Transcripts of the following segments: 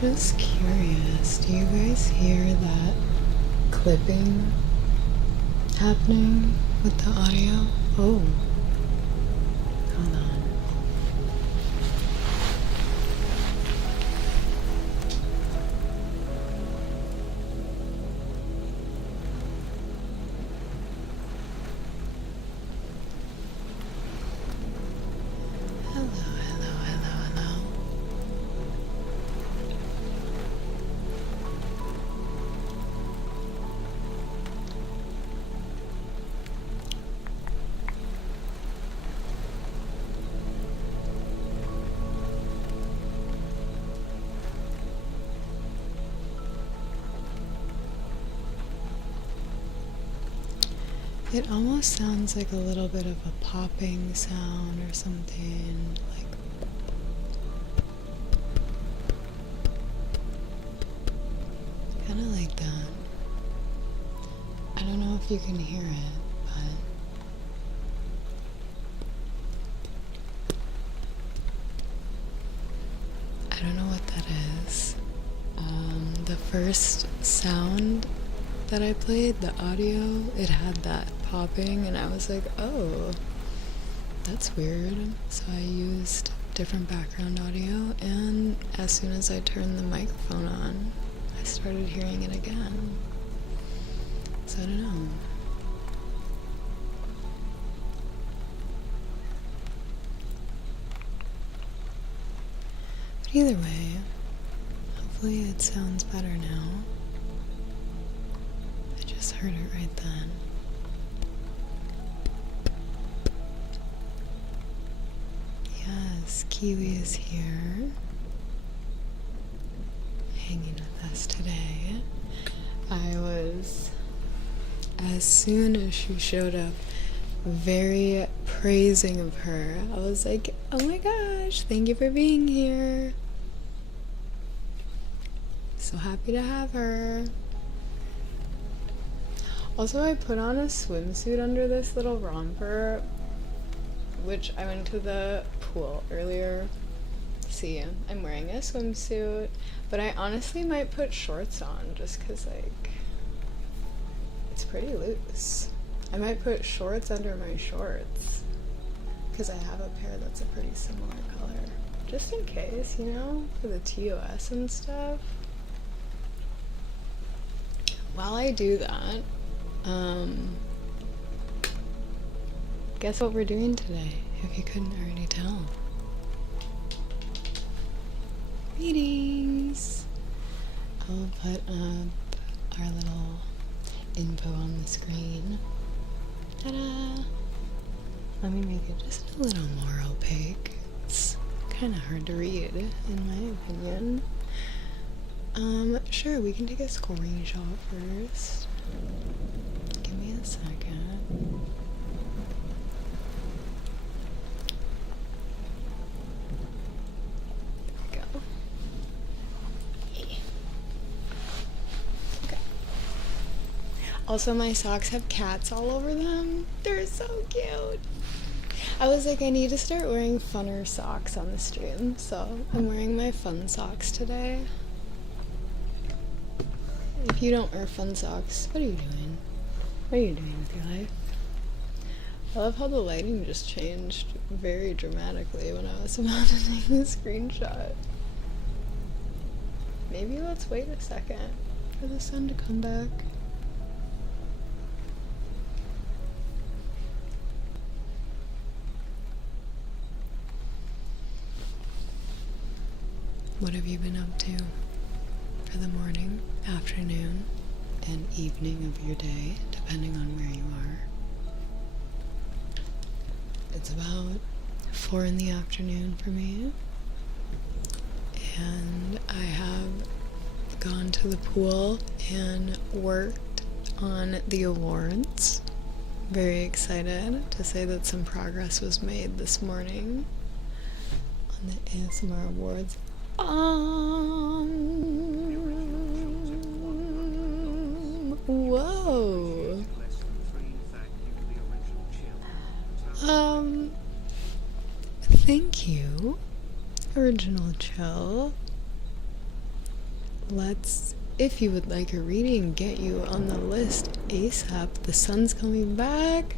Just curious, do you guys hear that clipping happening with the audio? Oh, hold on. Hello, hello, hello, hello. It almost sounds like a little bit of a popping sound or something, like kind of like that. I don't know if you can hear it, but I don't know what that is. The first sound that I played, the audio, it had that popping, and I was like, oh, that's weird. So I used different background audio, and as soon as I turned the microphone on, I started hearing it again. So I don't know. But either way, hopefully it sounds better now. I just heard it right then. Yes, Kiwi is here, hanging with us today. As soon as she showed up, very praising of her. I was like, oh my gosh, thank you for being here. So happy to have her. Also, I put on a swimsuit under this little romper, which I went to the pool earlier. See, I'm wearing a swimsuit, but I honestly might put shorts on just because, like, it's pretty loose. I might put shorts under my shorts because I have a pair that's a pretty similar color. Just in case, you know, for the TOS and stuff. While I do that, guess what we're doing today, if you couldn't already tell. Readings! I'll put up our little info on the screen. Ta-da! Let me make it just a little more opaque. It's kind of hard to read, in my opinion. Sure, we can take a screenshot first. Give me a second. There we go. Okay. Also, my socks have cats all over them. They're so cute. I was like, I need to start wearing funner socks on the stream, so I'm wearing my fun socks today. If you don't wear fun socks, what are you doing? What are you doing with your life? I love how the lighting just changed very dramatically when I was about to take the screenshot. Maybe let's wait a second for the sun to come back. What have you been up to for the morning, afternoon, and evening of your day, depending on where you are? It's about 4 in the afternoon for me, and I have gone to the pool and worked on the awards. Very excited to say that some progress was made this morning on the ASMR awards. Whoa. Thank you, Original Chill. let's, if you would like a reading, get you on the list ASAP. The sun's coming back.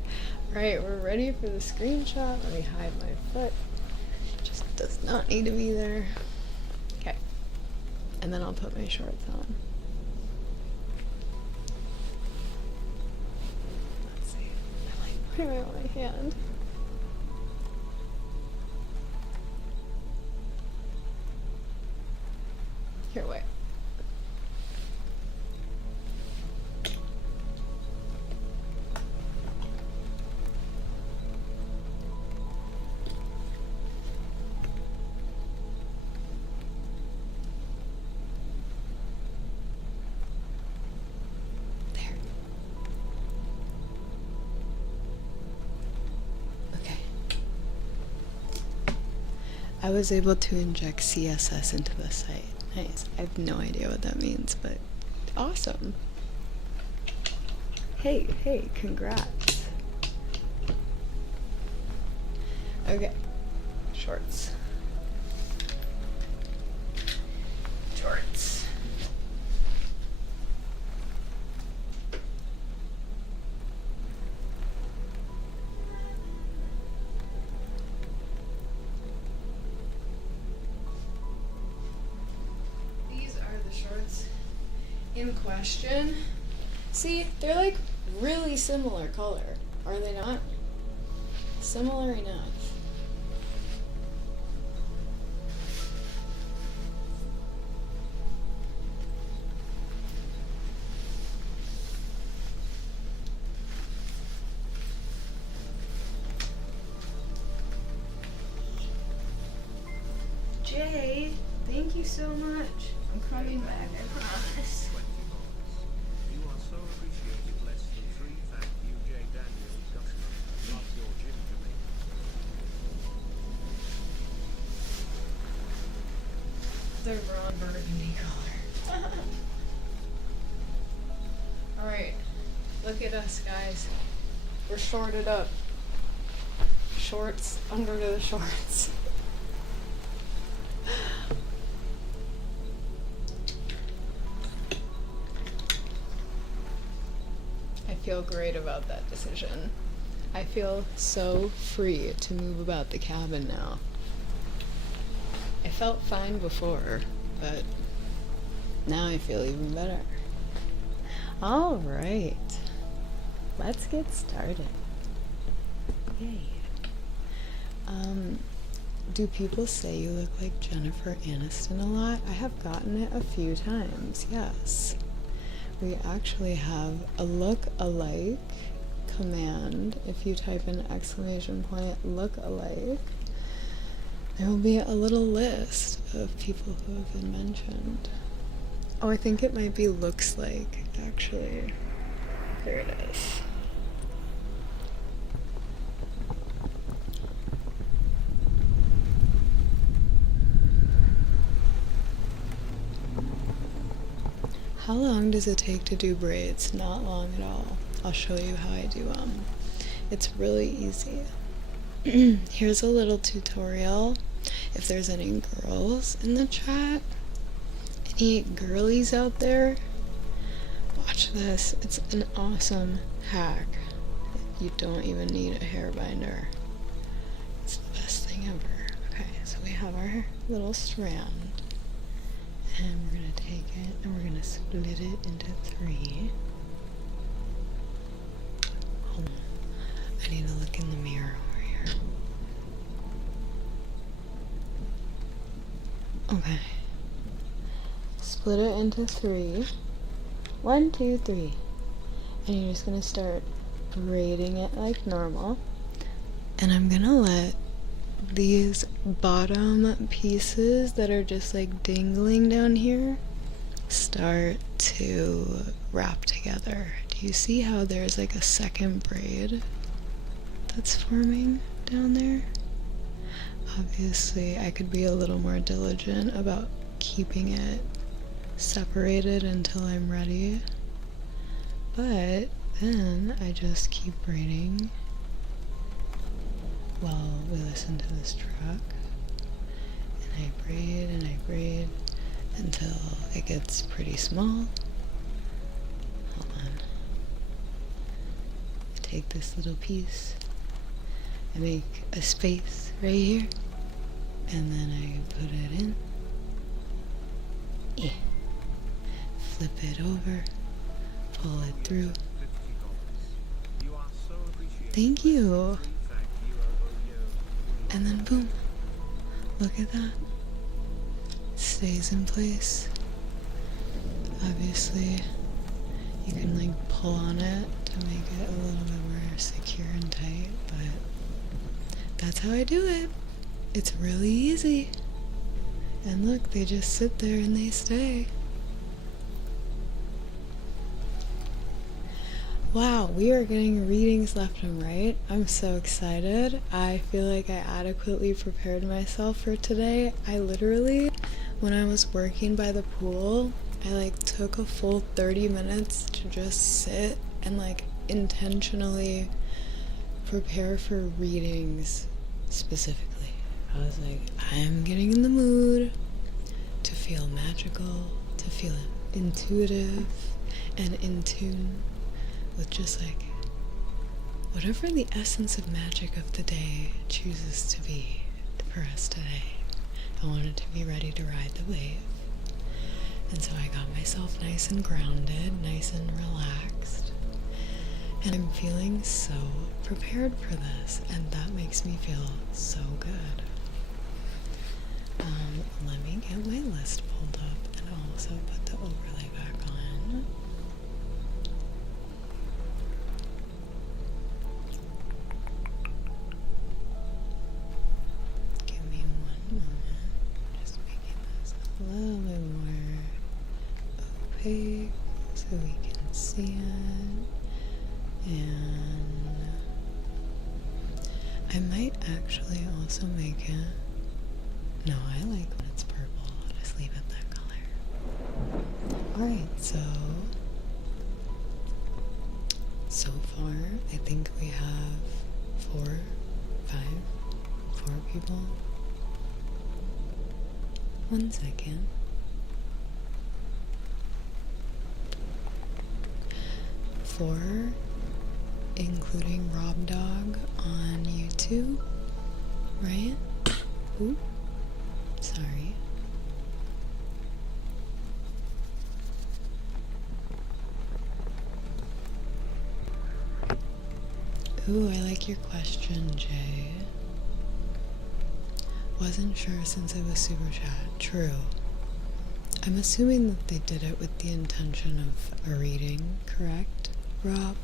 Alright, we're ready for the screenshot. Let me hide my foot. It just does not need to be there. Okay. And then I'll put my shorts on. Let's see. I like putting it on my hand. Here, wait. There. Okay. I was able to inject CSS into the site. Nice. I have no idea what that means, but awesome. Hey, congrats. Okay, shorts. Shorts. Shorts in question. See, they're like really similar color, are they not? Similar enough. Jay, thank you so much. I'm coming back, I promise. You are so appreciated. Less than 3. Thank you, J. Daniel Gusman. Love your ginger me. The Ron Burgundy color. Alright, look at us, guys. We're shorted up. Shorts under the shorts. I feel great about that decision. I feel so free to move about the cabin now. I felt fine before, but now I feel even better. Alright, let's get started. Yay. Do people say you look like Jennifer Aniston a lot? I have gotten it a few times, yes. We actually have a look-alike command. If you type in ! look-alike, there will be a little list of people who have been mentioned. Oh, I think it might be looks like, actually. There it is. How long does it take to do braids? Not long at all. I'll show you how I do them. It's really easy. Here's a little tutorial. If there's any girls in the chat, any girlies out there, watch this. It's an awesome hack. You don't even need a hair binder. It's the best thing ever. Okay, so we have our little strand. And we're going to take it and we're going to split it into 3. Oh, I need to look in the mirror over here. Okay. Split it into 3. 1, 2, 3. And you're just going to start braiding it like normal. And I'm going to let these bottom pieces that are just like dangling down here start to wrap together. Do you see how there's like a second braid that's forming down there? Obviously, I could be a little more diligent about keeping it separated until I'm ready, but then I just keep braiding while we listen to this track, and I braid, until it gets pretty small. Hold on. I take this little piece, I make a space right here, and then I put it in. Yeah. Flip it over, pull it through. You are so appreciated. Thank you. Thank you. And then boom. Look at that. Stays in place. Obviously, you can like pull on it to make it a little bit more secure and tight, but that's how I do it. It's really easy. And look, they just sit there and they stay. Wow, we are getting readings left and right. I'm so excited. I feel like I adequately prepared myself for today. I literally, when I was working by the pool, I like took a full 30 minutes to just sit and like intentionally prepare for readings specifically. I was like, I am getting in the mood to feel magical, to feel intuitive and in tune with just like whatever the essence of magic of the day chooses to be for us today. I wanted to be ready to ride the wave. And so I got myself nice and grounded, nice and relaxed. And I'm feeling so prepared for this, and that makes me feel so good. Let me get my list pulled up and also put the overlay back on. Give me one moment. Just making this a little bit more opaque so we can see it. And I might actually also make it. No, I like when it's purple. I'll just leave it that color. Alright, so far, I think we have 4 people. 1 second. 4, including Rob Dog on YouTube, right? Ooh, sorry. Ooh, I like your question, Jay. Wasn't sure since it was super chat. True. I'm assuming that they did it with the intention of a reading, correct, Rob?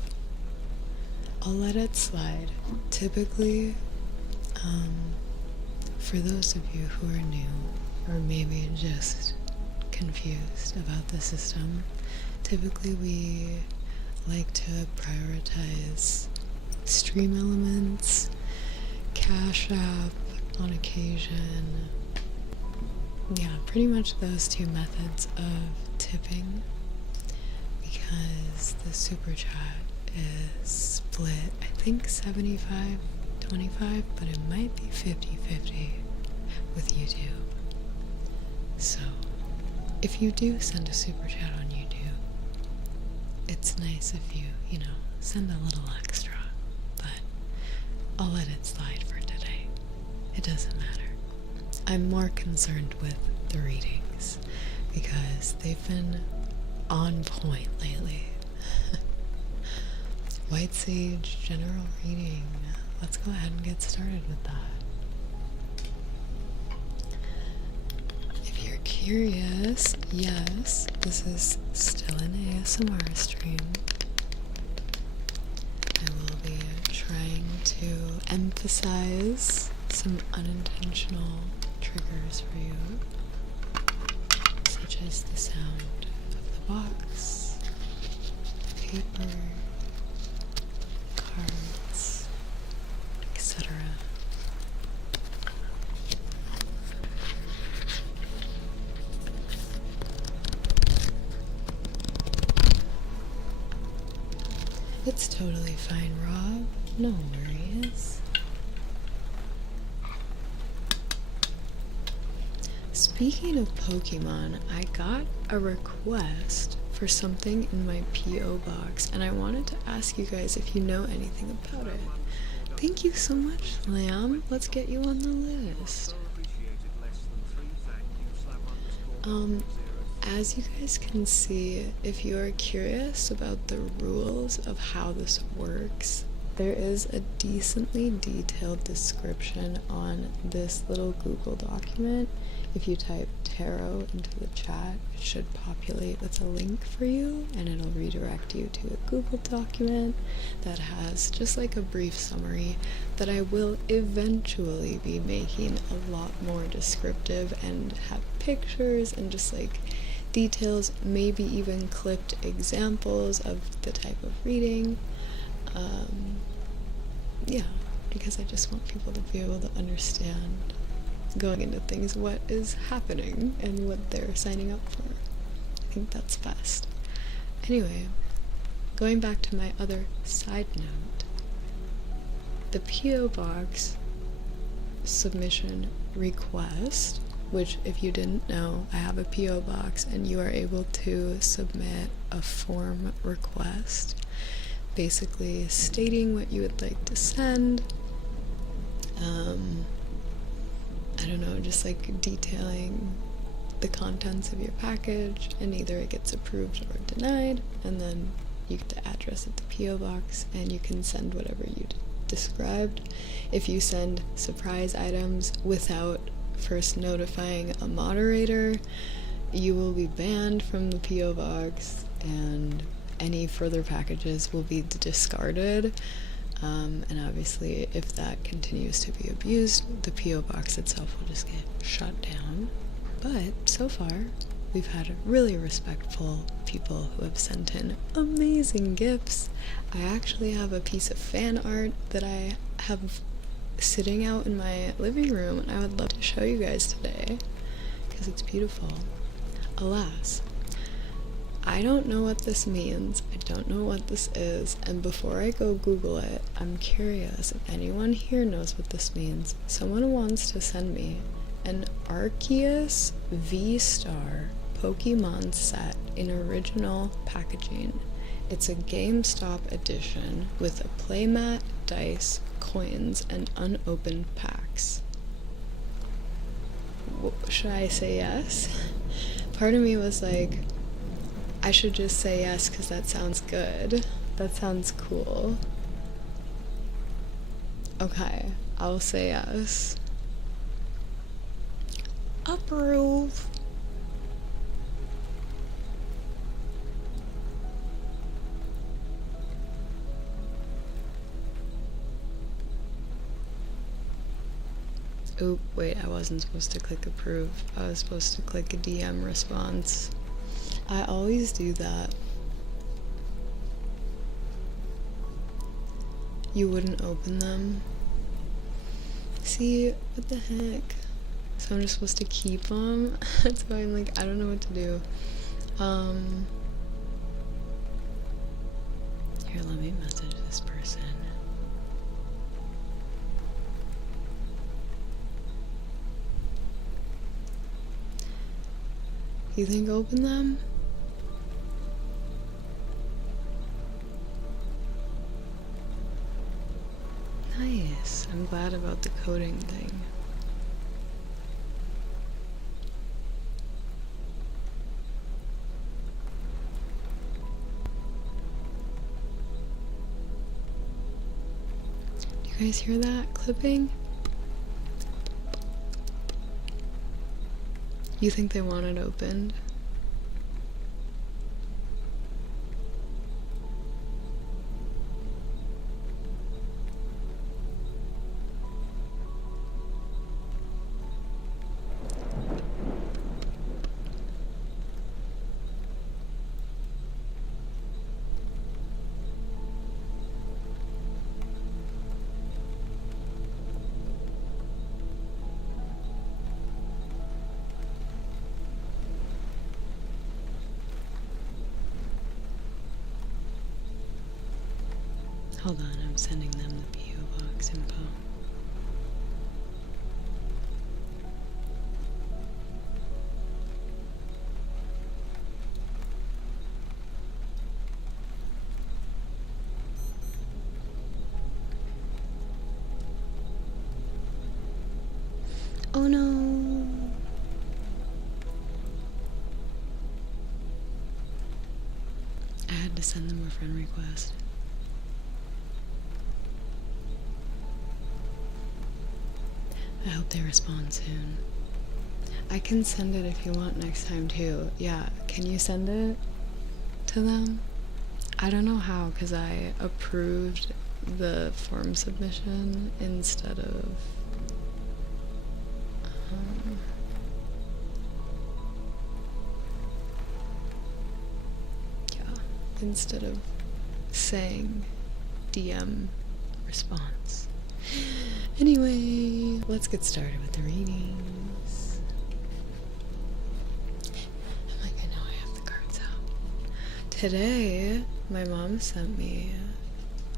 I'll let it slide. Typically, for those of you who are new, or maybe just confused about the system, typically we like to prioritize stream elements, Cash App on occasion. Yeah, pretty much those 2 methods of tipping, because the super chat is split, I think 75-25, but it might be 50-50 with YouTube. So if you do send a super chat on YouTube, it's nice if you send a little extra, but I'll let it slide for today. It doesn't matter. I'm more concerned with the readings because they've been on point lately. White Sage general reading. Let's go ahead and get started with that. If you're curious, yes, this is still an ASMR stream. I will be trying to emphasize some unintentional triggers for you, such as the sound of the box, paper, cards, etc. It's totally fine, Rob. No worries. Speaking of Pokemon, I got a request for something in my P.O. box, and I wanted to ask you guys if you know anything about it. Thank you so much, Lamb. Let's get you on the list. As you guys can see, if you are curious about the rules of how this works, there is a decently detailed description on this little Google document. If you type tarot into the chat, it should populate with a link for you, and it'll redirect you to a Google document that has just like a brief summary that I will eventually be making a lot more descriptive and have pictures and just like details, maybe even clipped examples of the type of reading. Yeah, because I just want people to be able to understand going into things what is happening and what they're signing up for. I think that's best. Anyway, going back to my other side note, the P.O. Box submission request, which if you didn't know, I have a P.O. Box and you are able to submit a form request basically stating what you would like to send. I don't know, just like detailing the contents of your package, and either it gets approved or denied, and then you get the address of the P.O. Box and you can send whatever you described. If you send surprise items without first notifying a moderator, you will be banned from the P.O. Box and any further packages will be discarded. And obviously if that continues to be abused, the P.O. Box itself will just get shut down. But so far we've had really respectful people who have sent in amazing gifts. I actually have a piece of fan art that I have sitting out in my living room, and I would love to show you guys today because it's beautiful. Alas, I don't know what this means. I don't know what this is, and before I go Google it, I'm curious if anyone here knows what this means. Someone wants to send me an Arceus V-Star Pokemon set in original packaging. It's a GameStop edition with a playmat, dice, coins, and unopened packs. Should I say yes? Part of me was like, I should just say yes because that sounds good. That sounds cool. Okay, I'll say yes. Approve. Oop, wait, I wasn't supposed to click approve. I was supposed to click a DM response. I always do that. You wouldn't open them? See, what the heck? So I'm just supposed to keep them? That's why I'm like, I don't know what to do. Here, let me message this person. You think open them? Nice. I'm glad about the coding thing. Do you guys hear that clipping? You think they want it opened? Hold on, I'm sending them the P.O. Box info. Oh no. I had to send them a friend request. I hope they respond soon. I can send it if you want next time too. Yeah, can you send it to them? I don't know how, because I approved the form submission instead of instead of saying DM response. Anyway, let's get started with the readings. I'm like, I know I have the cards out. Today, my mom sent me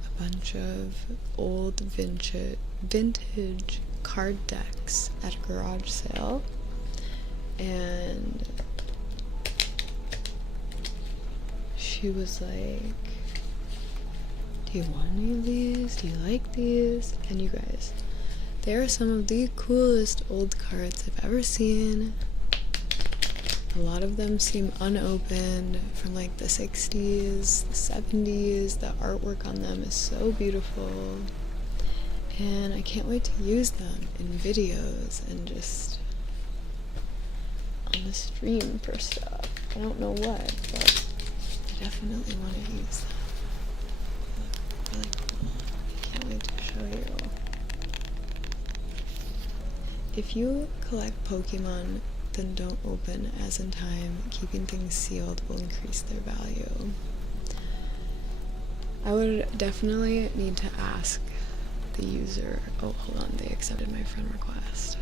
a bunch of old vintage card decks at a garage sale, and she was like, do you want any of these? Do you like these? And you guys, they are some of the coolest old cards I've ever seen. A lot of them seem unopened, from like the 60s, the 70s. The artwork on them is so beautiful. And I can't wait to use them in videos and just on the stream for stuff. I don't know what, but I definitely want to use them. They look really cool. I can't wait to show you. If you collect Pokemon, then don't open, as in time, keeping things sealed will increase their value. I would definitely need to ask the user. Oh, hold on, they accepted my friend request.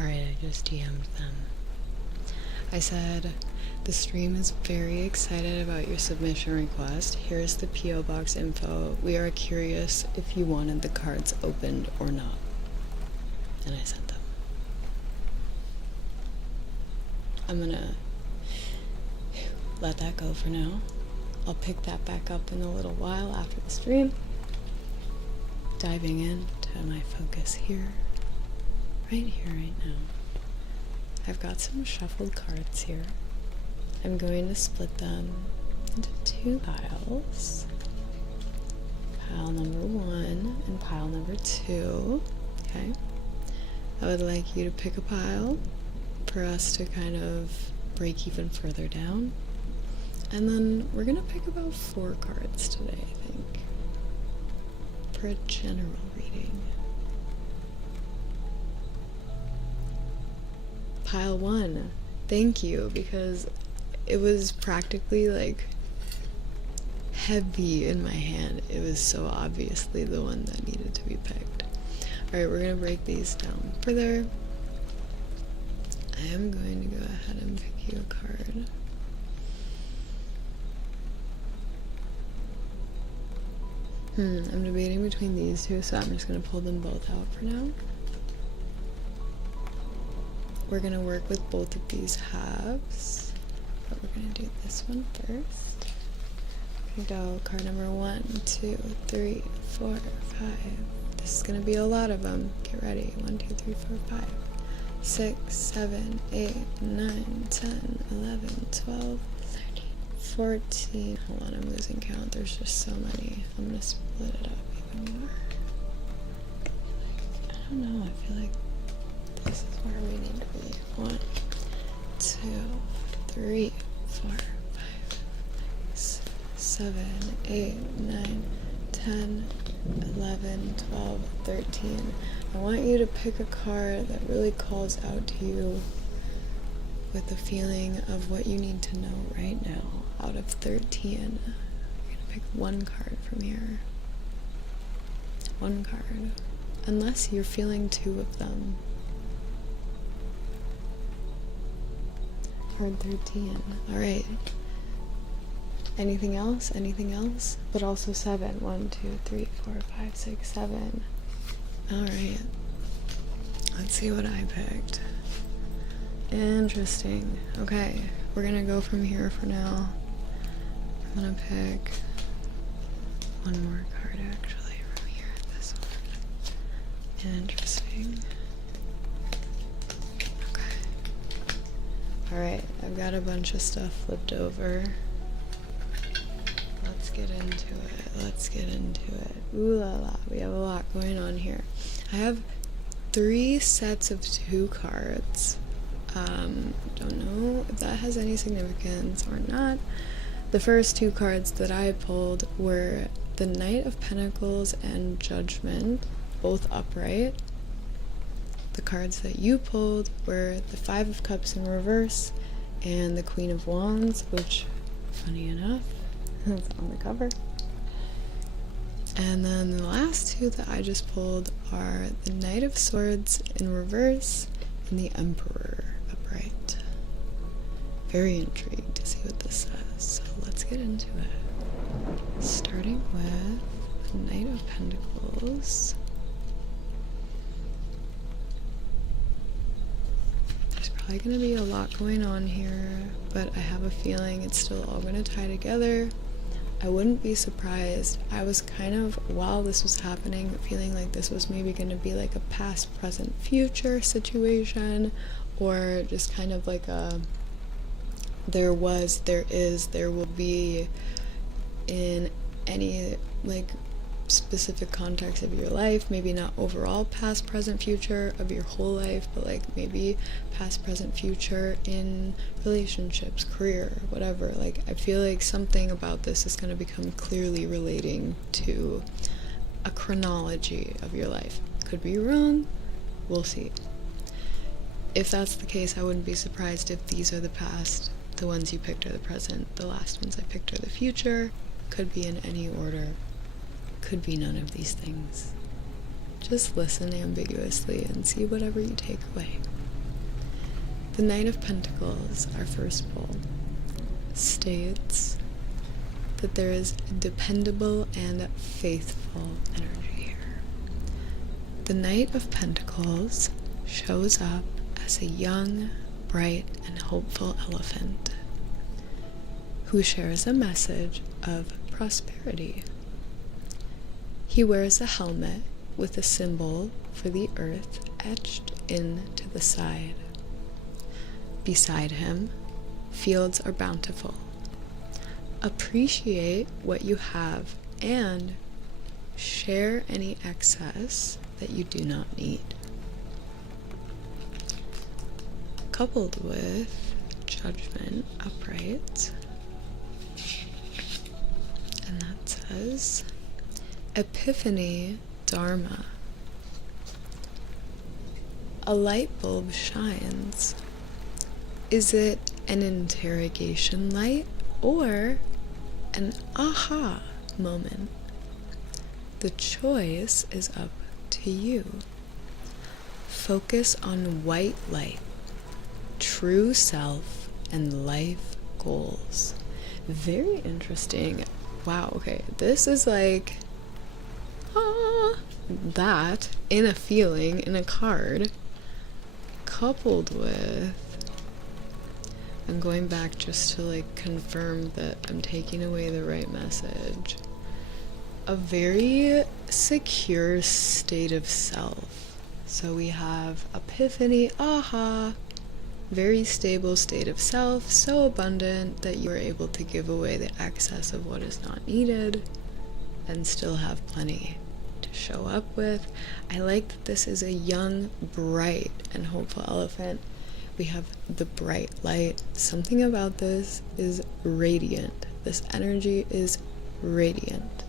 Alright, I just DM'd them. I said, the stream is very excited about your submission request. Here's the P.O. Box info. We are curious if you wanted the cards opened or not. And I sent them. I'm gonna let that go for now. I'll pick that back up in a little while after the stream. Diving into my focus here. Right here, right now. I've got some shuffled cards here. I'm going to split them into two piles. Pile number 1 and pile number 2. Okay. I would like you to pick a pile for us to kind of break even further down. And then we're gonna pick about 4 cards today, I think, for a general reading. Pile 1, thank you, because it was practically like heavy in my hand. It was so obviously the one that needed to be picked. Alright, we're gonna break these down further. I am going to go ahead and pick you a card. I'm debating between these two, so I'm just gonna pull them both out for now. We're gonna work with both of these halves, but we're gonna do this one first. We're gonna go card number 1, 2, 3, 4, 5. This is gonna be a lot of them. Get ready. 1, 2, 3, 4, 5, 6, 7, 8, 9, 10, 11, 12, 13, 14. Hold on, I'm losing count. There's just so many. I'm gonna split it up even more. I don't know. I feel like this is where we need to be. 1, 2, 3, 4, 5, 6, 7, 8, 9, 10, 11, 12, 13. I want you to pick a card that really calls out to you with the feeling of what you need to know right now out of 13. We're gonna pick one card from here. One card. Unless you're feeling two of them. Card 13. Alright. Anything else? Anything else? But also 7. 1, 2, 3, 4, 5, 6, 7. Alright. Let's see what I picked. Interesting. Okay. We're gonna go from here for now. I'm gonna pick one more card actually from here. This one. Interesting. Okay. Alright, I've got a bunch of stuff flipped over. Let's get into it. Let's get into it. Ooh la la. We have a lot going on here. I have 3 sets of 2 cards. Don't know if that has any significance or not. The first 2 cards that I pulled were the Knight of Pentacles and Judgment, both upright. The cards that you pulled were the 5 of Cups in reverse and the Queen of Wands, which, funny enough, is on the cover. And then the last 2 that I just pulled are the Knight of Swords in reverse and the Emperor upright. Very intrigued to see what this says, so let's get into it. Starting with the Knight of Pentacles. There's probably going to be a lot going on here, but I have a feeling it's still all going to tie together. I wouldn't be surprised. I was kind of, while this was happening, feeling like this was maybe going to be like a past, present, future situation, or just kind of like a there was, there is, there will be in any like specific context of your life, maybe not overall past, present, future of your whole life, but like maybe past, present, future in relationships, career, whatever. Like I feel like something about this is going to become clearly relating to a chronology of your life. Could be wrong, we'll see. If that's the case, I wouldn't be surprised if these are the past, the ones you picked are the present, the last ones I picked are the future. Could be in any order. Could be none of these things. Just listen ambiguously and see whatever you take away. The Knight of Pentacles, our first pull, states that there is dependable and faithful energy here. The Knight of Pentacles shows up as a young, bright, and hopeful elephant who shares a message of prosperity. He wears a helmet with a symbol for the earth etched into the side. Beside him, fields are bountiful. Appreciate what you have and share any excess that you do not need. Coupled with Judgment upright, and that says Epiphany Dharma. A light bulb shines. Is it an interrogation light or an aha moment? The choice is up to you. Focus on white light, true self, and life goals. Very interesting. Wow, okay, this is like that in a feeling, in a card, coupled with, I'm going back just to like confirm that I'm taking away the right message, a very secure state of self. So we have epiphany, aha, very stable state of self, so abundant that you are able to give away the excess of what is not needed and still have plenty to show up with. I like that this is a young, bright, and hopeful elephant. We have the bright light. Something about this is radiant. This energy is radiant.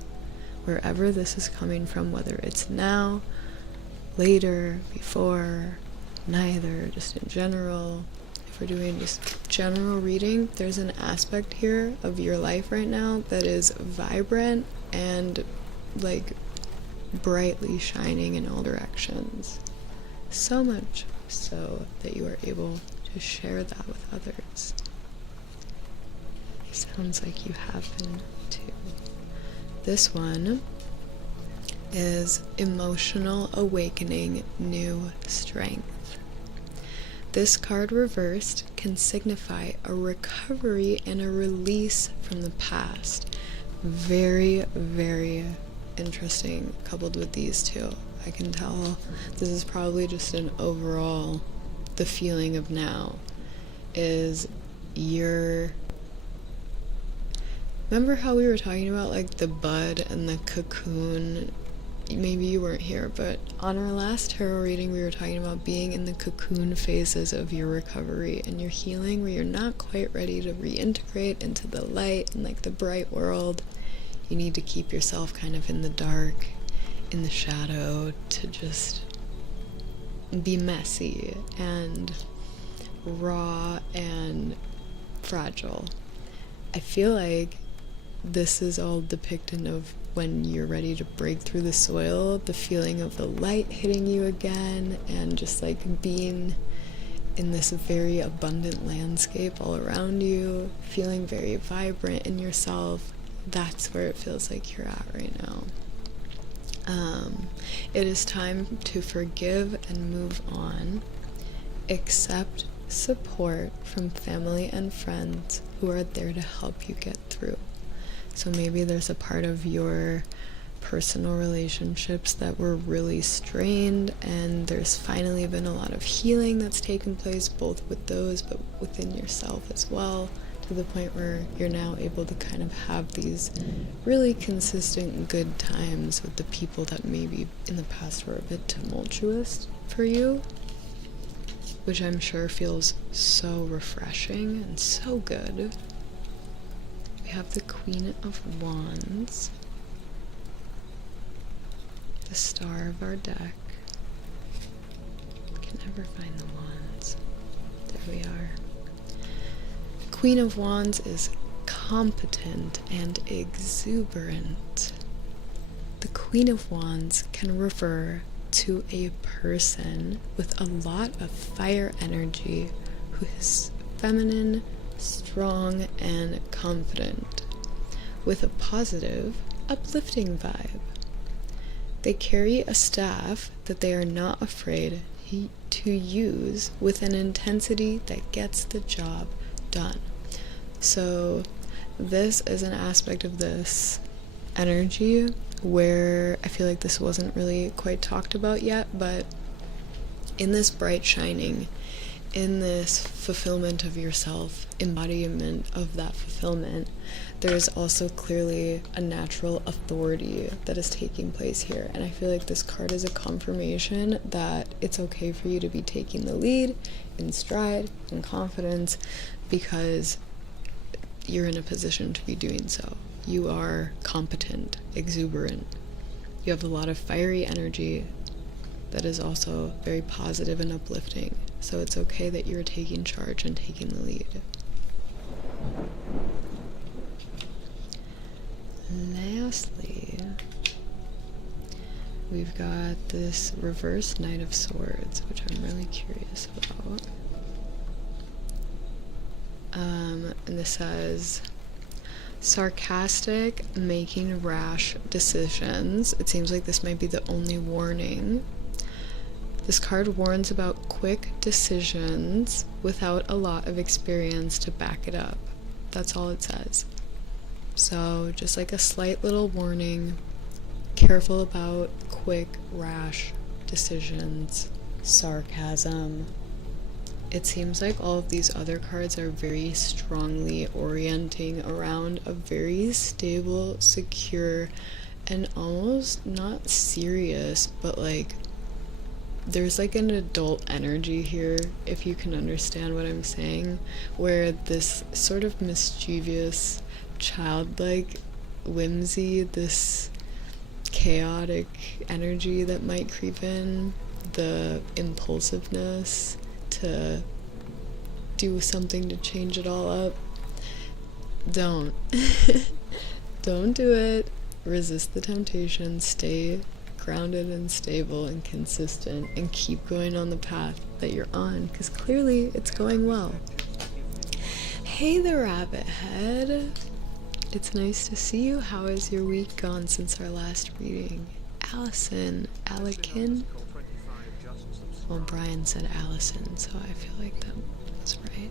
Wherever this is coming from, whether it's now, later, before, neither, just in general, for doing just general reading, there's an aspect here of your life right now that is vibrant and like brightly shining in all directions. So much so that you are able to share that with others. Sounds like you have been too. This one is emotional awakening, new strength. This card reversed can signify a recovery and a release from the past. Very, very interesting coupled with these two. I can tell this is probably just an overall, the feeling of now is remember how we were talking about like the bud and the cocoon? Maybe you weren't here, but on our last tarot reading we were talking about being in the cocoon phases of your recovery and your healing, where you're not quite ready to reintegrate into the light and like the bright world. You need to keep yourself kind of in the dark, in the shadow, to just be messy and raw and fragile. I feel like this is all depicted of when you're ready to break through the soil, the feeling of the light hitting you again, and just like being in this very abundant landscape all around you, feeling very vibrant in yourself. That's where it feels like you're at right now. It is time to forgive and move on. Accept support from family and friends who are there to help you get through. So maybe there's a part of your personal relationships that were really strained, and there's finally been a lot of healing that's taken place, both with those but within yourself as well, to the point where you're now able to kind of have these really consistent good times with the people that maybe in the past were a bit tumultuous for you, which I'm sure feels so refreshing and so good. We have the Queen of Wands, the star of our deck. I can never find the wands. There we are. Queen of Wands is competent and exuberant. The Queen of Wands can refer to a person with a lot of fire energy who is feminine, strong, and confident, with a positive, uplifting vibe. They carry a staff that they are not afraid to use with an intensity that gets the job done. So this is an aspect of this energy where I feel like this wasn't really quite talked about yet, but in this bright shining, in this fulfillment of yourself, embodiment of that fulfillment, there's also clearly a natural authority that is taking place here. And I feel like this card is a confirmation that it's okay for you to be taking the lead in stride and confidence, because you're in a position to be doing so. You are competent, exuberant. You have a lot of fiery energy that is also very positive and uplifting. So it's okay that you're taking charge and taking the lead. Lastly, we've got this reverse Knight of Swords, which I'm really curious about. And this says, sarcastic, making rash decisions. It seems like this might be the only warning. This card warns about quick decisions without a lot of experience to back it up. That's all it says. So just like a slight little warning, careful about quick, rash decisions, sarcasm. It seems like all of these other cards are very strongly orienting around a very stable, secure, and almost not serious, but like there's like an adult energy here, if you can understand what I'm saying, where this sort of mischievous, childlike whimsy, this chaotic energy that might creep in, the impulsiveness to do something to change it all up. Don't. Don't do it. Resist the temptation. Stay grounded and stable and consistent and keep going on the path that you're on, because clearly it's going well. Hey, the rabbit head. It's nice to see you. How has your week gone since our last reading? Allison, Alikin? Well, Brian said Allison, so I feel like that was right.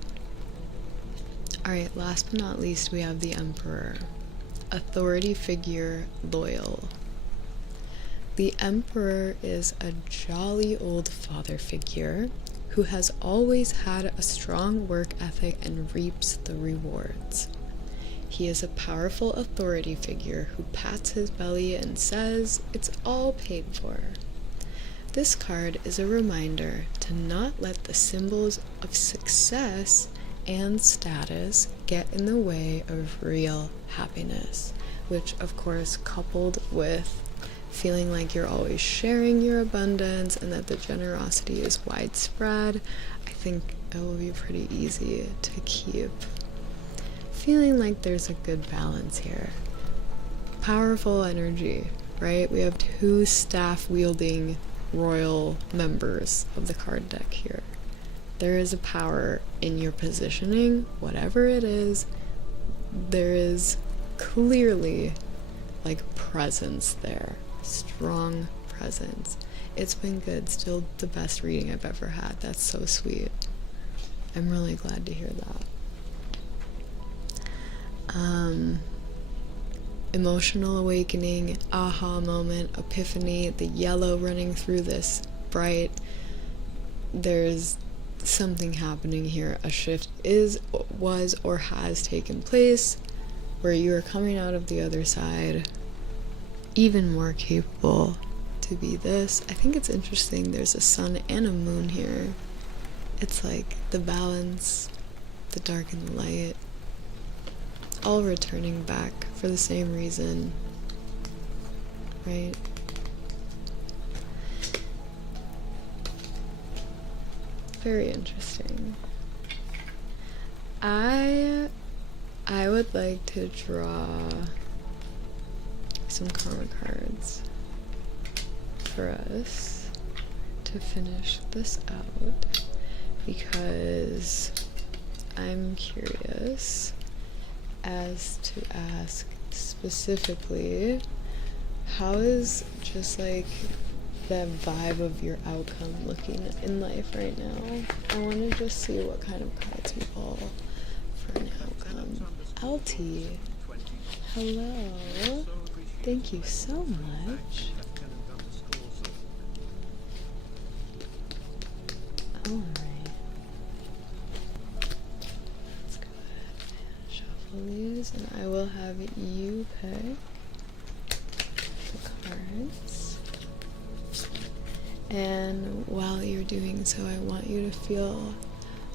Alright, last but not least, we have the Emperor. Authority figure, loyal. The Emperor is a jolly old father figure who has always had a strong work ethic and reaps the rewards. He is a powerful authority figure who pats his belly and says, "It's all paid for." This card is a reminder to not let the symbols of success and status get in the way of real happiness, which of course, coupled with feeling like you're always sharing your abundance and that the generosity is widespread, I think it will be pretty easy to keep feeling like there's a good balance here. Powerful energy, right? We have two staff-wielding royal members of the card deck here. There is a power in your positioning, whatever it is. There is clearly like presence there, strong presence. It's been good, still the best reading I've ever had. That's so sweet. I'm really glad to hear that. Emotional awakening, aha moment, epiphany, the yellow running through this bright. There's something happening here. A shift was, or has taken place where you are coming out of the other side even more capable to be this. I think it's interesting. There's a sun and a moon here. It's like the balance, the dark and the light, all returning back for the same reason, right? Very interesting. I would like to draw some karma cards for us to finish this out, because I'm curious as to ask specifically, how is just like the vibe of your outcome looking in life right now? I want to just see what kind of cards we pull for an outcome. LT, hello. Thank you so much. Alright. Let's go ahead and shuffle these, and I will have you pick the cards. And while you're doing so, I want you to feel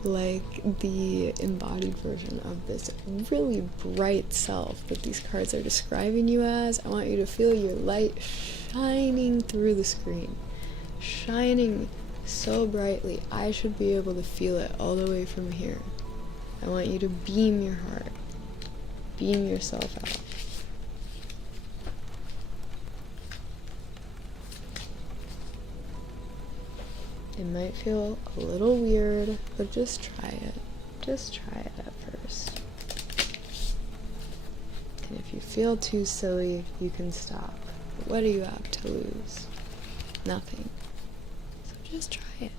like the embodied version of this really bright self that these cards are describing you as. I want you to feel your light shining through the screen, shining so brightly. I should be able to feel it all the way from here. I want you to beam your heart, beam yourself out. It might feel a little weird, but just try it. Just try it at first. And if you feel too silly, you can stop. But what do you have to lose? Nothing. So just try it.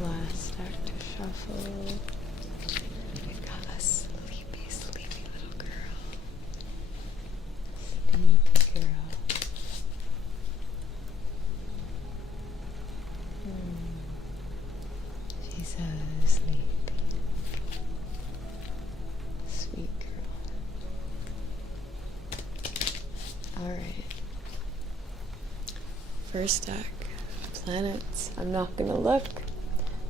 Alright, last stack to shuffle. We've got a sleepy, sleepy little girl. Sleepy girl. She's so sleepy. Sweet girl. Alright. First deck. Planets. I'm not gonna look.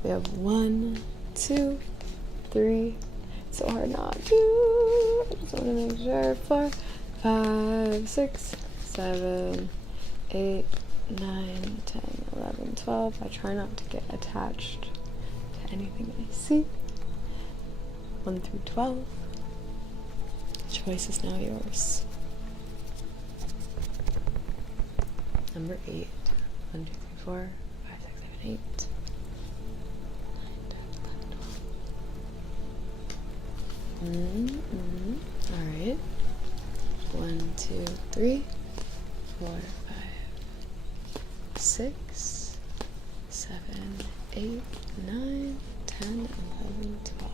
We have 1, 2, 3. It's so hard not to. I just want to make sure. 4, 5, 6, 7, 8, 9, 10, 11, 12. I try not to get attached to anything I see. 1 through 12. The choice is now yours. Number 8. 1, 2, 3, 4, 5, 6, 7, 8. 9, 10, 11, 12. Alright. 1, 2, 3, 4, 5, 6, 7, 8, 9, 10, 11, 12.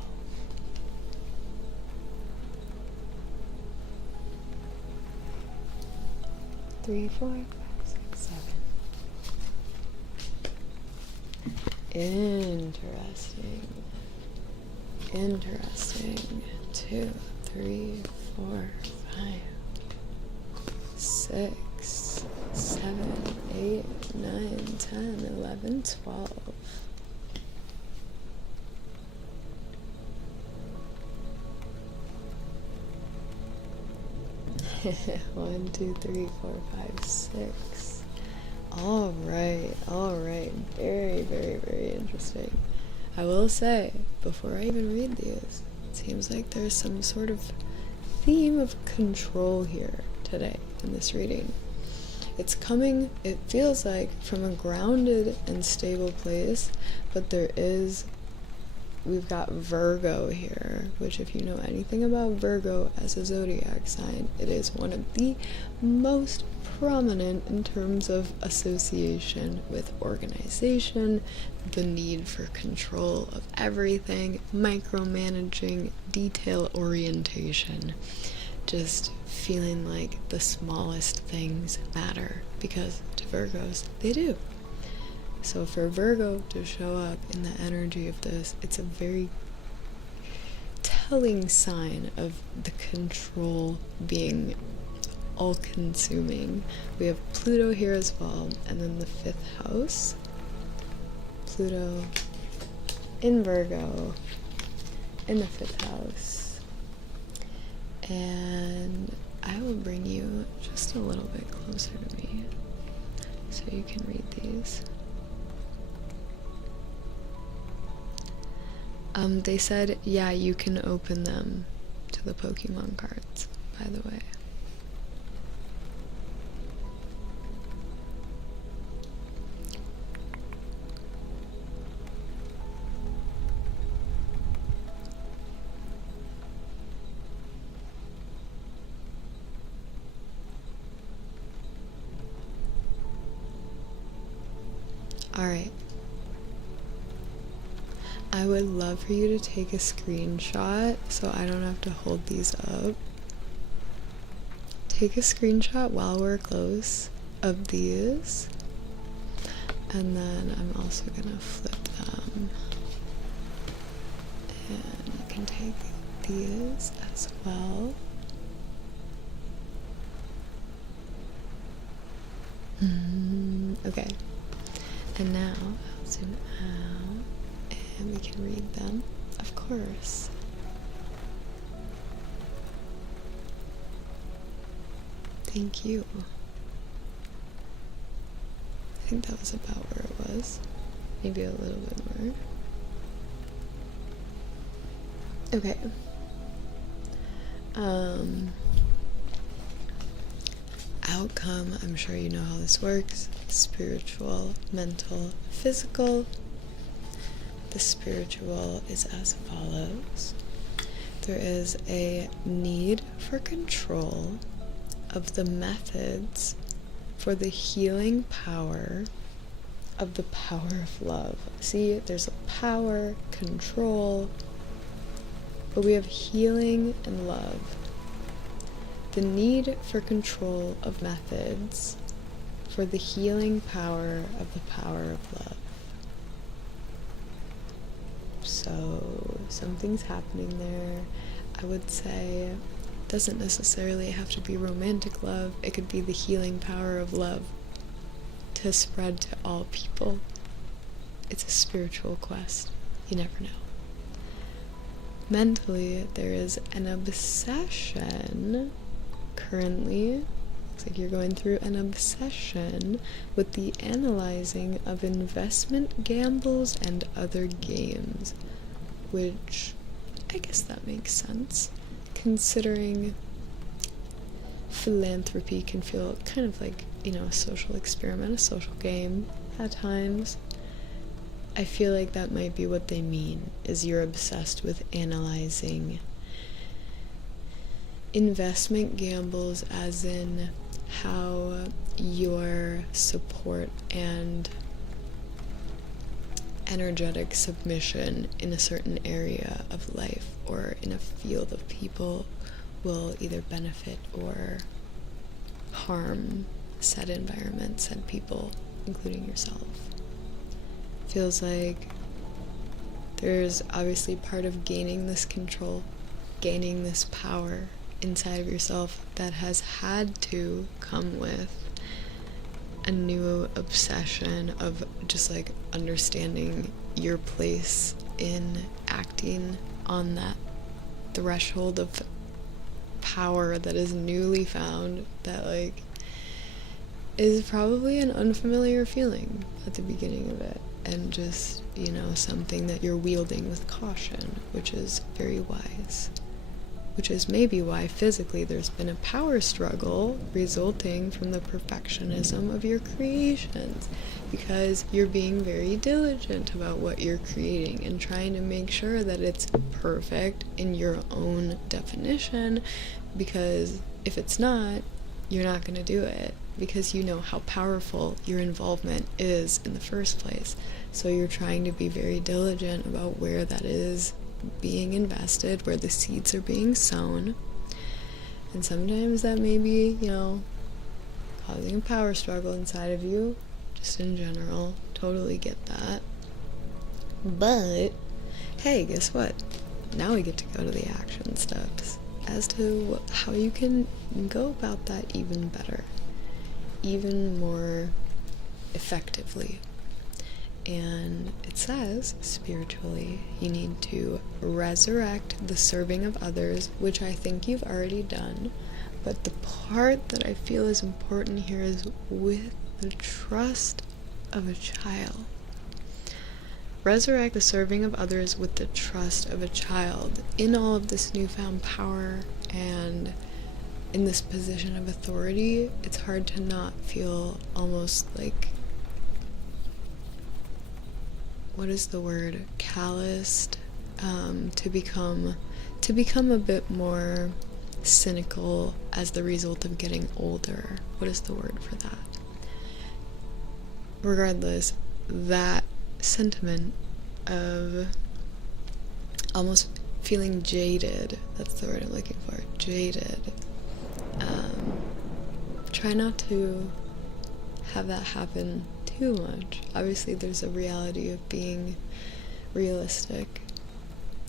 Three, 4, 5, 6, 7. Interesting. 2, 3, 4, 5, 6, 7, 8, 9, 10, 11, 12. One, two, three, 4, 5, 6. All right. Very, very, very interesting. I will say, before I even read these, it seems like there's some sort of theme of control here today in this reading. It's coming, it feels like, from a grounded and stable place, but we've got Virgo here, which, if you know anything about Virgo as a zodiac sign, it is one of the most prominent in terms of association with organization, the need for control of everything, micromanaging, detail orientation, just feeling like the smallest things matter, because to Virgos, they do. So for Virgo to show up in the energy of this, it's a very telling sign of the control being all-consuming. We have Pluto here as well, and then the 5th house. Pluto in Virgo in the 5th house. And I will bring you just a little bit closer to me so you can read these. They said, yeah, you can open them to the Pokemon cards, by the way. Alright. I would love for you to take a screenshot so I don't have to hold these up. Take a screenshot while we're close of these. And then I'm also gonna flip them. And you can take these as well. Okay. And now I'll zoom out and we can read them, of course. Thank you. I think that was about where it was. Maybe a little bit more. Okay. Outcome, I'm sure you know how this works. Spiritual, mental, physical. The spiritual is as follows. There is a need for control of the methods for the healing power of the power of love. See, there's a power, control, but we have healing and love. The need for control of methods for the healing power of the power of love. So something's happening there. I would say it doesn't necessarily have to be romantic love. It could be the healing power of love to spread to all people. It's a spiritual quest. You never know. Mentally, there is an obsession currently Looks like you're going through an obsession with the analyzing of investment gambles and other games, which I guess that makes sense, considering philanthropy can feel kind of like, you know, a social experiment, a social game at times. I feel like that might be what they mean, is you're obsessed with analyzing investment gambles, as in how your support and energetic submission in a certain area of life or in a field of people will either benefit or harm said environment, said people, including yourself. Feels like there's obviously part of gaining this control, gaining this power inside of yourself that has had to come with a new obsession of just like understanding your place in acting on that threshold of power that is newly found, that like is probably an unfamiliar feeling at the beginning of it, and just, you know, something that you're wielding with caution, which is very wise. Which is maybe why physically there's been a power struggle resulting from the perfectionism of your creations, because you're being very diligent about what you're creating and trying to make sure that it's perfect in your own definition, because if it's not, you're not going to do it, because you know how powerful your involvement is in the first place. So you're trying to be very diligent about where that is being invested, where the seeds are being sown. And sometimes that may be, you know, causing a power struggle inside of you, just in general. Totally get that. But hey, guess what? Now we get to go to the action steps as to how you can go about that even better, even more effectively. And it says, spiritually, you need to resurrect the serving of others, which I think you've already done. But the part that I feel is important here is with the trust of a child. Resurrect the serving of others with the trust of a child. In all of this newfound power and in this position of authority, it's hard to not feel almost like, what is the word, calloused, to become a bit more cynical as the result of getting older. What is the word for that? Regardless, that sentiment of almost feeling jaded, that's the word I'm looking for, jaded. Try not to have that happen too much. Obviously there's a reality of being realistic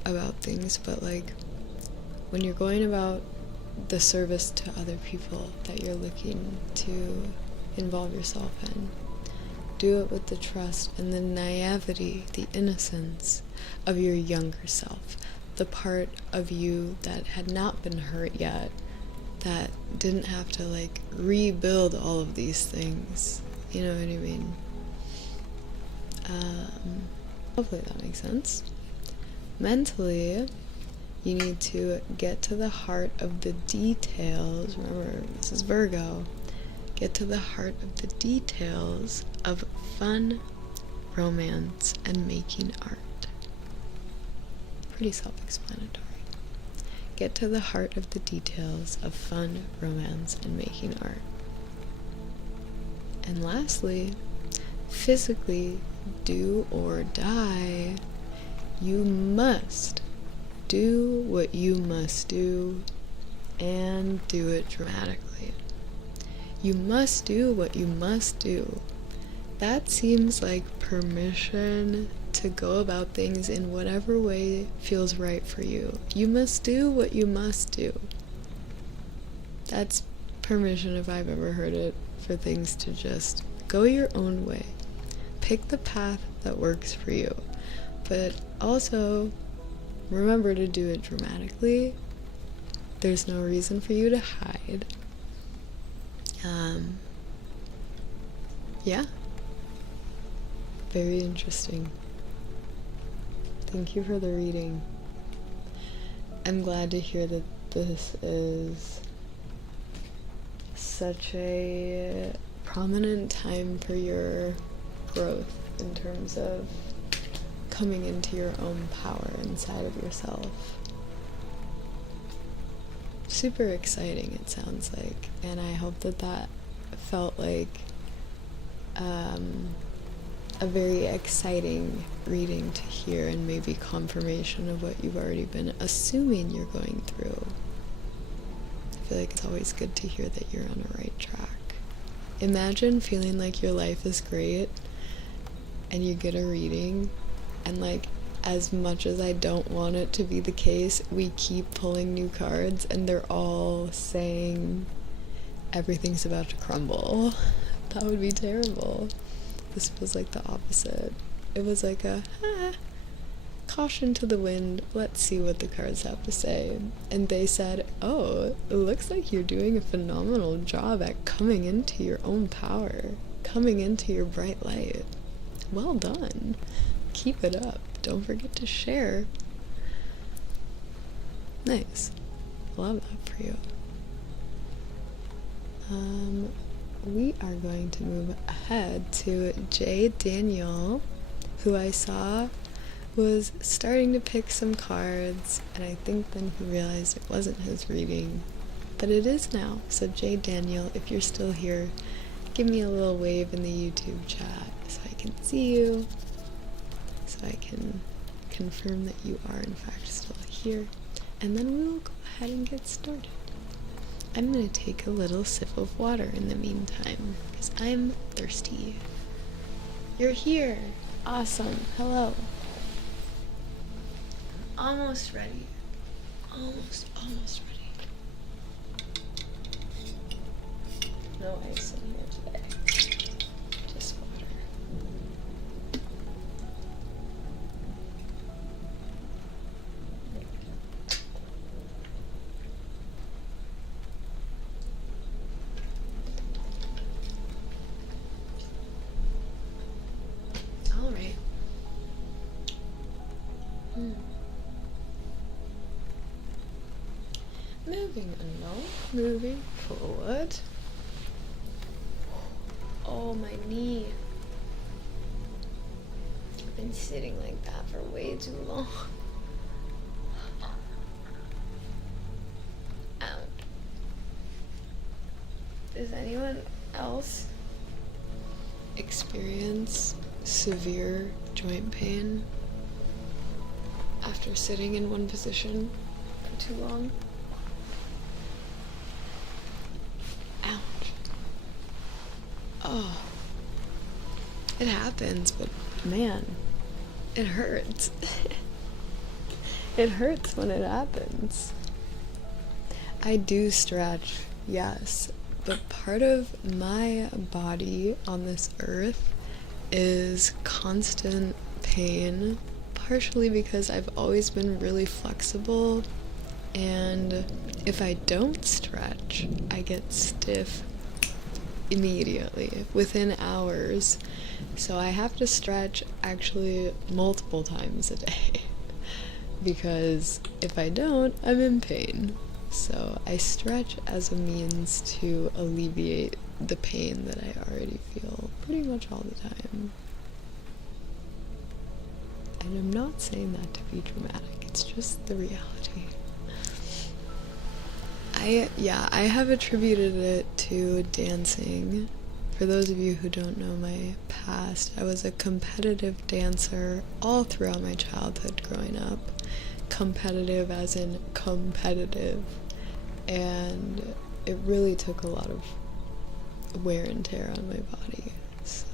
about things, but like when you're going about the service to other people that you're looking to involve yourself in, do it with the trust and the naivety, the innocence of your younger self, the part of you that had not been hurt yet, that didn't have to like rebuild all of these things. You know what I mean? Hopefully that makes sense. Mentally, you need to get to the heart of the details. Remember, this is Virgo. Get to the heart of the details of fun, romance, and making art. Pretty self-explanatory. Get to the heart of the details of fun, romance, and making art. And lastly, physically, do or die. You must do what you must do, and do it dramatically. You must do what you must do. That seems like permission to go about things in whatever way feels right for you. You must do what you must do. That's permission, if I've ever heard it, for things to just go your own way. Pick the path that works for you. But also, remember to do it dramatically. There's no reason for you to hide. Yeah. Very interesting. Thank you for the reading. I'm glad to hear that this is such a prominent time for your growth in terms of coming into your own power inside of yourself. Super exciting, it sounds like, and I hope that that felt like a very exciting reading to hear, and maybe confirmation of what you've already been assuming you're going through. I feel like it's always good to hear that you're on the right track. Imagine feeling like your life is great and you get a reading, and like, as much as I don't want it to be the case, we keep pulling new cards and they're all saying everything's about to crumble. That would be terrible. This was like the opposite. It was like a caution to the wind, let's see what the cards have to say. And they said, oh, it looks like you're doing a phenomenal job at coming into your own power, coming into your bright light. Well done. Keep it up. Don't forget to share. Nice. Love that for you. We are going to move ahead to Jay Daniel, who I saw was starting to pick some cards, and I think then he realized it wasn't his reading, but it is now. So Jay Daniel, if you're still here, give me a little wave in the YouTube chat so I can see you, so I can confirm that you are in fact still here, and then we will go ahead and get started. I'm going to take a little sip of water in the meantime, because I'm thirsty. You're here. Awesome. Hello. Almost ready. Almost ready. No ice in here today. Just water. Alright. Moving forward. Oh, my knee. I've been sitting like that for way too long. Ouch. Does anyone else experience severe joint pain after sitting in one position for too long? Oh, it happens, but man, it hurts. It hurts when it happens. I do stretch, yes, but part of my body on this earth is constant pain, partially because I've always been really flexible, and if I don't stretch, I get stiff immediately, within hours. So I have to stretch actually multiple times a day because if I don't, I'm in pain. So I stretch as a means to alleviate the pain that I already feel pretty much all the time. And I'm not saying that to be dramatic, it's just the reality. I have attributed it to dancing. For those of you who don't know my past, I was a competitive dancer all throughout my childhood growing up. Competitive as in competitive. And it really took a lot of wear and tear on my body. So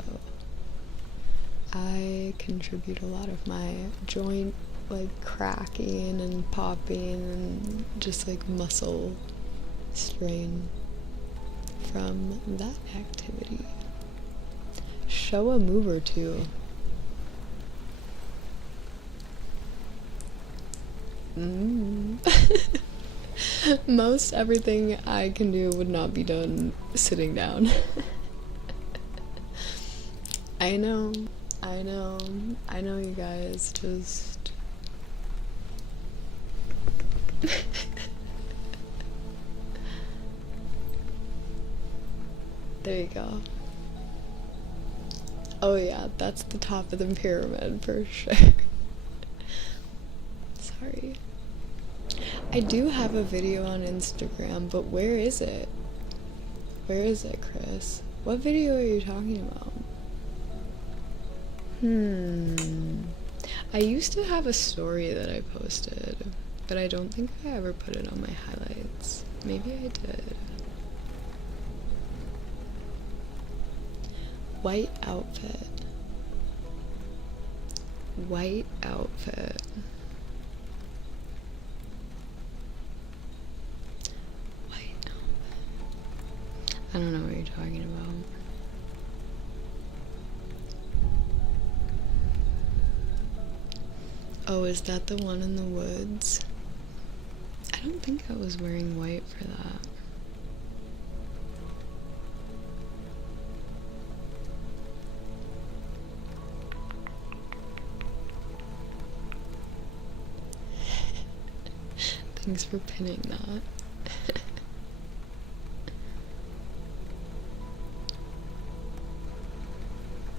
I contribute a lot of my joint like cracking and popping and just like muscle strain from that activity. Show a move or two. Most everything I can do would not be done sitting down. I know, you guys, just... There you go. Oh yeah, that's the top of the pyramid for sure. Sorry. I do have a video on Instagram, but where is it? Where is it, Chris? What video are you talking about? I used to have a story that I posted, but I don't think I ever put it on my highlights. Maybe I did. White outfit. White outfit. White outfit. I don't know what you're talking about. Oh, is that the one in the woods? I don't think I was wearing white for that. Thanks for pinning that.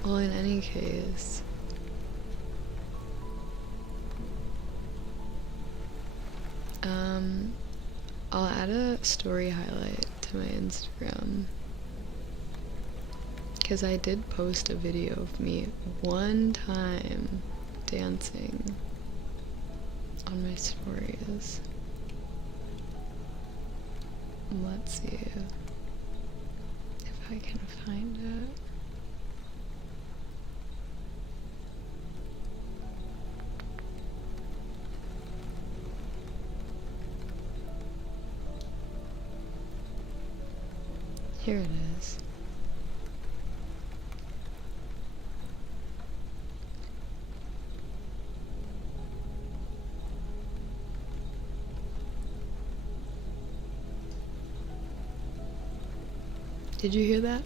Well, in any case, I'll add a story highlight to my Instagram, because I did post a video of me one time dancing on my stories. Let's see if I can find it. Here it is. Did you hear that?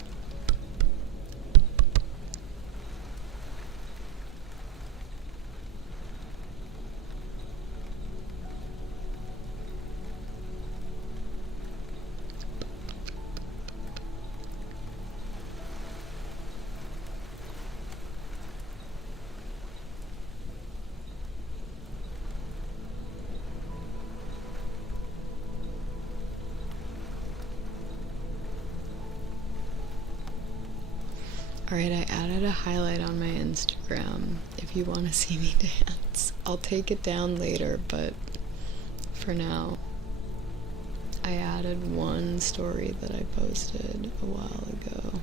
Alright, I added a highlight on my Instagram if you want to see me dance. I'll take it down later, but for now, I added one story that I posted a while ago.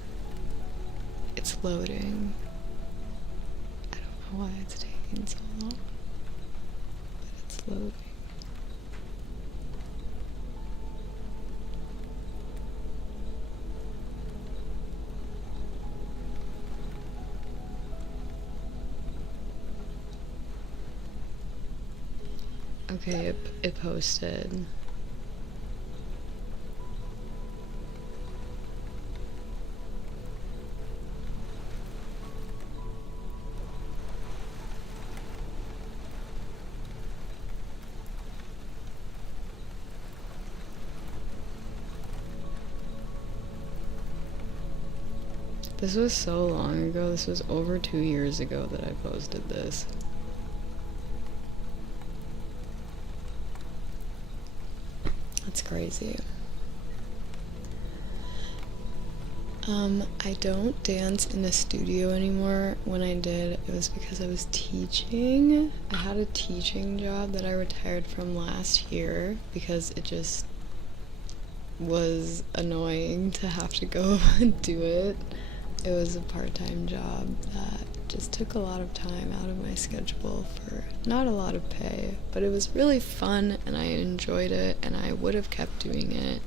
It's loading. I don't know why it's taking so long, but it's loading. Okay, it posted. This was so long ago. This was over 2 years ago that I posted this. That's crazy. I don't dance in a studio anymore. When I did, it was because I was teaching. I had a teaching job that I retired from last year because it just was annoying to have to go and do it. It was a part-time job that just took a lot of time out of my schedule for not a lot of pay, but it was really fun and I enjoyed it, and I would have kept doing it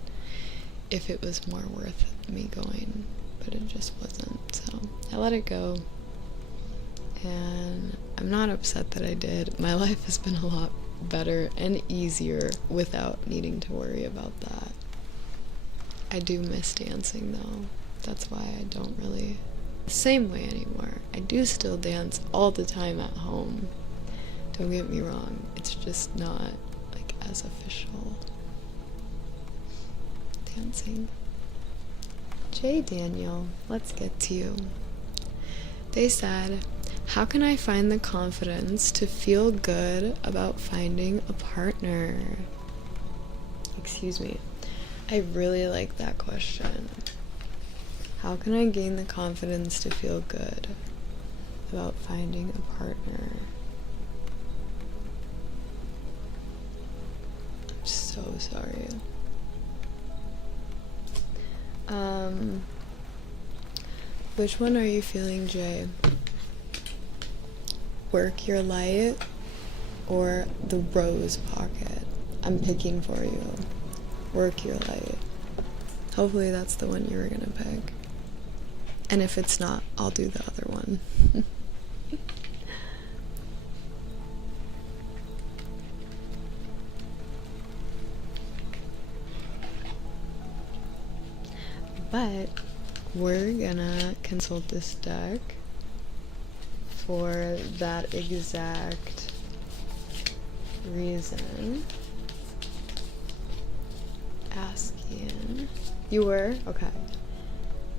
if it was more worth me going, but it just wasn't, so I let it go, and I'm not upset that I did. My life has been a lot better and easier without needing to worry about that. I do miss dancing though. That's why I don't really the same way anymore. I do still dance all the time at home. Don't get me wrong. It's just not like as official dancing. Jay Daniel, let's get to you. They said, how can I find the confidence to feel good about finding a partner? Excuse me. I really like that question. How can I gain the confidence to feel good about finding a partner? I'm so sorry. Which one are you feeling, Jay? Work Your Light or the Rose Pocket? I'm picking for you. Work Your Light. Hopefully that's the one you were gonna pick. And if it's not, I'll do the other one. But we're gonna consult this deck for that exact reason. Asking. You were? Okay.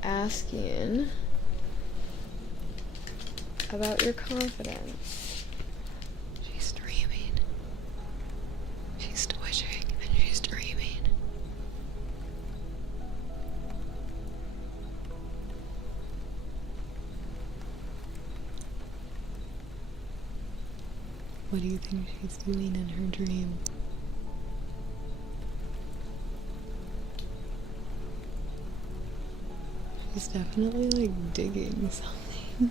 Asking about your confidence. She's dreaming. She's twitching and she's dreaming. What do you think she's doing in her dream? She's definitely like digging something.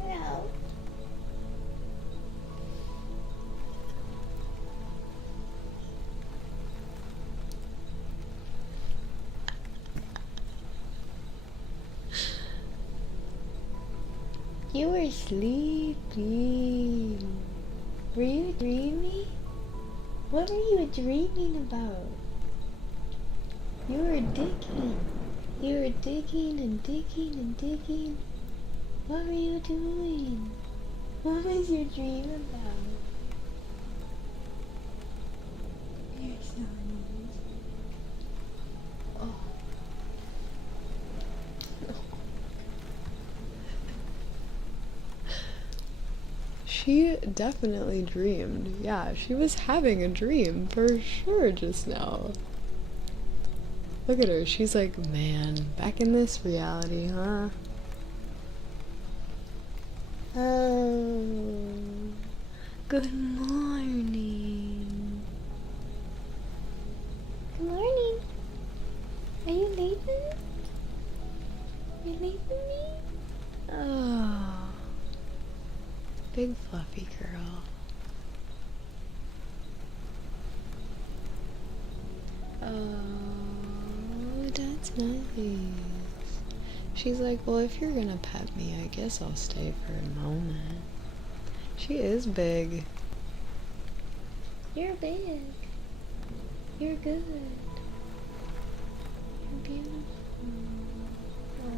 No. You were sleeping. Were you dreaming? What were you dreaming about? You were digging. You were digging and digging and digging. What were you doing? What was your dream about? You're so nice. Oh. She definitely dreamed. Yeah, she was having a dream for sure just now. Look at her. She's like, man, back in this reality, huh? Oh. Good morning. Good morning. Are you leaving? You leaving me? Oh. Big fluffy girl. Oh, that's nice. She's like, well, if you're gonna pet me, I guess I'll stay for a moment. She is big. You're big. You're good. You're beautiful. Oh.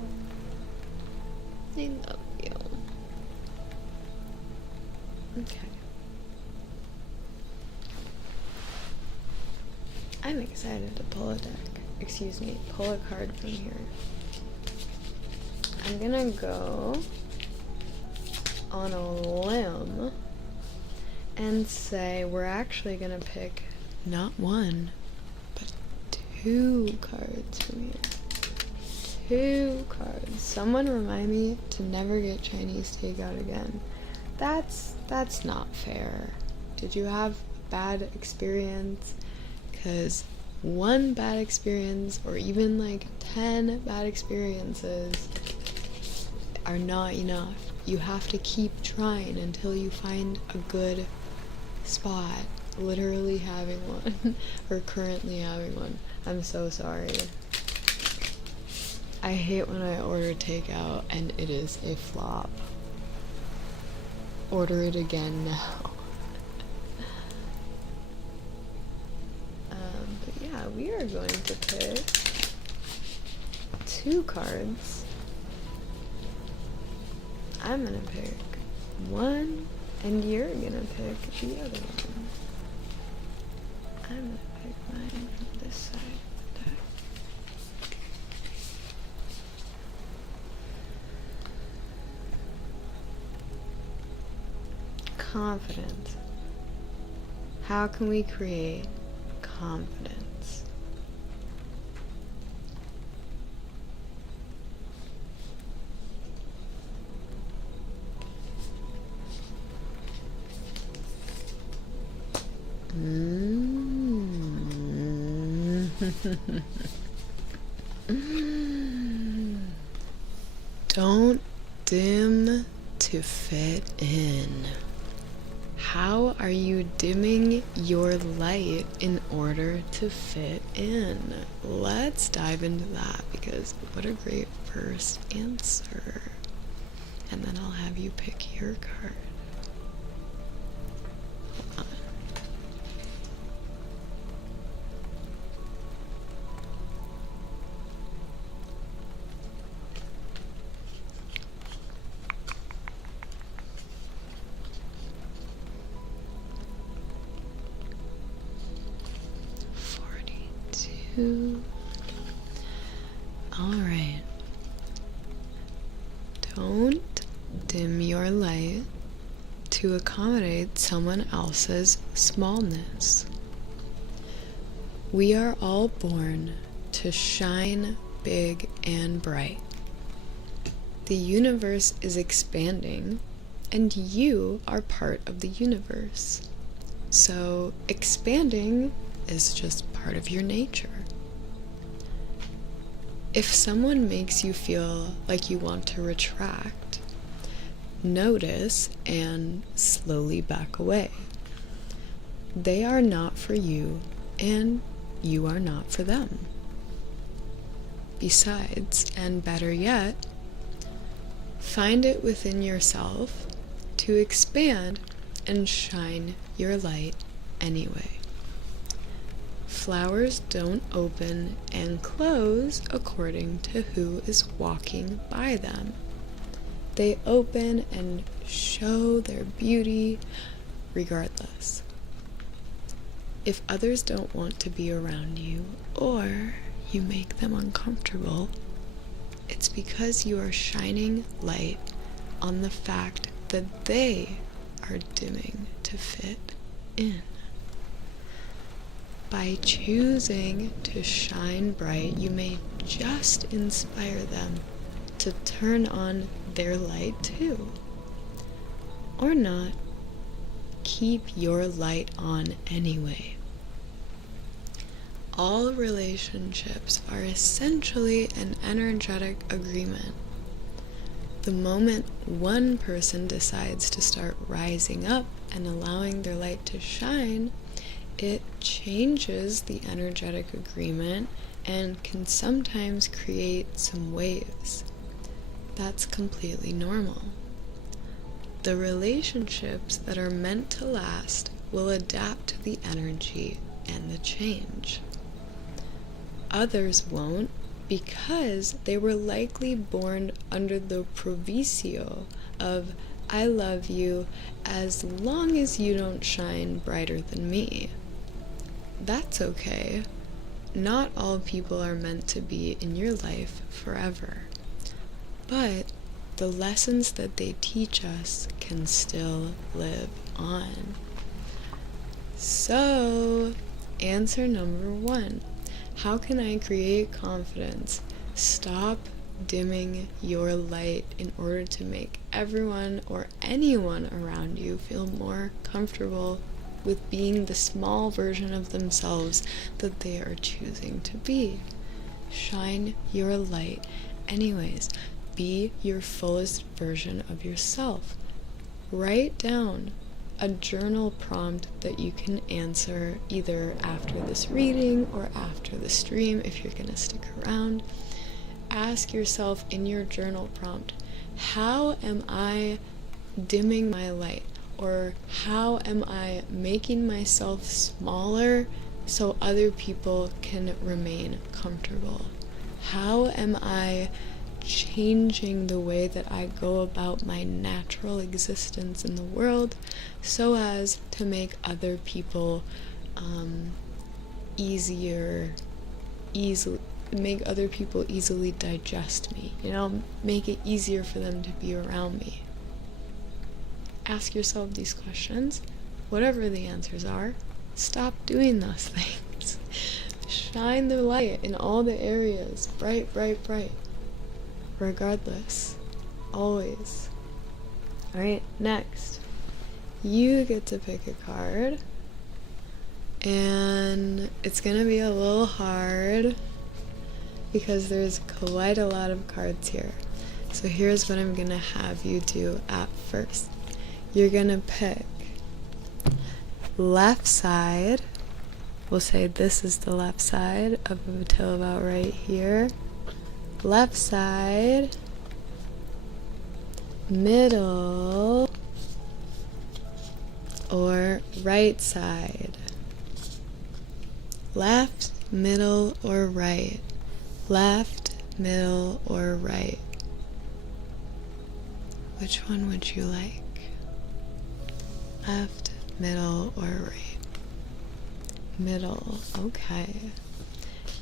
I love you. Okay. I'm excited to pull a deck. Excuse me, pull a card from here. I'm gonna go on a limb and say we're actually gonna pick not one, but 2 cards from here. 2 cards. Someone remind me to never get Chinese takeout again. That's not fair. Did you have a bad experience? Because 1 bad experience or even like 10 bad experiences are not enough. You have to keep trying until you find a good spot. Literally having one or currently having one. I'm so sorry. I hate when I order takeout and it is a flop. Order it again now. But yeah, we are going to pick 2 cards. I'm gonna pick one, and you're gonna pick the other one. I'm gonna pick mine from this side of the deck. Confidence. How can we create confidence? Don't dim to fit in. How are you dimming your light in order to fit in? Let's dive into that, because what a great first answer. And then I'll have you pick your card. Hold on. Alright. Don't dim your light to accommodate someone else's smallness. We are all born to shine big and bright. The universe is expanding, and you are part of the universe. So expanding is just part of your nature. If someone makes you feel like you want to retract, notice and slowly back away. They are not for you, and you are not for them. Besides, and better yet, find it within yourself to expand and shine your light anyway. Flowers don't open and close according to who is walking by them. They open and show their beauty regardless. If others don't want to be around you, or you make them uncomfortable, it's because you are shining light on the fact that they are dimming to fit in. By choosing to shine bright, you may just inspire them to turn on their light too. Or not. Keep your light on anyway. All relationships are essentially an energetic agreement. The moment one person decides to start rising up and allowing their light to shine, it changes the energetic agreement and can sometimes create some waves. That's completely normal. The relationships that are meant to last will adapt to the energy and the change. Others won't, because they were likely born under the proviso of "I love you as long as you don't shine brighter than me." That's okay. Not all people are meant to be in your life forever. But the lessons that they teach us can still live on. So, answer number 1. How can I create confidence? Stop dimming your light in order to make everyone or anyone around you feel more comfortable with being the small version of themselves that they are choosing to be. Shine your light anyways. Be your fullest version of yourself. Write down a journal prompt that you can answer either after this reading or after the stream if you're going to stick around. ask yourself in your journal prompt, how am I dimming my light? Or how am I making myself smaller so other people can remain comfortable? How am I changing the way that I go about my natural existence in the world so as to make other people make other people easily digest me, make it easier for them to be around me. Ask yourself these questions. Whatever the answers are, stop doing those things. Shine the light in all the areas, bright, bright, bright. Regardless, always. Alright, next, you get to pick a card, and it's gonna be a little hard because there's quite a lot of cards here. So here's what I'm gonna have you do at first. You're gonna pick left side. We'll say this is the left side up until about right here. Left side, middle, or right side. Left, middle, or right. Left, middle, or right. Which one would you like? Left, middle, or right? Middle. Okay.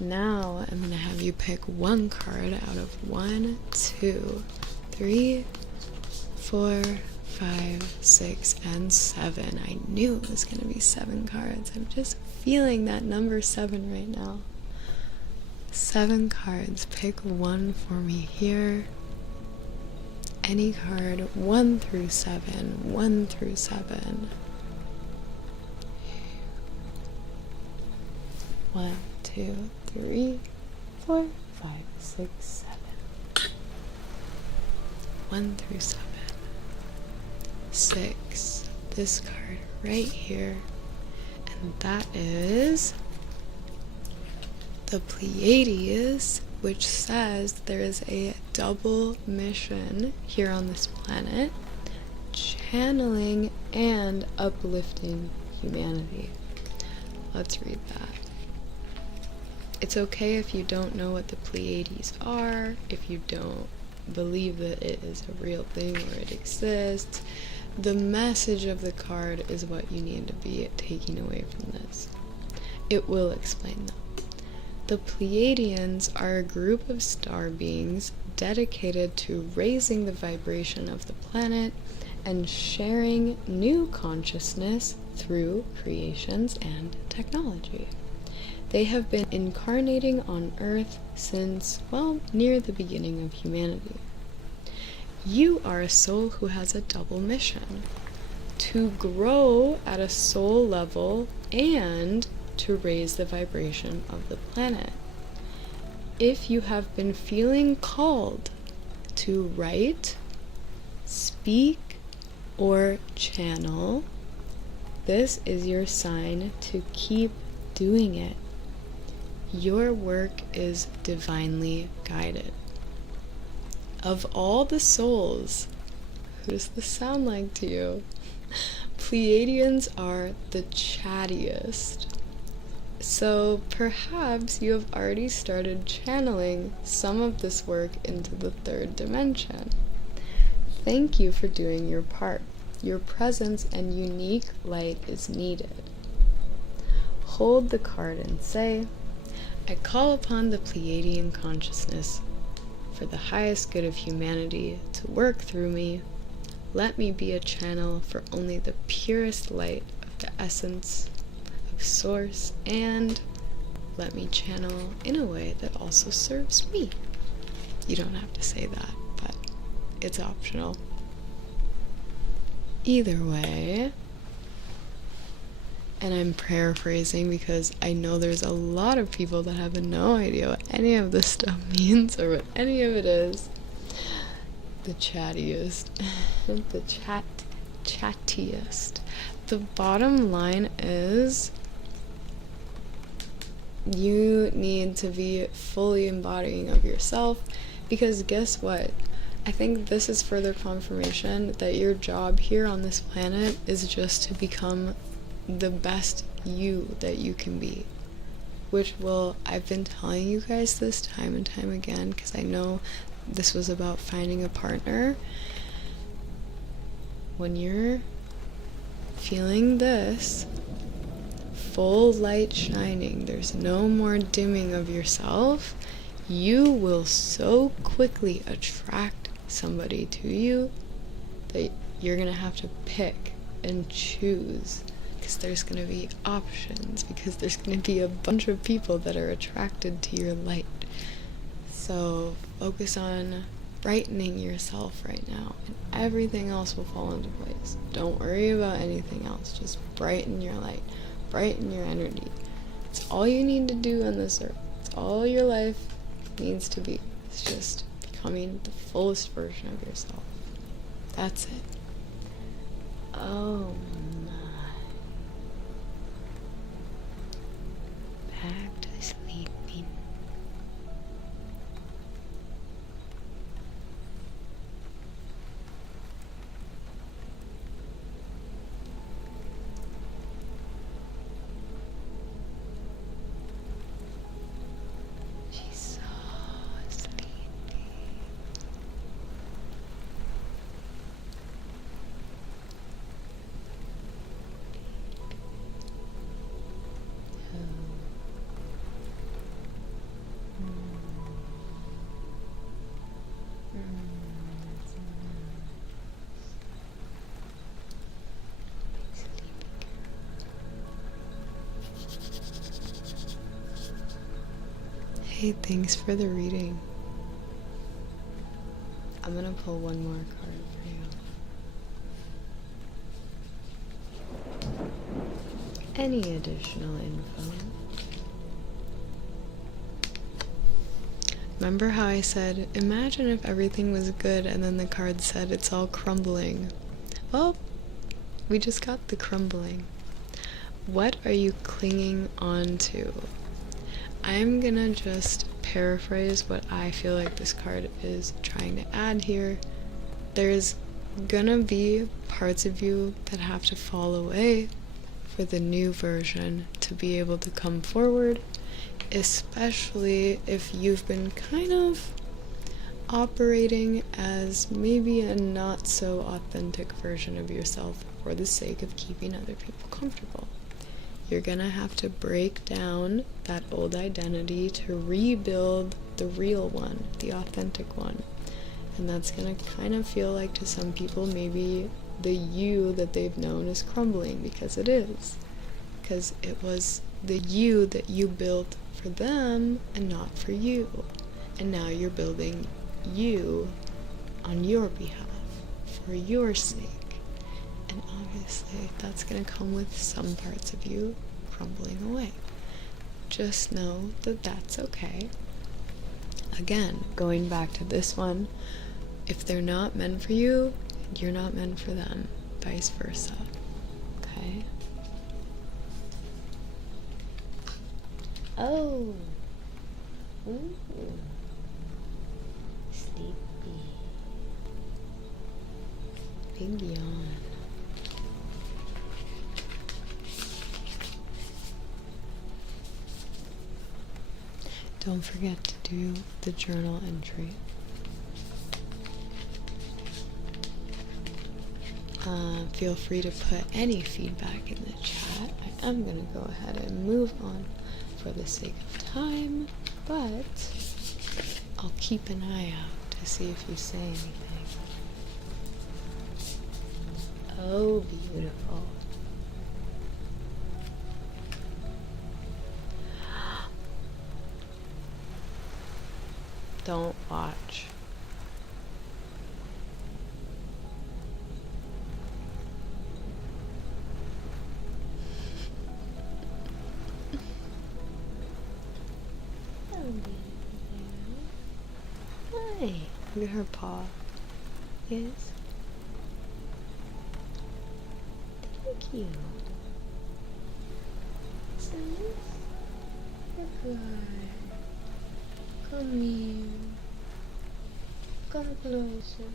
Now I'm going to have you pick one card out of 1, 2, 3, 4, 5, 6, and 7. I knew it was going to be 7 cards. I'm just feeling that number 7 right now. 7 cards. Pick one for me here. Any card, 1 through 7. 1 through 7. 1, 2, 3, 4, 5, 6, 7. 1 through 7. 6. This card right here. And that is the Pleiades, which says there is a double mission here on this planet, channeling and uplifting humanity. Let's read that. It's okay if you don't know what the Pleiades are, if you don't believe that it is a real thing or it exists. The message of the card is what you need to be taking away from this. It will explain them. The Pleiadians are a group of star beings dedicated to raising the vibration of the planet and sharing new consciousness through creations and technology. They have been incarnating on Earth since, well, near the beginning of humanity. You are a soul who has a double mission: to grow at a soul level and to raise the vibration of the planet. If you have been feeling called to write, speak, or channel, this is your sign to keep doing it. Your work is divinely guided. Of all the souls, who does this sound like to you? Pleiadians are the chattiest. So perhaps you have already started channeling some of this work into the third dimension. Thank you for doing your part. Your presence and unique light is needed. Hold the card and say, I call upon the Pleiadian consciousness for the highest good of humanity to work through me. Let me be a channel for only the purest light of the essence of Source, and let me channel in a way that also serves me. You don't have to say that, but it's optional. Either way, and I'm paraphrasing because I know there's a lot of people that have no idea what any of this stuff means or what any of it is. The chattiest. The chattiest. The bottom line is You need to be fully embodying of yourself, because guess what? I think this is further confirmation that your job here on this planet is just to become the best you that you can be. Which I've been telling you guys this time and time again, because I know this was about finding a partner. When you're feeling this full light shining, there's no more dimming of yourself, you will so quickly attract somebody to you that you're gonna have to pick and choose, because there's gonna be options, because there's gonna be a bunch of people that are attracted to your light. So focus on brightening yourself right now, and everything else will fall into place. Don't worry about anything else. Just brighten your light, brighten your energy. It's all you need to do on this earth. It's all your life needs to be. It's just becoming the fullest version of yourself. That's it. Oh my. Back to sleeping. She's so sleepy. Hey, thanks for the reading. I'm gonna pull one more card for you. Any additional info? Remember how I said, imagine if everything was good and then the card said it's all crumbling? Well, we just got the crumbling. What are you clinging on to? I'm gonna just paraphrase what I feel like this card is trying to add here. There's gonna be parts of you that have to fall away for the new version to be able to come forward, especially if you've been kind of operating as maybe a not so authentic version of yourself for the sake of keeping other people comfortable. You're gonna have to break down that old identity to rebuild the real one, the authentic one. And that's gonna kind of feel like, to some people, maybe the you that they've known is crumbling, because it is. Because it was the you that you built for them and not for you. And now you're building you on your behalf, for your sake. And obviously that's going to come with some parts of you crumbling away. Just know that that's okay. Again, going back to this one, if they're not meant for you, you're not meant for them, vice versa. Okay? Oh. Ooh. Sleepy. Big yawn. Don't forget to do the journal entry. Feel free to put any feedback in the chat. I am going to go ahead and move on for the sake of time, but I'll keep an eye out to see if you say anything. Oh, beautiful. Don't watch. Hi. Look at her paw. Yes. Thank you. So, You're good. Come here. Come closer.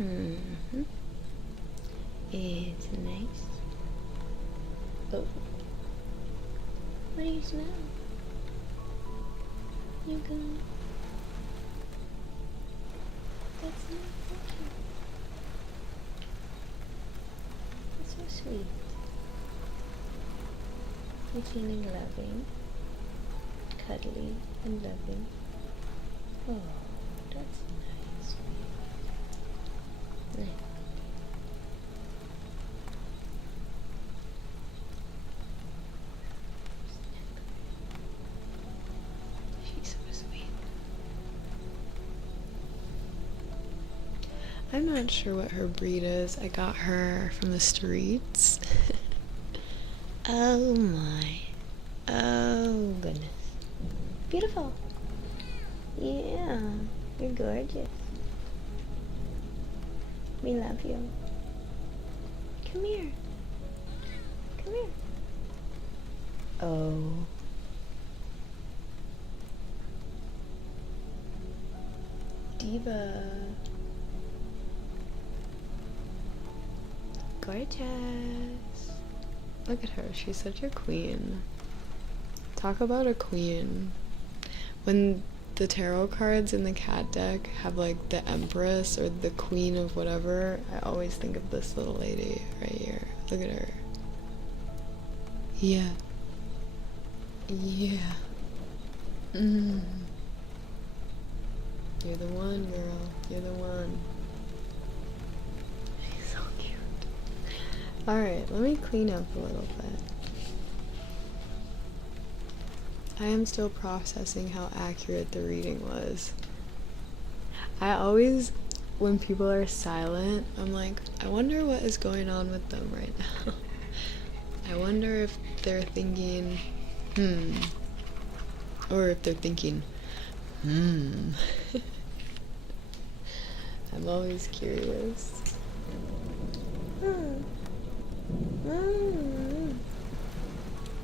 Mm-hmm. It's nice. Oh. What do you smell? You go. That's not cooking. That's so sweet. You're feeling loving, cuddly, and loving. Oh, that's nice. Nice. She's so sweet. I'm not sure what her breed is. I got her from the streets. Oh my. Oh goodness. Beautiful. Yeah, you're gorgeous. We love you. Come here. Come here. Oh. Diva. Gorgeous. Look at her. She's such a queen. Talk about a queen. When the tarot cards in the cat deck have like the empress or the queen of whatever, I always think of this little lady right here. Look at her. Yeah. Yeah. Mm. You're the one, girl. You're the one. She's so cute. Alright, let me clean up a little bit. I am still processing how accurate the reading was. I always, when people are silent, I'm like, I wonder what is going on with them right now. I wonder if they're thinking, or if they're thinking, I'm always curious.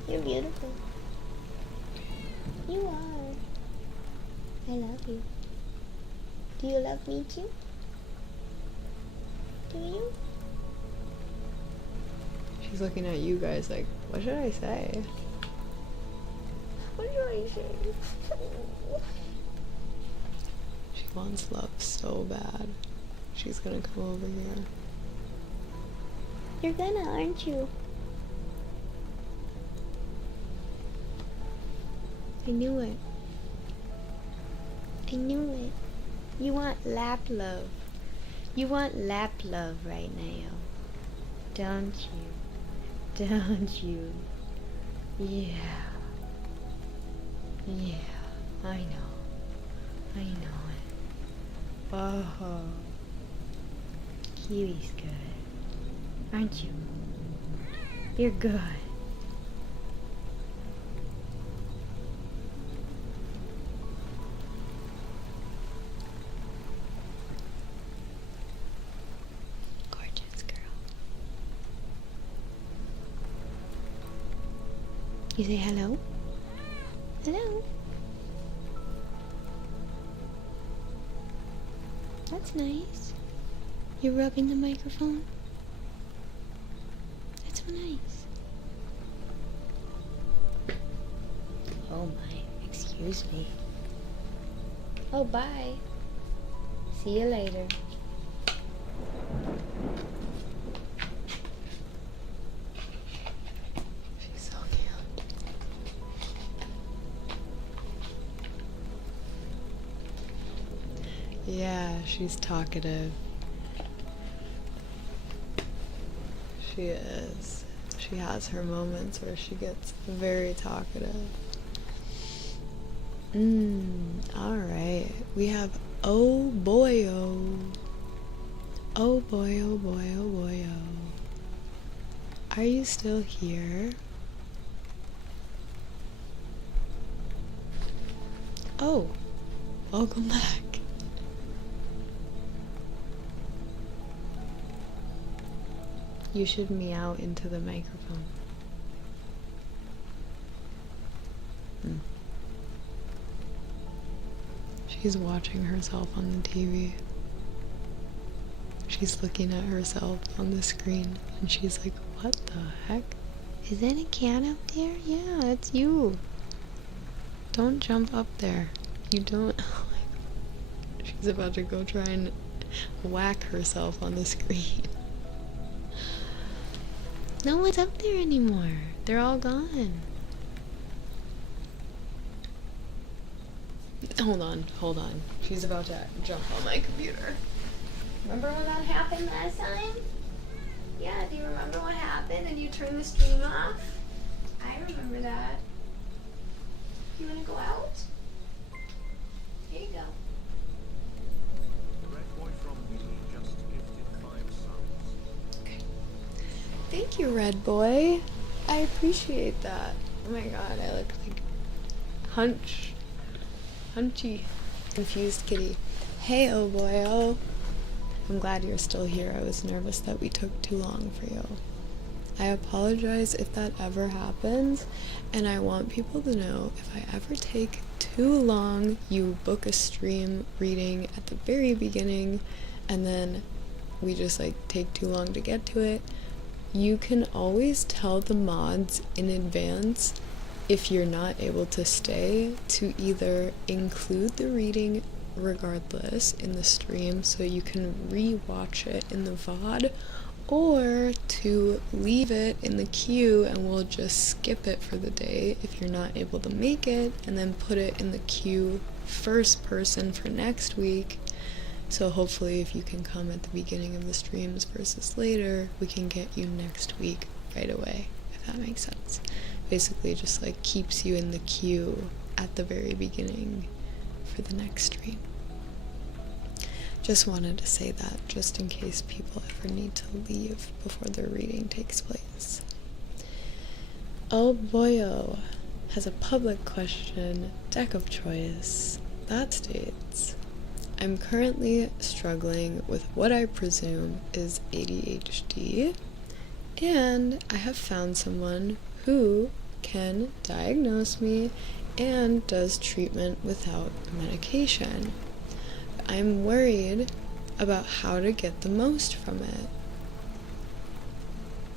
You're beautiful. You are. I love you. Do you love me too? Do you? She's looking at you guys like, what should I say? What should I say? She wants love so bad. She's gonna come over here. You're gonna, aren't you? I knew it. I knew it. You want lap love. You want lap love right now. Don't you? Don't you? Yeah. Yeah. I know. I know it. Oh. Kiwi's good. Aren't you? You're good. Gorgeous girl. You say hello? Hello? That's nice. You're rubbing the microphone? That's so nice. Oh my, excuse me. Oh, bye. See you later. She's so cute. Yeah, she's talkative. She is. She has her moments where she gets very talkative. Alright. We have oh boy oh. Oh boy, oh boy, oh boy, oh. Are you still here? Oh, welcome back. You should meow into the microphone. She's watching herself on the TV. She's looking at herself on the screen and she's like, what the heck? Is that a cat up there? Yeah, it's you. Don't jump up there. You don't. Oh my God. She's about to go try and whack herself on the screen. No one's up there anymore. They're all gone. Hold on. She's about to jump on my computer. Remember when that happened last time? Yeah, do you remember what happened and you turned the stream off? I remember that. You wanna go out? Here you go. The red boy from Billy just gifted 5 subs. Okay. Thank you, Red Boy. I appreciate that. Oh my god, I look like hunchy, confused kitty. Hey, oh boy, oh. I'm glad you're still here. I was nervous that we took too long for you. I apologize if that ever happens, and I want people to know if I ever take too long, you book a stream reading at the very beginning, and then we just like take too long to get to it. You can always tell the mods in advance if you're not able to stay to either include the reading regardless in the stream so you can re-watch it in the VOD, or to leave it in the queue and we'll just skip it for the day if you're not able to make it, and then put it in the queue first person for next week. So hopefully if you can come at the beginning of the streams versus later, we can get you next week right away, if that makes sense. Basically just like keeps you in the queue at the very beginning for the next stream. Just wanted to say that just in case people ever need to leave before their reading takes place. Oh boyo has a public question deck of choice that states, I'm currently struggling with what I presume is ADHD, and I have found someone who can diagnose me and does treatment without medication. I'm worried about how to get the most from it.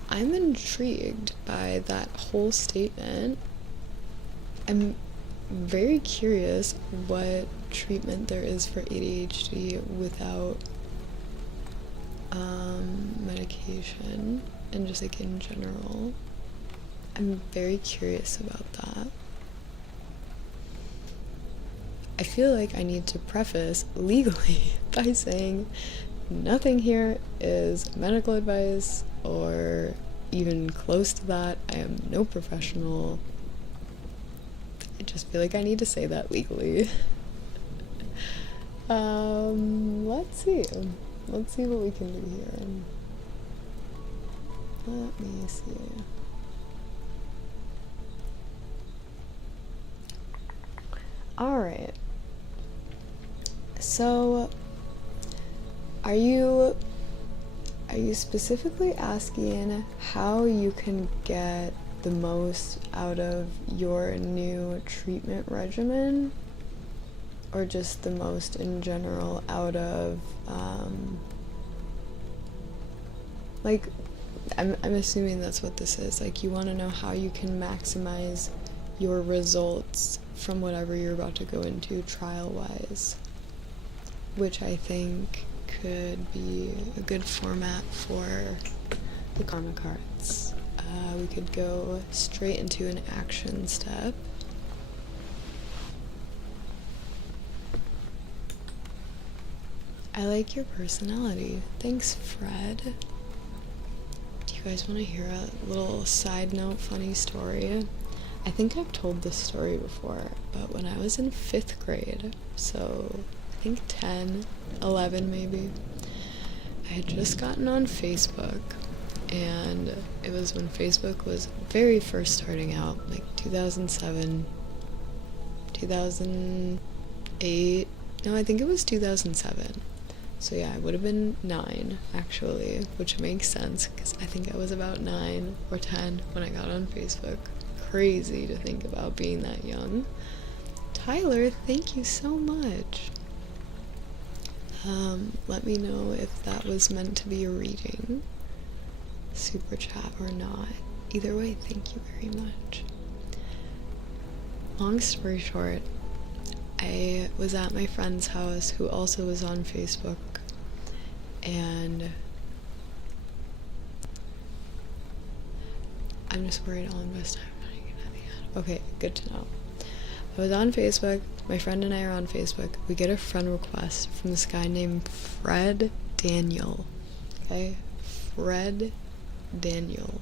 I'm intrigued by that whole statement. I'm very curious what treatment there is for ADHD without medication, and just like in general. I'm very curious about that. I feel like I need to preface legally by saying nothing here is medical advice or even close to that. I am no professional. I just feel like I need to say that legally. Let's see. Let's see what we can do here. Let me see. Alright. So, are you specifically asking how you can get the most out of your new treatment regimen? Or just the most in general out of, like, I'm assuming that's what this is. Like, you want to know how you can maximize your results from whatever you're about to go into trial-wise, which I think could be a good format for the karma cards. We could go straight into an action step. I like your personality. Thanks, Fred. Do you guys want to hear a little side note funny story? I think I've told this story before, but when I was in 5th grade, so I think 10, 11 maybe, I had just gotten on Facebook, and it was when Facebook was very first starting out, like 2007, 2000, 2008. No, I think it was 2007. So yeah, I would have been 9 actually, which makes sense because I think I was about 9 or 10 when I got on Facebook. Crazy to think about being that young. Tyler, thank you so much. Let me know if that was meant to be a reading, super chat or not. Either way, thank you very much. Long story short, I was at my friend's house who also was on Facebook, and I'm just worried all this time. Okay, good to know. I was on Facebook, my friend and I are on Facebook. We get a friend request from this guy named Fred Daniel. Okay? Fred Daniel.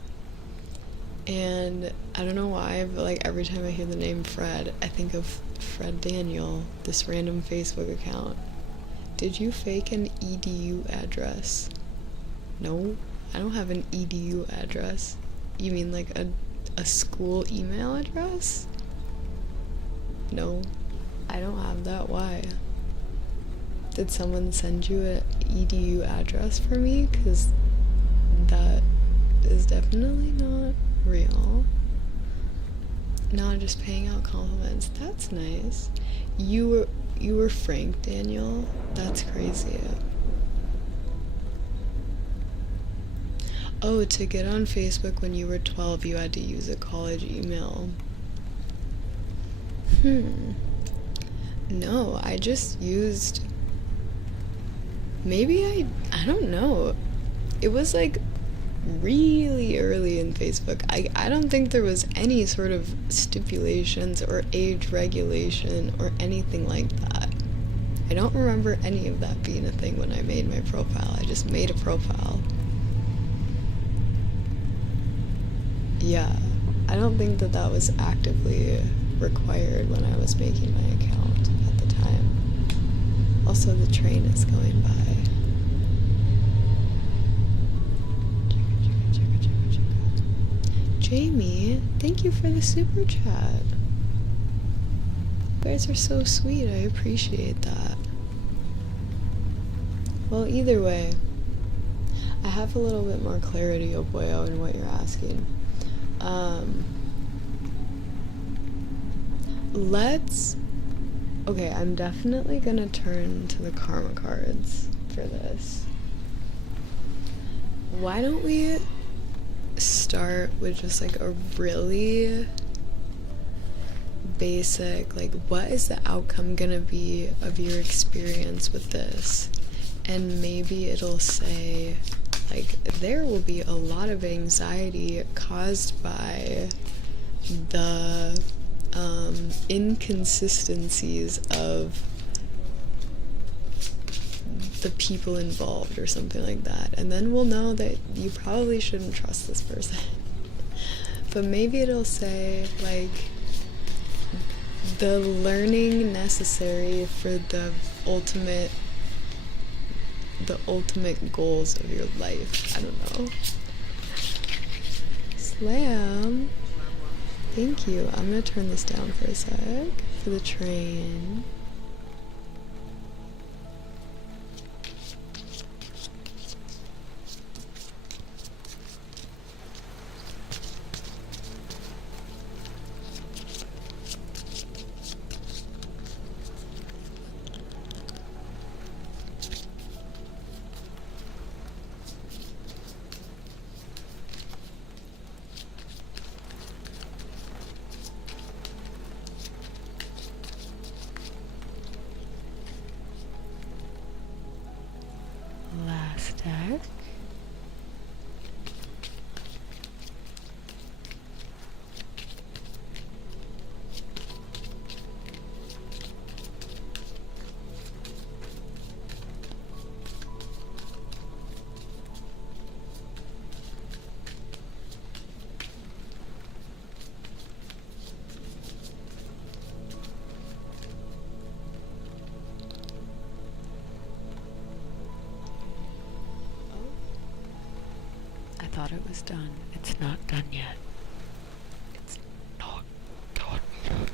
And I don't know why, but like every time I hear the name Fred, I think of Fred Daniel, this random Facebook account. Did you fake an EDU address? No, I don't have an EDU address. You mean like a school email address? No, I don't have that. Why? Did someone send you an EDU address for me? Because that is definitely not real. Not just paying out compliments. That's nice. You were Frank Daniel? That's crazy. Oh, to get on Facebook when you were 12, you had to use a college email. No, I just used... Maybe I don't know. It was like really early in Facebook. I don't think there was any sort of stipulations or age regulation or anything like that. I don't remember any of that being a thing when I made my profile. I just made a profile. Yeah, I don't think that was actively required when I was making my account at the time. Also, the train is going by. Jamie, thank you for the super chat. You guys are so sweet. I appreciate that. Well, either way, I have a little bit more clarity, oh boyo, in what you're asking. Okay, I'm definitely gonna turn to the karma cards for this. Why don't we start with just like a really basic, like, what is the outcome gonna be of your experience with this? And maybe it'll say, like, there will be a lot of anxiety caused by the inconsistencies of the people involved or something like that. And then we'll know that you probably shouldn't trust this person. But maybe it'll say, like, the learning necessary for the ultimate goals of your life. I don't know. Slam. Thank you. I'm gonna turn this down for a sec for the train. Last deck. I thought it was done. It's not done yet. It's not done yet.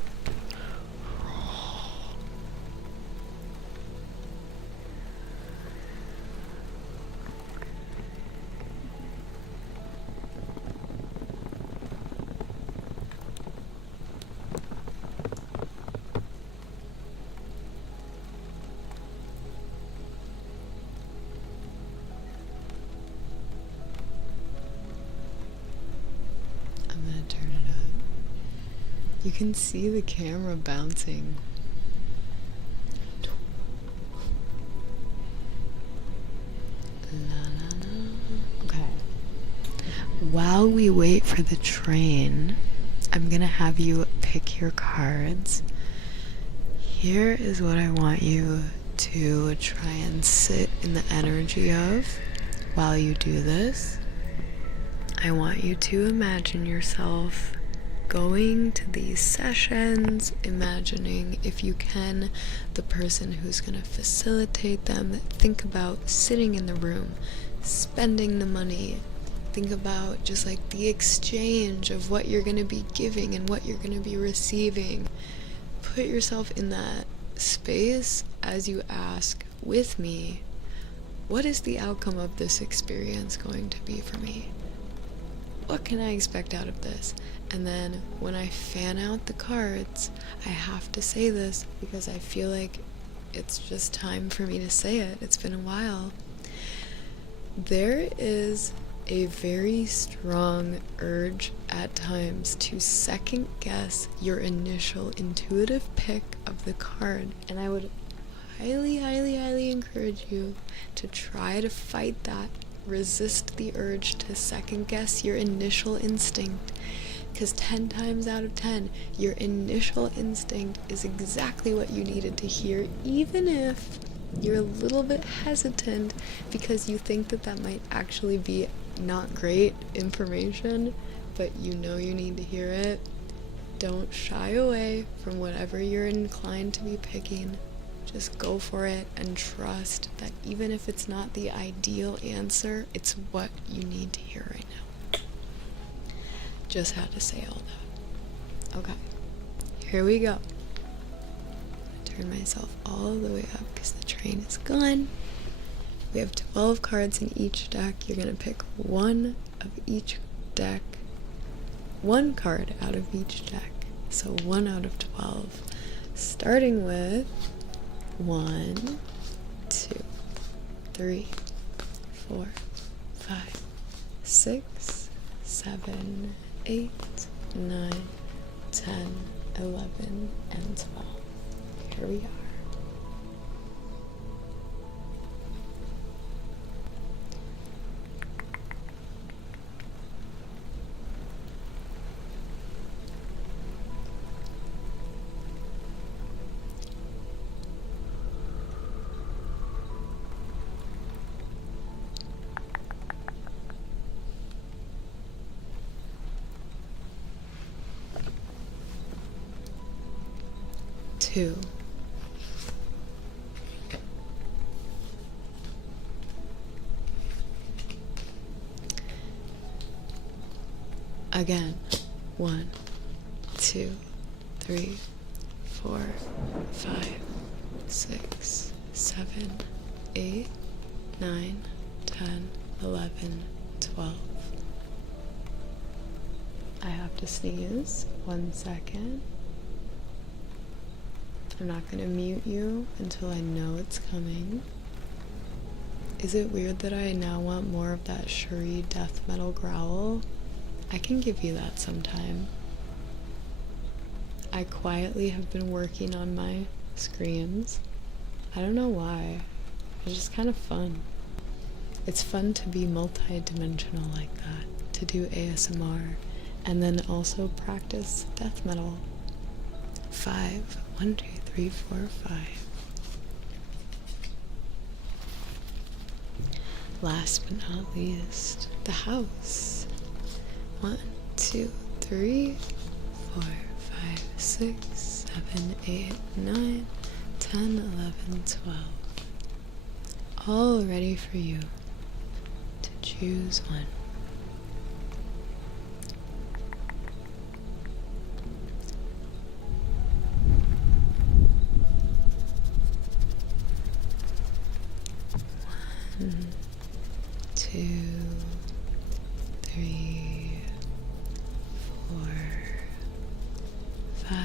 You can see the camera bouncing. La, la, la. Okay. While we wait for the train, I'm gonna have you pick your cards. Here is what I want you to try and sit in the energy of while you do this. I want you to imagine yourself going to these sessions, imagining, if you can, the person who's going to facilitate them. Think about sitting in the room, spending the money. Think about just like the exchange of what you're going to be giving and what you're going to be receiving. Put yourself in that space as you ask with me, what is the outcome of this experience going to be for me? What can I expect out of this? And then when I fan out the cards, I have to say this because I feel like it's just time for me to say it. It's been a while. There is a very strong urge at times to second guess your initial intuitive pick of the card. And I would highly, highly, highly encourage you to try to fight that. Resist the urge to second guess your initial instinct, because 10 times out of 10 your initial instinct is exactly what you needed to hear, even if you're a little bit hesitant because you think that that might actually be not great information, but you know you need to hear it. Don't shy away from whatever you're inclined to be picking. Just go for it and trust that even if it's not the ideal answer, it's what you need to hear right now. Just had to say all that. Okay, here we go. Turn myself all the way up because the train is gone. We have 12 cards in each deck. You're going to pick one of each deck, one card out of each deck. So 1 out of 12. Starting with 1, 2, 3, 4, 5, 6, 7, 8, 9, 10, 11, and 12. Here we are. Two. Again. 1, 2, 3, 4, 5, 6, 7, 8, 9, 10, 11, 12. I have to sneeze. 1 second. I'm not going to mute you until I know it's coming. Is it weird that I now want more of that Cherie death metal growl? I can give you that sometime. I quietly have been working on my screams. I don't know why. It's just kind of fun. It's fun to be multi-dimensional like that, to do ASMR, and then also practice death metal. 5. 1, 2, 3, 4, 5. Last but not least, the house. 1, 2, 3, 4, 5, 6, 7, 8, 9, 10, 11, 12. All ready for you to choose one. One, 2, 3, 4, 5,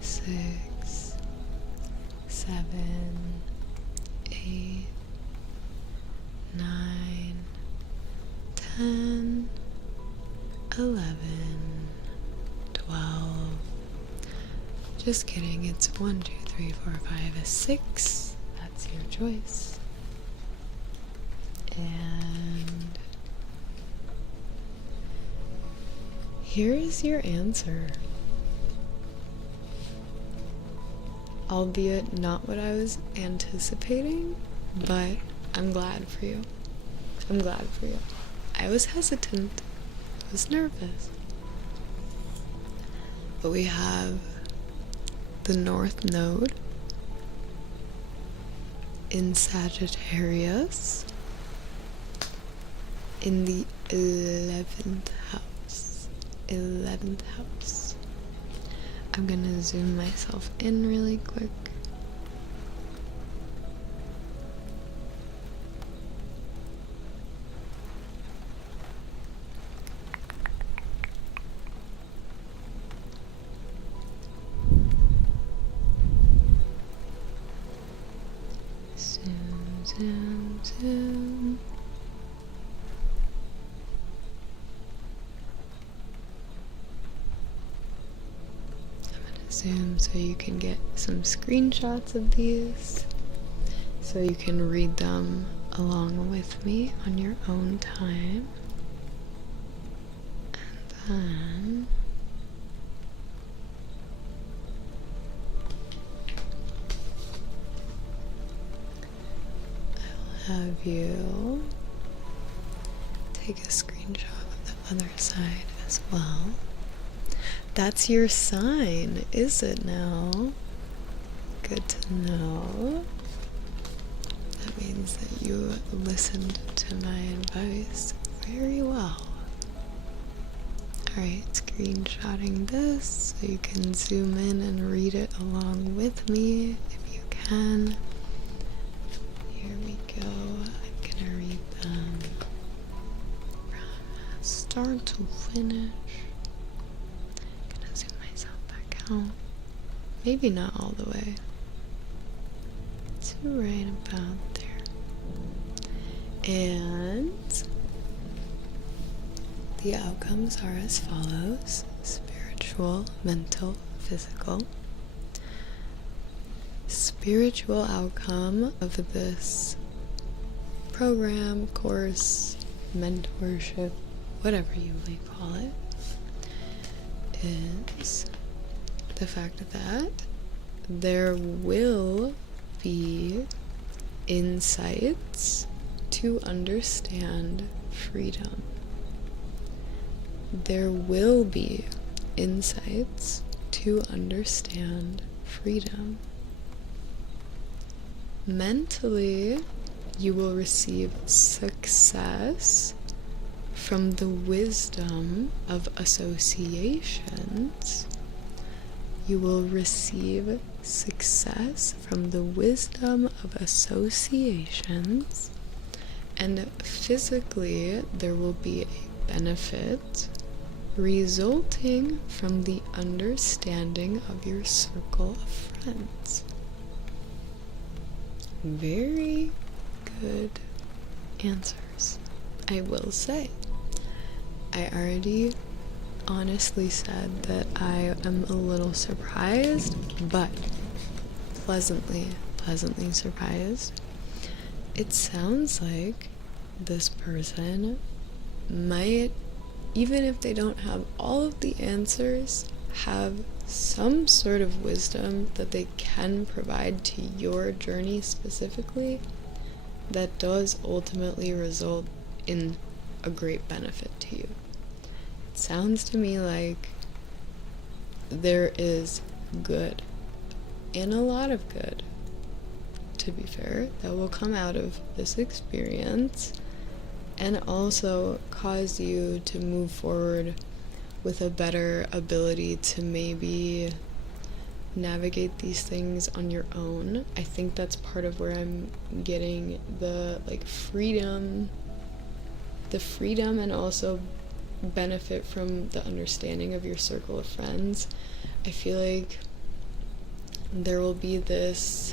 6, 7, 8, 9, 10, 11, 12. Just kidding, it's 1, 2, 3, 4, 5, 6. That's your choice. And here is your answer. Albeit not what I was anticipating, but I'm glad for you. I'm glad for you. I was hesitant. I was nervous. But we have the North Node in Sagittarius in the 11th house. 11th house. I'm gonna zoom myself in really quick. Zoom, zoom, zoom. Zoom so you can get some screenshots of these, so you can read them along with me on your own time. And then I'll have you take a screenshot of the other side as well. That's your sign, is it now? Good to know. That means that you listened to my advice very well. Alright, screenshotting this so you can zoom in and read it along with me if you can. Here we go. I'm gonna read them from start to finish. Oh, maybe not all the way. It's right about there. And the outcomes are as follows: spiritual, mental, physical. Spiritual outcome of this program, course, mentorship, whatever you may call it, is the fact that there will be insights to understand freedom. There will be insights to understand freedom. Mentally, you will receive success from the wisdom of associations. You will receive success from the wisdom of associations, and physically there will be a benefit resulting from the understanding of your circle of friends. Very good answers, I will say. I already honestly said that I am a little surprised, but pleasantly surprised. It sounds like this person might, even if they don't have all of the answers, have some sort of wisdom that they can provide to your journey specifically that does ultimately result in a great benefit to you. Sounds to me like there is good, and a lot of good, to be fair, that will come out of this experience and also cause you to move forward with a better ability to maybe navigate these things on your own. I think that's part of where I'm getting the freedom and also benefit from the understanding of your circle of friends. I feel like there will be this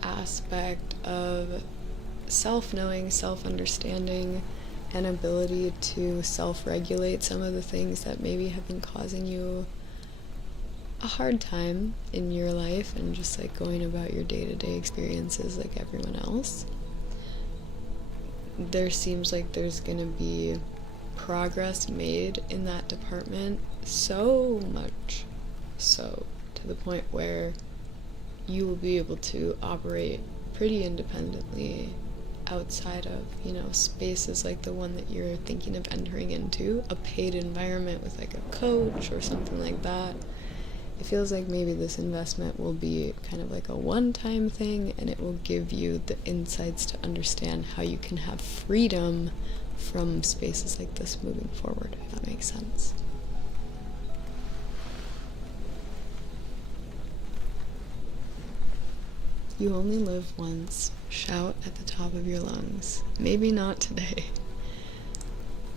aspect of self-knowing, self-understanding, and ability to self-regulate some of the things that maybe have been causing you a hard time in your life and just like going about your day-to-day experiences like everyone else, there seems like there's gonna be progress made in that department, so much so to the point where you will be able to operate pretty independently outside of, you know, spaces like the one that you're thinking of entering into, a paid environment with like a coach or something like that. It feels like maybe this investment will be kind of like a one-time thing, and it will give you the insights to understand how you can have freedom from spaces like this moving forward, if that makes sense. You only live once. Shout at the top of your lungs. Maybe not today.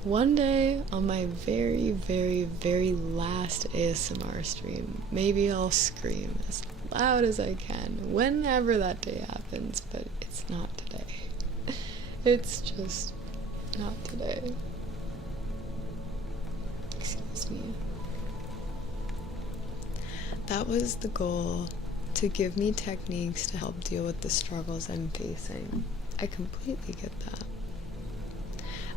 One day, on my very, very, very last ASMR stream, maybe I'll scream as loud as I can, whenever that day happens, but it's not today. It's just not today. Excuse me. That was the goal, to give me techniques to help deal with the struggles I'm facing. I completely get that.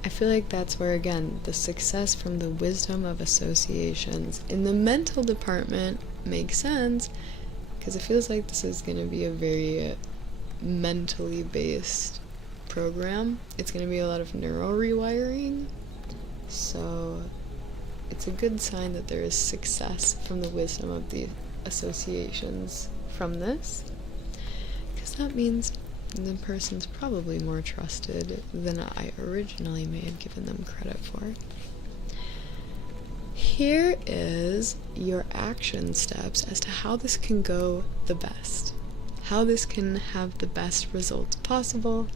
I feel like that's where, again, the success from the wisdom of associations in the mental department makes sense, because it feels like this is going to be a very mentally based program. It's going to be a lot of neural rewiring, so it's a good sign that there is success from the wisdom of the associations from this, because that means the person's probably more trusted than I originally may have given them credit for. Here is your action steps as to how this can go the best, how this can have the best results possible,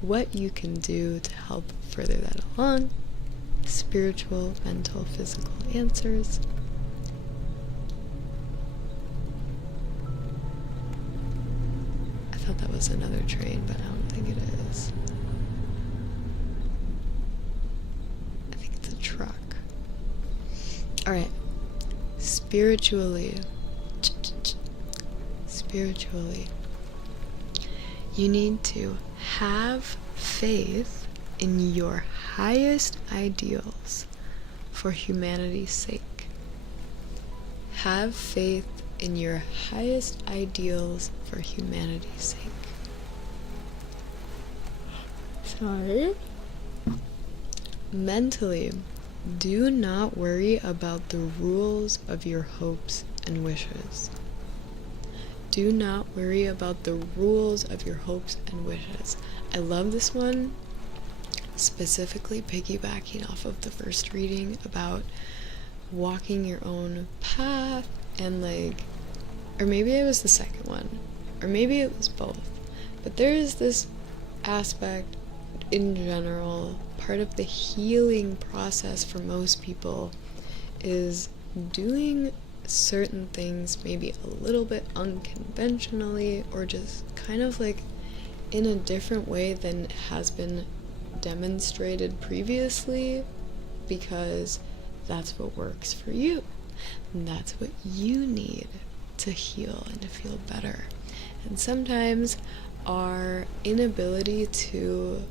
what you can do to help further that along, spiritual, mental, physical answers. I thought that was another train, but I don't think it is. I think it's a truck. Alright. Spiritually. Spiritually. You need to have faith in your highest ideals for humanity's sake. Have faith in your highest ideals for humanity's sake. Sorry. Mentally, do not worry about the rules of your hopes and wishes. Do not worry about the rules of your hopes and wishes. I love this one, specifically piggybacking off of the first reading about walking your own path, and like, or maybe it was the second one, or maybe it was both, but there is this aspect in general, part of the healing process for most people is doing certain things maybe a little bit unconventionally, or just kind of like in a different way than has been demonstrated previously, because that's what works for you. And that's what you need to heal and to feel better. And sometimes our inability to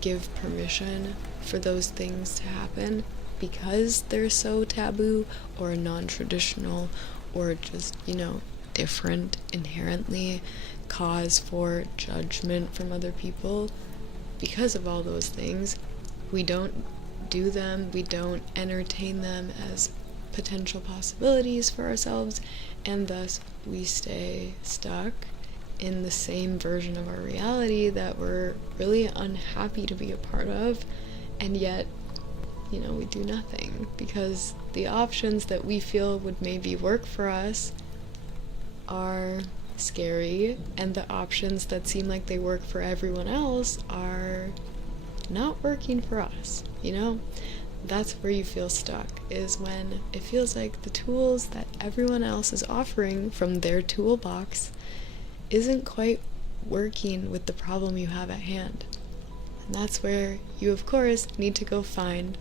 give permission for those things to happen because they're so taboo or non-traditional or just, you know, different inherently, cause for judgment from other people. Because of all those things, we don't do them, we don't entertain them as potential possibilities for ourselves, and thus we stay stuck in the same version of our reality that we're really unhappy to be a part of, and yet, you know, we do nothing because the options that we feel would maybe work for us are scary, and the options that seem like they work for everyone else are not working for us, you know? That's where you feel stuck, is when it feels like the tools that everyone else is offering from their toolbox isn't quite working with the problem you have at hand. And that's where you, of course, need to go find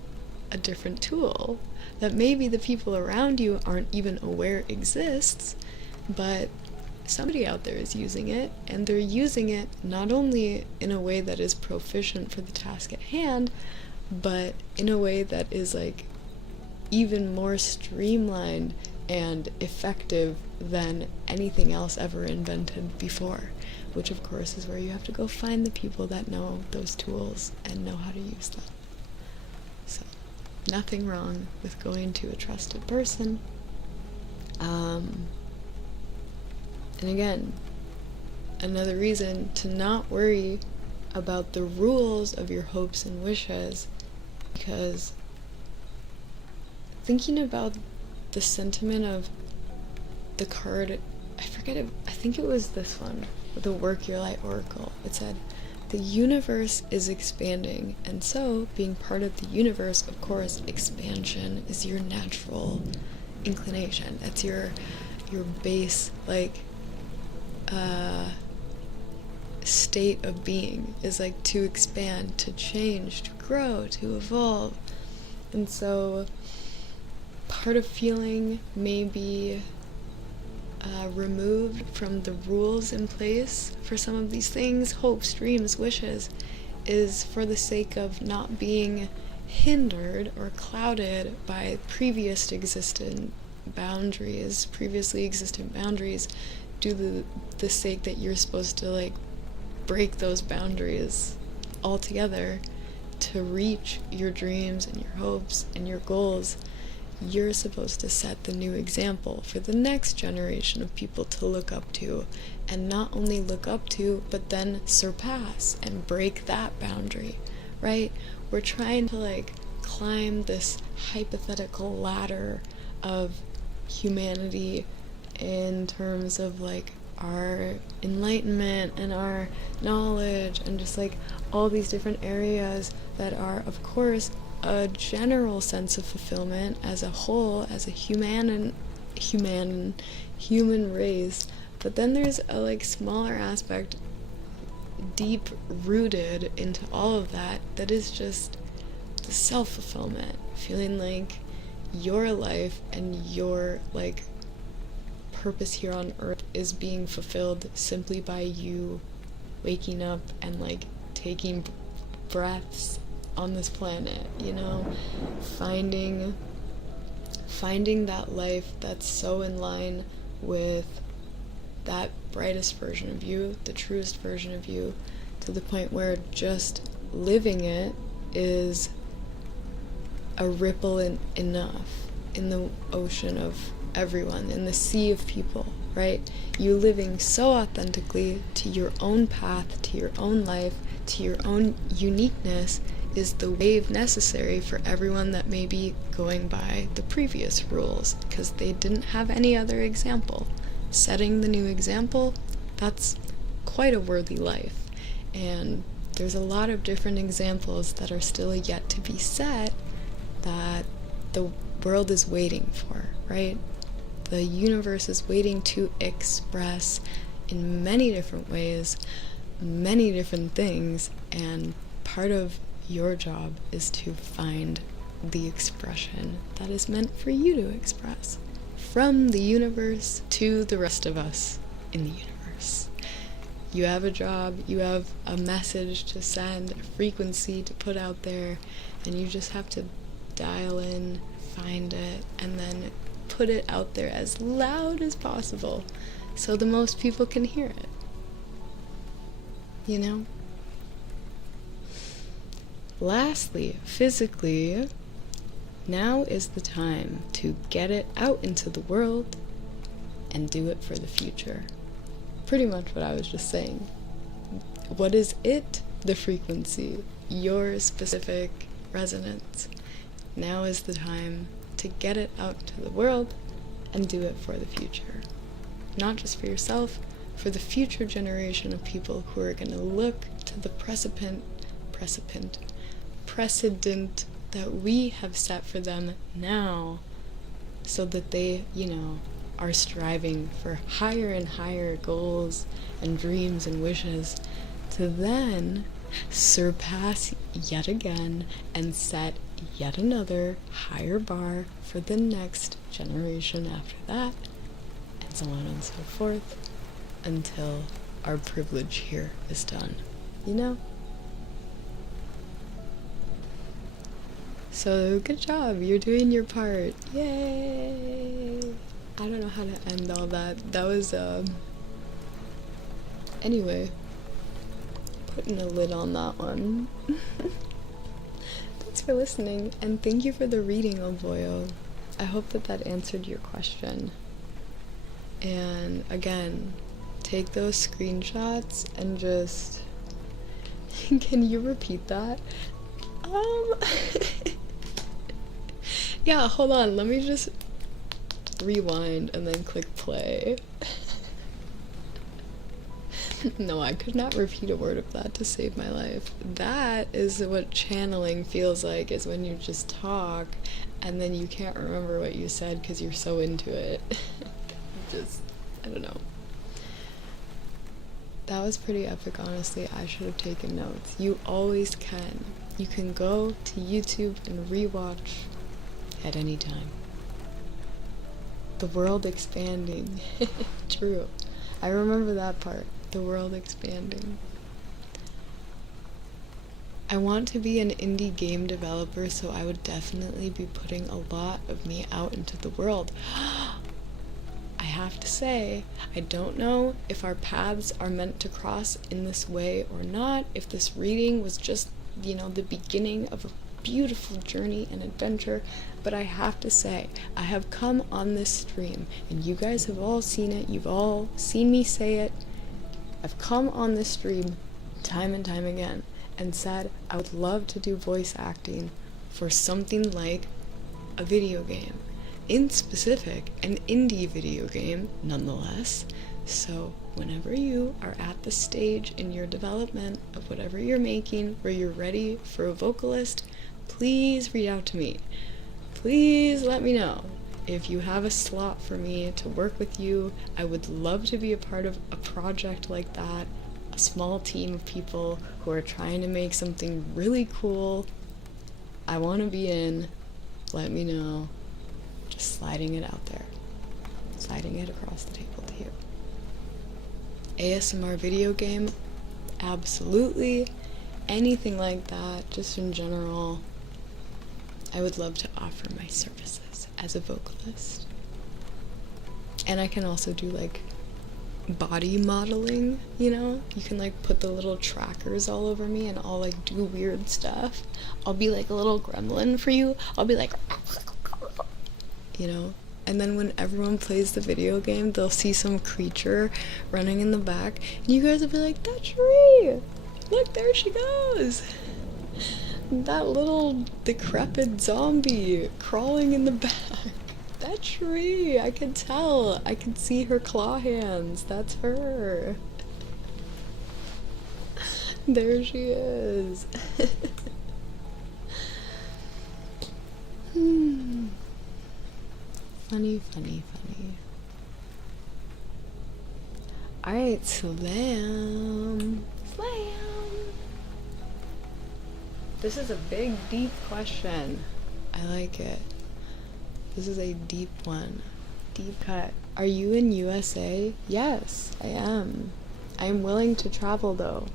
a different tool that maybe the people around you aren't even aware exists, but somebody out there is using it, and they're using it not only in a way that is proficient for the task at hand, but in a way that is like even more streamlined and effective than anything else ever invented before, which of course is where you have to go find the people that know those tools and know how to use them. So, nothing wrong with going to a trusted person. And again, another reason to not worry about the rules of your hopes and wishes, because thinking about the sentiment of the card, I forget it, I think it was this one, the Work Your Light Oracle. It said, the universe is expanding, and so being part of the universe, of course, expansion is your natural inclination. That's your base, like, state of being, is like to expand, to change, to grow, to evolve. And so part of feeling maybe removed from the rules in place for some of these things, hopes, dreams, wishes, is for the sake of not being hindered or clouded by previously existent boundaries, due to the sake that you're supposed to like break those boundaries altogether to reach your dreams and your hopes and your goals. You're supposed to set the new example for the next generation of people to look up to, and not only look up to, but then surpass and break that boundary, right? We're trying to like climb this hypothetical ladder of humanity in terms of like our enlightenment and our knowledge and just like all these different areas that are, of course, a general sense of fulfillment as a whole, as a human race. But then there's a like smaller aspect deep rooted into all of that is just the self-fulfillment, feeling like your life and your like purpose here on earth is being fulfilled simply by you waking up and like taking breaths on this planet, you know, finding that life that's so in line with that brightest version of you, the truest version of you, to the point where just living it is a ripple enough in the ocean of everyone, in the sea of people, right? You living so authentically to your own path, to your own life, to your own uniqueness is the wave necessary for everyone that may be going by the previous rules, because they didn't have any other example. Setting the new example, that's quite a worthy life. And there's a lot of different examples that are still yet to be set that the world is waiting for, right? The universe is waiting to express in many different ways, many different things, and part of your job is to find the expression that is meant for you to express from the universe to the rest of us in the universe. You have a job, you have a message to send, a frequency to put out there, and you just have to dial in, find it, and then put it out there as loud as possible so the most people can hear it. You know? Lastly, physically, now is the time to get it out into the world and do it for the future. Pretty much what I was just saying. What is it? The frequency, your specific resonance. Now is the time to get it out to the world and do it for the future. Not just for yourself, for the future generation of people who are going to look to the precedent that we have set for them now, so that they, you know, are striving for higher and higher goals and dreams and wishes, to then surpass yet again and set yet another higher bar for the next generation after that, and so on and so forth, until our privilege here is done, you know? So, good job, you're doing your part. Yay! I don't know how to end all that. That was, anyway, putting a lid on that one. Thanks for listening, and thank you for the reading, Ovoyo. I hope that that answered your question. And again, take those screenshots and just... Can you repeat that? Yeah, hold on, let me just rewind and then click play. No, I could not repeat a word of that to save my life. That is what channeling feels like, is when you just talk and then you can't remember what you said because you're so into it. Just, I don't know. That was pretty epic, honestly. I should have taken notes. You always can. You can go to YouTube and rewatch at any time. The world expanding. True. I remember that part. The world expanding. I want to be an indie game developer, so I would definitely be putting a lot of me out into the world. I have to say, I don't know if our paths are meant to cross in this way or not, if this reading was just, you know, the beginning of a beautiful journey and adventure, but I have to say, I have come on this stream, and you guys have all seen it, you've all seen me say it. I've come on this stream time and time again and said I would love to do voice acting for something like a video game. In specific, an indie video game, nonetheless. So whenever you are at the stage in your development of whatever you're making where you're ready for a vocalist, please reach out to me. Please let me know. If you have a slot for me to work with you, I would love to be a part of a project like that, a small team of people who are trying to make something really cool. I want to be in. Let me know. Just sliding it out there. Sliding it across the table to you. ASMR video game? Absolutely. Anything like that, just in general. I would love to offer my services as a vocalist. And I can also do like body modeling, you know? You can like put the little trackers all over me and I'll like do weird stuff. I'll be like a little gremlin for you. I'll be like, you know? And then when everyone plays the video game, they'll see some creature running in the back and you guys will be like, that's Cherie! Look, there she goes! That little decrepit zombie crawling in the back. That's Cherie. I could tell. I could see her claw hands. That's her. There she is. Funny, funny, funny. Alright, slam. Slam. This is a big, deep question. I like it. This is a deep one. Deep cut. Are you in USA? Yes, I am. I am willing to travel though.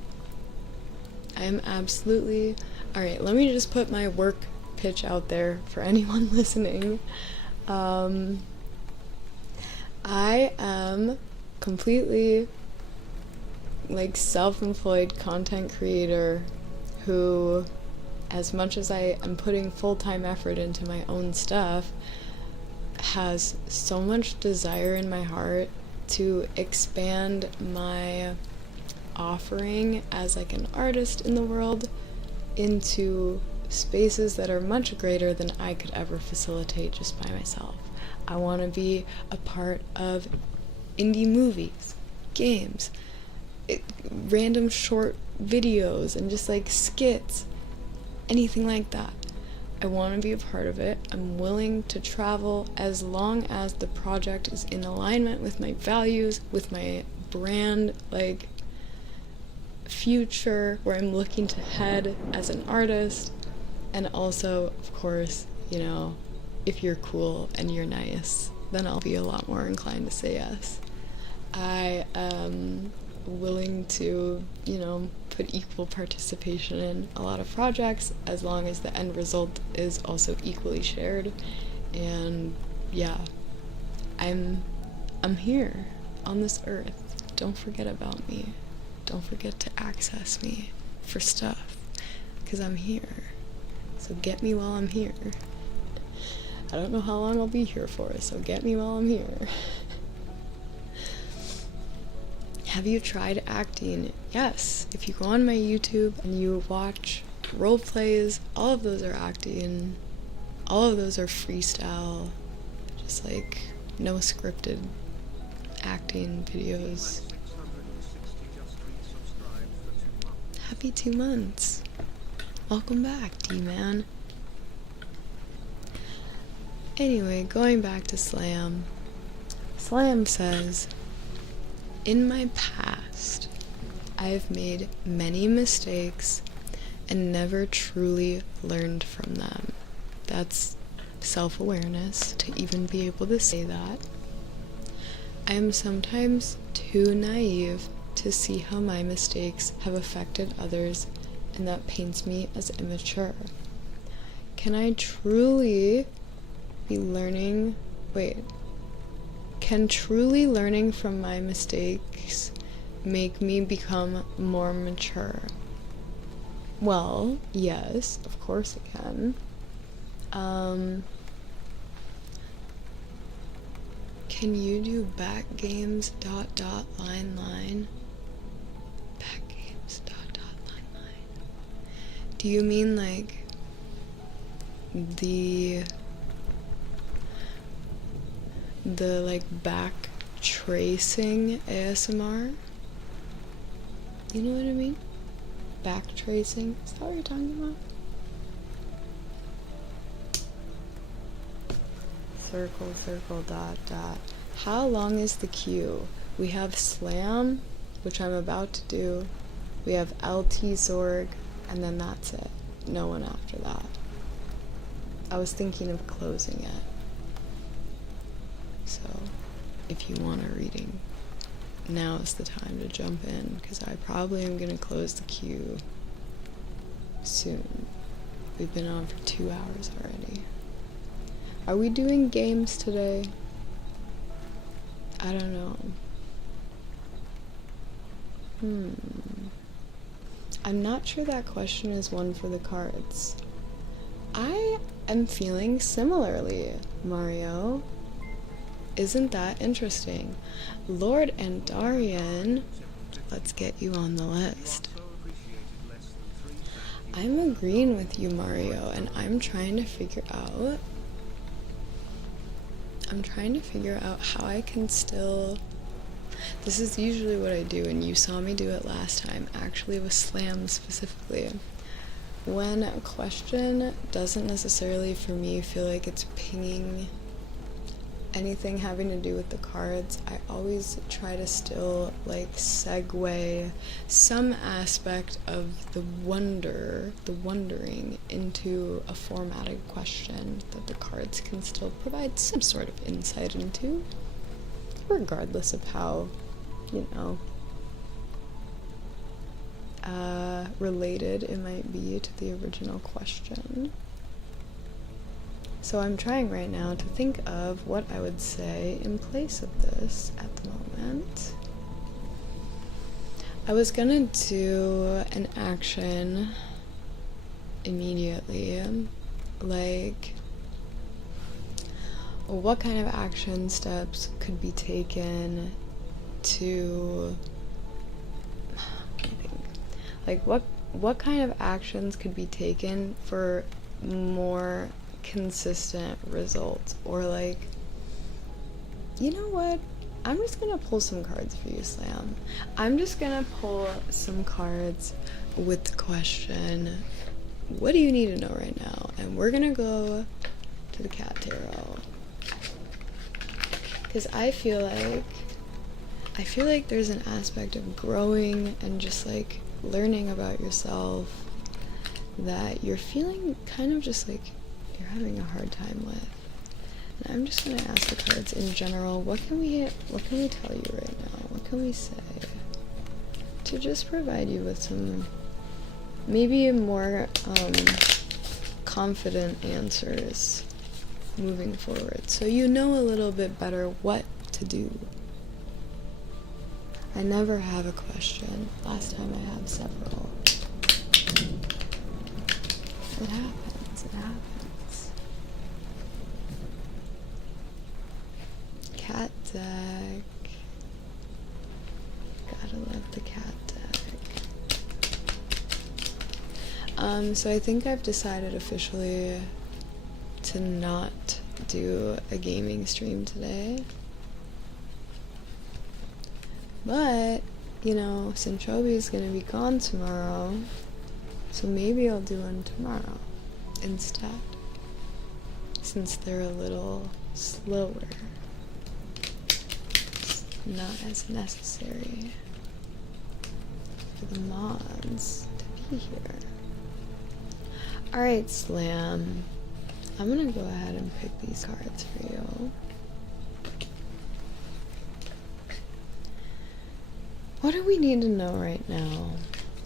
I am absolutely... Alright, let me just put my work pitch out there for anyone listening. I am completely like self-employed content creator who, as much as I am putting full-time effort into my own stuff, has so much desire in my heart to expand my offering as like an artist in the world into spaces that are much greater than I could ever facilitate just by myself. I want to be a part of indie movies, games, random short videos, and just like skits, anything like that. I want to be a part of it. I'm willing to travel as long as the project is in alignment with my values, with my brand, like, future, where I'm looking to head as an artist. And also, of course, you know, if you're cool and you're nice, then I'll be a lot more inclined to say yes. I am willing to, you know, put equal participation in a lot of projects as long as the end result is also equally shared. And yeah, I'm here on this earth. Don't forget about me. Don't forget to access me for stuff, because I'm here. So get me while I'm here. I don't know how long I'll be here for, so get me while I'm here. Have you tried acting? Yes. If you go on my YouTube and you watch role plays, all of those are acting. All of those are freestyle. Just like no scripted acting videos. Happy 2 months. Welcome back, D-Man. Anyway, going back to Slam. Slam says, in my past, I've made many mistakes and never truly learned from them. That's self-awareness to even be able to say that. I am sometimes too naive to see how my mistakes have affected others, and that paints me as immature. Can I truly be learning? Can truly learning from my mistakes make me become more mature? Well, yes, of course it can. Can you do back games ... line? Back games ... line. Do you mean like the like back tracing ASMR? You know what I mean? Back tracing? Is that what you're talking about? Circle ... How long is the queue? We have Slam, which I'm about to do. We have LT Zorg, and then that's it. No one after that. I was thinking of closing it. So, if you want a reading, now is the time to jump in, because I probably am going to close the queue soon. We've been on for 2 hours already. Are we doing games today? I don't know. I'm not sure that question is one for the cards. I am feeling similarly, Mario. Isn't that interesting? Lord and Darian, let's get you on the list. I'm agreeing with you, Mario, and I'm trying to figure out how I can still... This is usually what I do, and you saw me do it last time, actually with Slam specifically. When a question doesn't necessarily, for me, feel like it's pinging anything having to do with the cards, I always try to still like segue some aspect of the wondering into a formatted question that the cards can still provide some sort of insight into, regardless of how, you know, related it might be to the original question. So I'm trying right now to think of what I would say in place of this at the moment. I was gonna do an action immediately, like what kind of action steps could be taken to, like what kind of actions could be taken for more consistent results, or like, you know what, I'm just gonna pull some cards for you, Slam. I'm just gonna pull some cards with the question, what do you need to know right now? And we're gonna go to the Cat Tarot, because I feel like there's an aspect of growing and just like learning about yourself that you're feeling kind of just like you're having a hard time with. And I'm just gonna ask the cards in general, what can we tell you right now? What can we say to just provide you with some maybe more confident answers moving forward, so you know a little bit better what to do. I never have a question. Last time I had several. It happens, it happens. Cat deck. Gotta love the cat deck. So I think I've decided officially to not do a gaming stream today. But, you know, Sinchobi's gonna be gone tomorrow, so maybe I'll do one tomorrow instead, since they're a little slower. It's not as necessary for the mods to be here. Alright, Slam. I'm gonna go ahead and pick these cards for you. What do we need to know right now?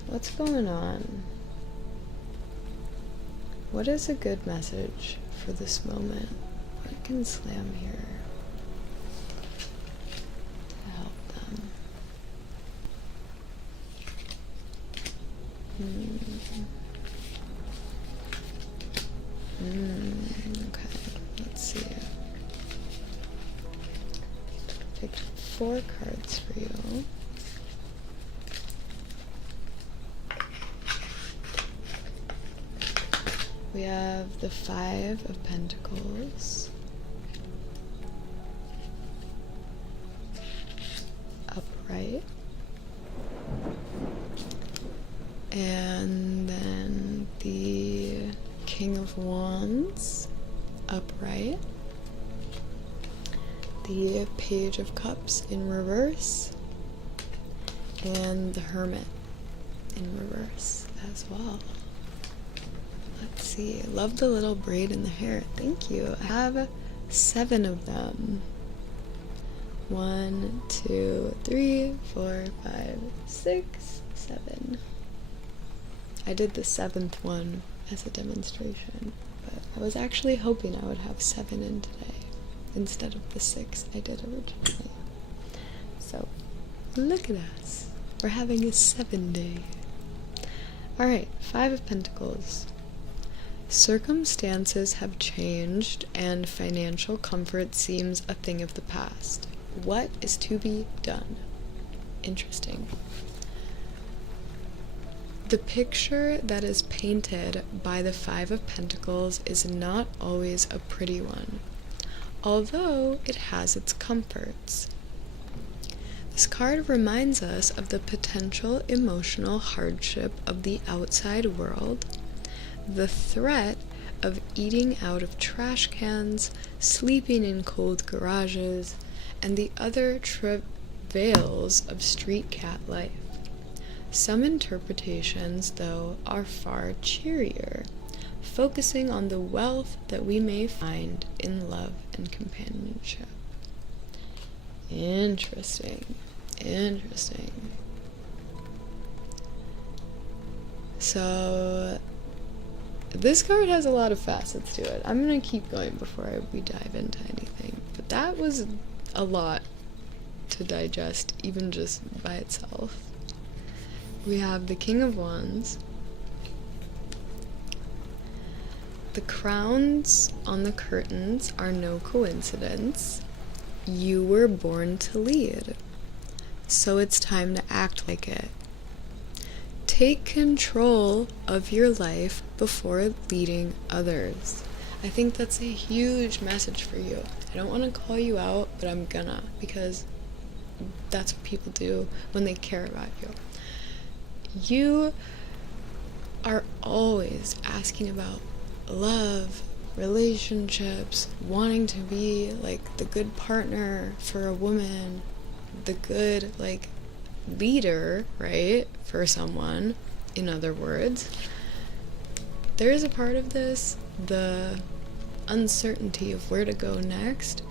What's going on? What is a good message for this moment? What can Slam here to help them? Okay, let's see. Picked 4 cards for you. We have the 5 of Pentacles, upright, and then the King of Wands, upright, the Page of Cups in reverse, and the Hermit in reverse as well. Let's see. Love the little braid in the hair. Thank you. I have 7 of them. 1, 2, 3, 4, 5, 6, 7. I did the 7th one as a demonstration, but I was actually hoping I would have 7 in today instead of the 6 I did originally. So, look at us. We're having a 7 day. Alright, 5 of Pentacles. Circumstances have changed and financial comfort seems a thing of the past. What is to be done? Interesting. The picture that is painted by the 5 of Pentacles is not always a pretty one, although it has its comforts. This card reminds us of the potential emotional hardship of the outside world, the threat of eating out of trash cans, sleeping in cold garages, and the other travails of street cat life. Some interpretations, though, are far cheerier, focusing on the wealth that we may find in love and companionship. Interesting. Interesting. So, this card has a lot of facets to it. I'm gonna keep going before we dive into anything. But that was a lot to digest, even just by itself. We have the King of Wands. The crowns on the curtains are no coincidence. You were born to lead, so it's time to act like it. Take control of your life before leading others. I think that's a huge message for you. I don't want to call you out, but I'm gonna, because that's what people do when they care about you. You are always asking about love, relationships, wanting to be like the good partner for a woman, the good like leader, right, for someone, in other words, there is a part of this, the uncertainty of where to go next,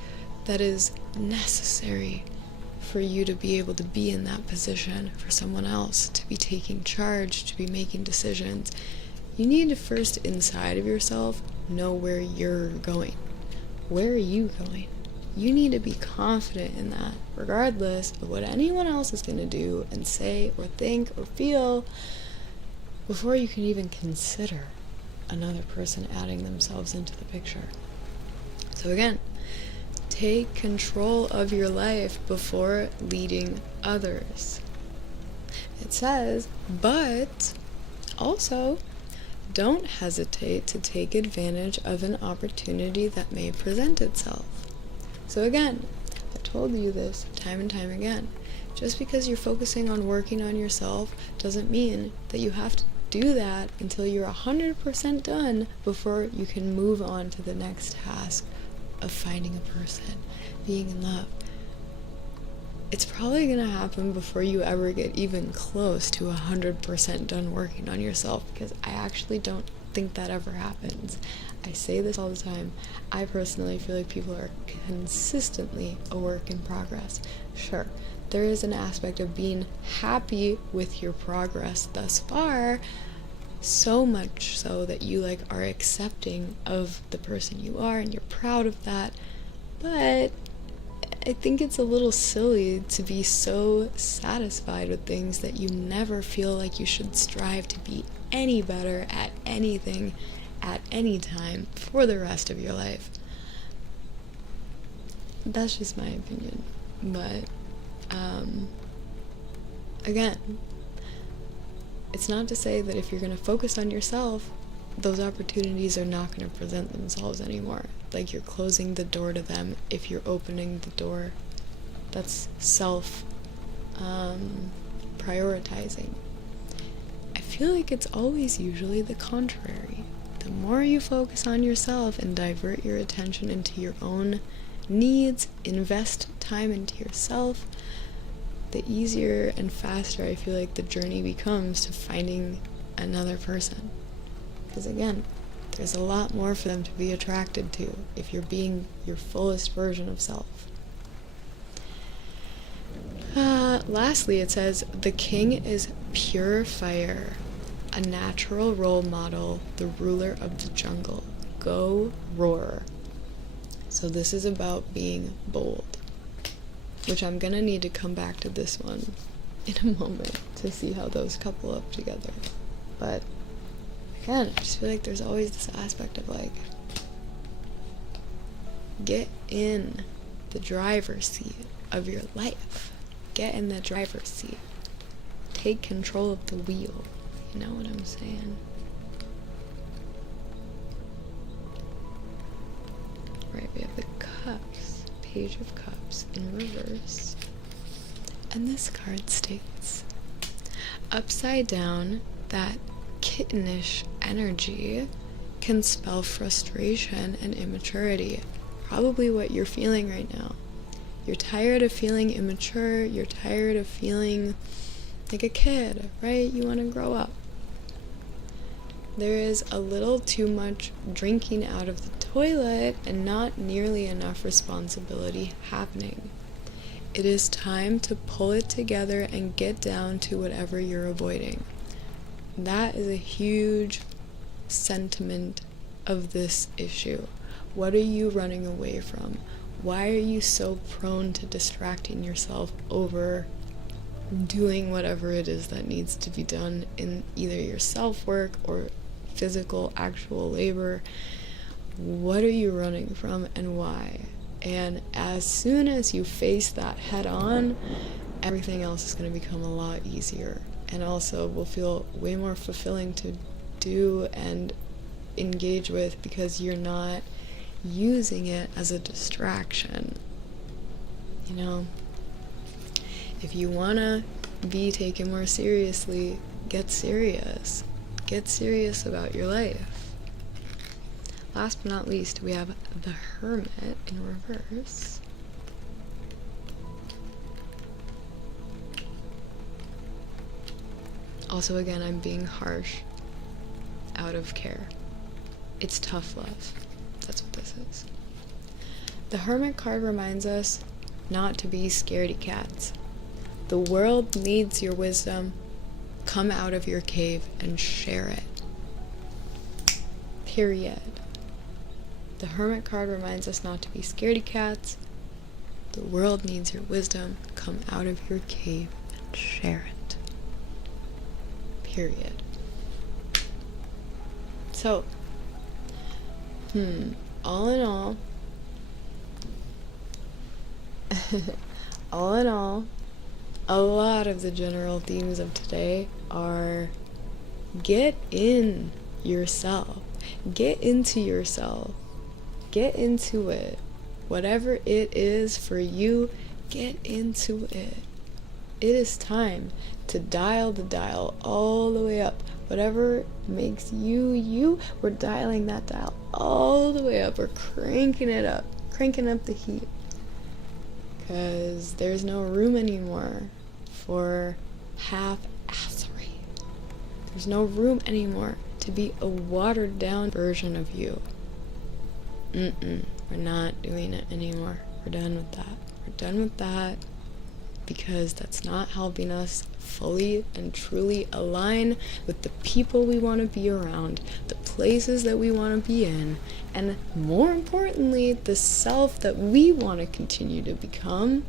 that is necessary for you to be able to be in that position for someone else, to be taking charge, to be making decisions. You need to first, inside of yourself, know where you're going. Where are you going? You need to be confident in that, regardless of what anyone else is going to do and say or think or feel, before you can even consider another person adding themselves into the picture. So again, take control of your life before leading others. It says, but also don't hesitate to take advantage of an opportunity that may present itself. So again, I told you this time and time again. Just because you're focusing on working on yourself doesn't mean that you have to do that until you're 100% done before you can move on to the next task of finding a person, being in love. It's probably going to happen before you ever get even close to 100% done working on yourself, because I actually don't think that ever happens. I say this all the time. I personally feel like people are consistently a work in progress. Sure, there is an aspect of being happy with your progress thus far, so much so that you are accepting of the person you are and you're proud of that. But I think it's a little silly to be so satisfied with things that you never feel like you should strive to be any better at anything at any time for the rest of your life. That's just my opinion. But again, it's not to say that if you're going to focus on yourself, those opportunities are not going to present themselves anymore. Like you're closing the door to them if you're opening the door. That's prioritizing. I feel like it's always usually the contrary. The more you focus on yourself and divert your attention into your own needs, invest time into yourself, the easier and faster I feel like the journey becomes to finding another person. Because again, there's a lot more for them to be attracted to if you're being your fullest version of self. Lastly, it says, the king is pure fire, a natural role model, the ruler of the jungle. Go roar. So this is about being bold, which I'm gonna need to come back to this one in a moment to see how those couple up together. But again, I just feel like there's always this aspect of get in the driver's seat of your life. Get in the driver's seat. Take control of the wheel. You know what I'm saying? Right, we have the cups, page of cups in reverse. And this card states, upside down, that kittenish energy can spell frustration and immaturity. Probably what you're feeling right now. You're tired of feeling immature, you're tired of feeling like a kid, right? You want to grow up. There is a little too much drinking out of the toilet and not nearly enough responsibility happening. It is time to pull it together and get down to whatever you're avoiding. That is a huge sentiment of this issue. What are you running away from? Why are you so prone to distracting yourself over doing whatever it is that needs to be done in either your self-work or physical, actual labor? What are you running from and why? And as soon as you face that head on, everything else is going to become a lot easier, and also will feel way more fulfilling to do and engage with, because you're not using it as a distraction. You know, if you want to be taken more seriously, get serious. Get serious about your life. Last but not least, we have the Hermit in reverse. Also, again, I'm being harsh out of care. It's tough love. That's what this is. The Hermit card reminds us not to be scaredy cats. The world needs your wisdom. Come out of your cave and share it. Period. The Hermit card reminds us not to be scaredy cats. The world needs your wisdom. Come out of your cave and share it. Period. So, all in all, a lot of the general themes of today are get in yourself. Get into yourself. Get into it. Whatever it is for you, get into it. It is time to dial the dial all the way up. Whatever makes you, you, we're dialing that dial all the way up. We're cranking it up. Cranking up the heat. Because there's no room anymore for half-assery. There's no room anymore to be a watered down version of you. We're not doing it anymore. We're done with that. We're done with that because that's not helping us fully and truly align with the people we want to be around, the places that we want to be in, and more importantly, the self that we want to continue to become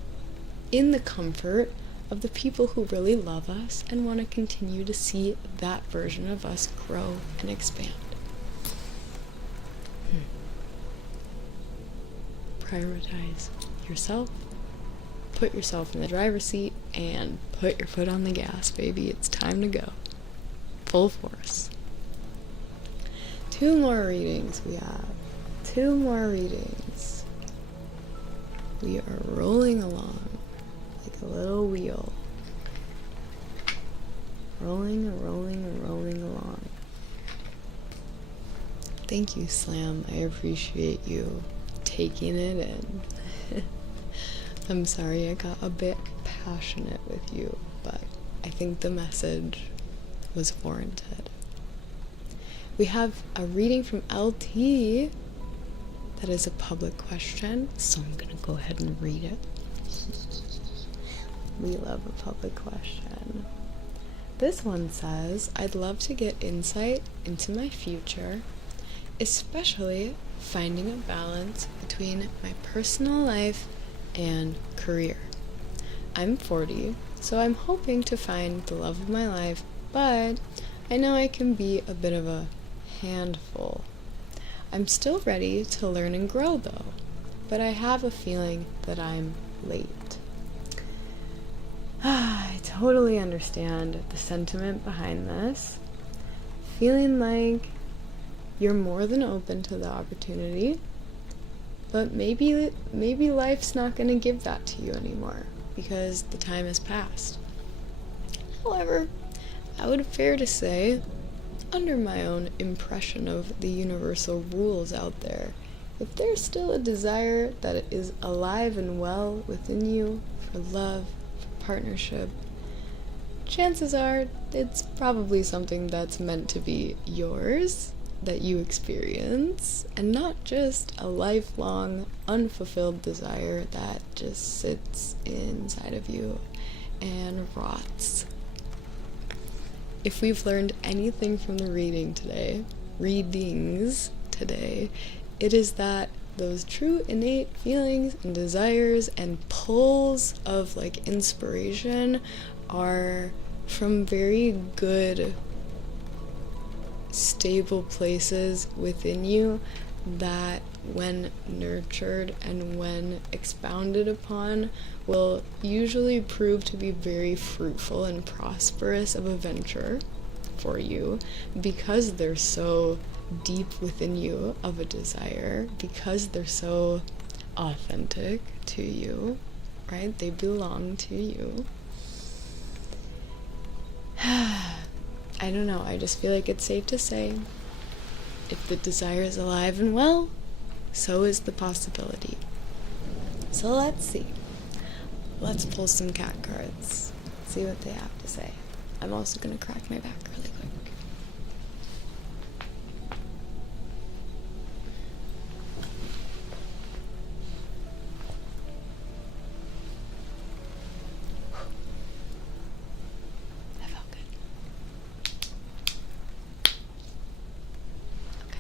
in the comfort of the people who really love us and want to continue to see that version of us grow and expand. Prioritize yourself, put yourself in the driver's seat, and put your foot on the gas, baby. It's time to go. Full force. 2 more readings we have. 2 more readings. We are rolling along like a little wheel. Rolling along. Thank you, Slam. I appreciate you taking it in. I'm sorry I got a bit passionate with you, but I think the message was warranted. We have a reading from LT that is a public question, so I'm gonna go ahead and read it. We love a public question. This one says, I'd love to get insight into my future, especially finding a balance between my personal life and career. I'm 40, so I'm hoping to find the love of my life, but I know I can be a bit of a handful. I'm still ready to learn and grow though, but I have a feeling that I'm late. I totally understand the sentiment behind this. Feeling like you're more than open to the opportunity, but maybe life's not going to give that to you anymore because the time has passed. However, I would fair to say, under my own impression of the universal rules out there, if there's still a desire that is alive and well within you for love, for partnership, chances are it's probably something that's meant to be yours, that you experience, and not just a lifelong unfulfilled desire that just sits inside of you and rots. If we've learned anything from the readings today, it is that those true innate feelings and desires and pulls of like inspiration are from very good, stable places within you that when nurtured and when expounded upon will usually prove to be very fruitful and prosperous of a venture for you because they're so deep within you of a desire, because they're so authentic to you, right? They belong to you. I don't know, I just feel like it's safe to say, if the desire is alive and well, so is the possibility. So let's see. Let's pull some cat cards, see what they have to say. I'm also gonna crack my back really quick. That felt good. Okay.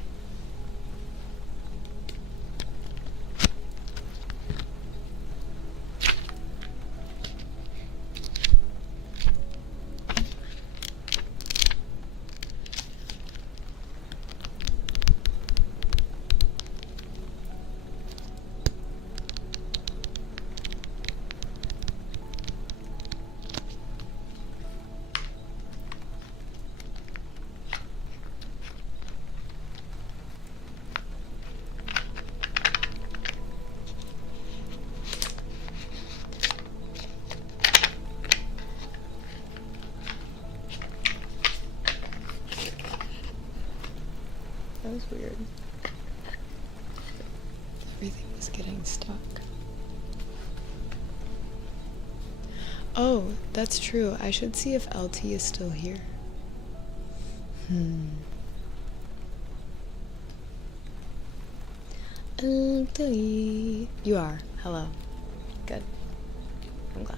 That was weird. Everything was getting stuck. Oh, that's true. I should see if LT is still here. LT. You are. Hello. Good. I'm glad.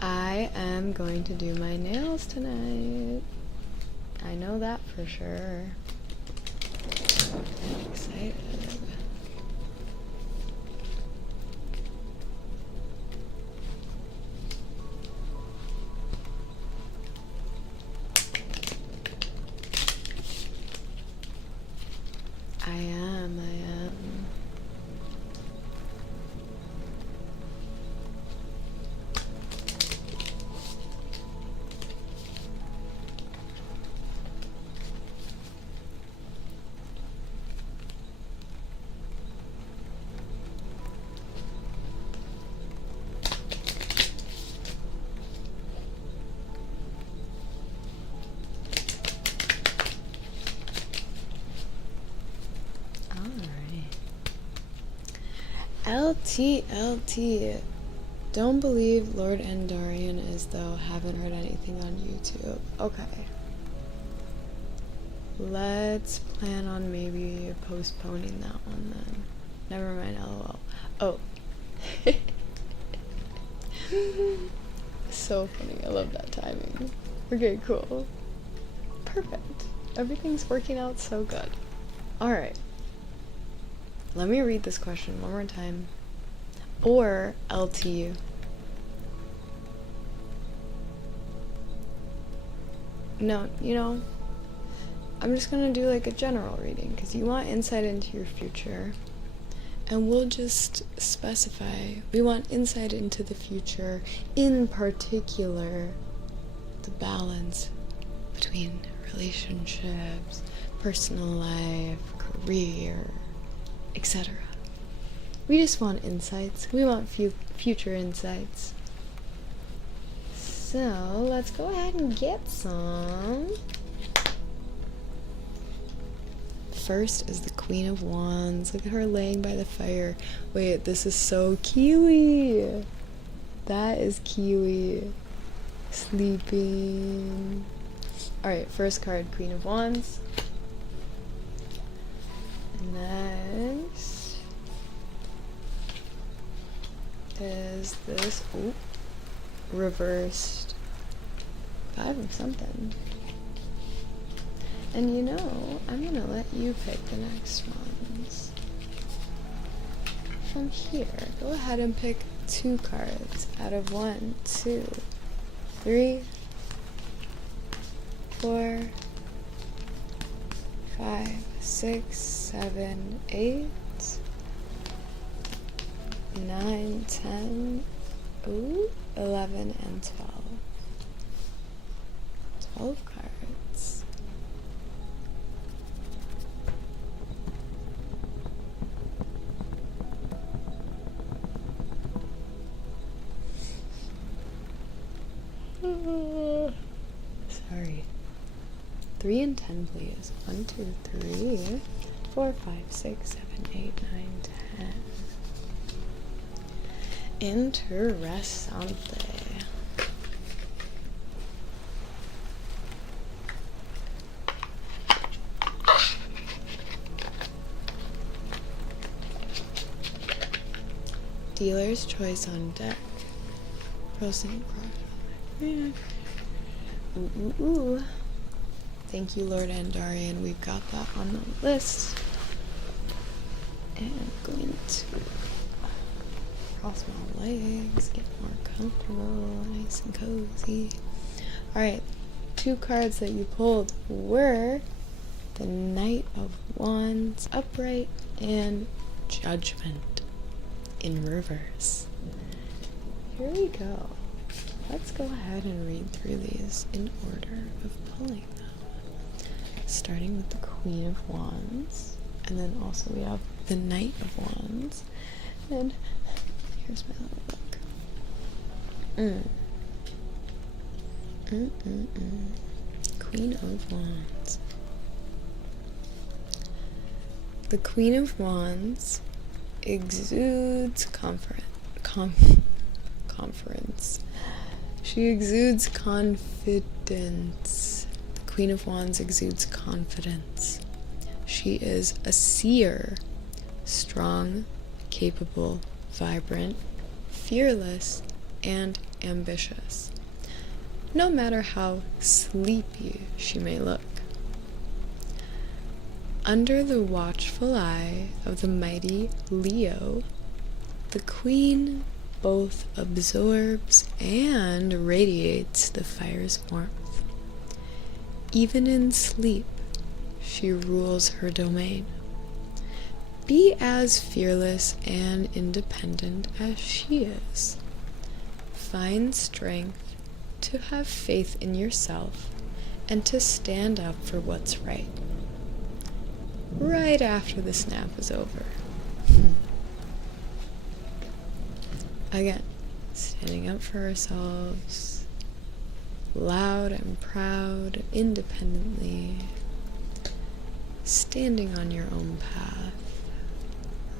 I am going to do my nails tonight. I know that for sure. I'm excited. I am. LT. Don't believe Lord Endarian is though. Haven't heard anything on YouTube. Okay. Let's plan on maybe postponing that one then. Never mind, LOL. Oh. So funny. I love that timing. Okay, cool. Perfect. Everything's working out so good. Alright. Let me read this question one more time. Or LT. No, you know, I'm just gonna do like a general reading because you want insight into your future. And we'll just specify we want insight into the future, in particular, the balance between relationships, personal life, career, etc. We just want insights. We want future insights. So let's go ahead and get some. First is the Queen of Wands. Look at her laying by the fire. Wait, this is so Kiwi. That is Kiwi. Sleeping. Alright, first card, Queen of Wands. Next is this, reversed 5 of something. And you know, I'm gonna let you pick the next ones. From here, go ahead and pick 2 cards out of 1, 2, 3, 4, 5, 6, 7, 8, 9, 10, 11, and 12. 12 cards. Sorry. 3 and 10, please. 1, 2, 3, 4, 5, 6, 7, 8, 9, 10. Interessante. Dealer's choice on deck. Proceed. Yeah. Ooh, ooh, ooh. Thank you, Lord Andarian. We've got that on the list. And I'm going to cross my legs, get more comfortable, nice and cozy. Alright, 2 cards that you pulled were the Knight of Wands upright and Judgment in reverse. Here we go. Let's go ahead and read through these in order of pulling them. Starting with the Queen of Wands, and then also we have the Knight of Wands, and here's my little book. Queen of Wands. The Queen of Wands exudes conference. She exudes confidence. The Queen of Wands exudes confidence. She is a seer, strong, capable, vibrant, fearless, and ambitious, no matter how sleepy she may look. Under the watchful eye of the mighty Leo, the Queen both absorbs and radiates the fire's warmth. Even in sleep, she rules her domain. Be as fearless and independent as she is. Find strength to have faith in yourself and to stand up for what's right. Right after the snap is over. Again, standing up for ourselves, loud and proud, independently, standing on your own path,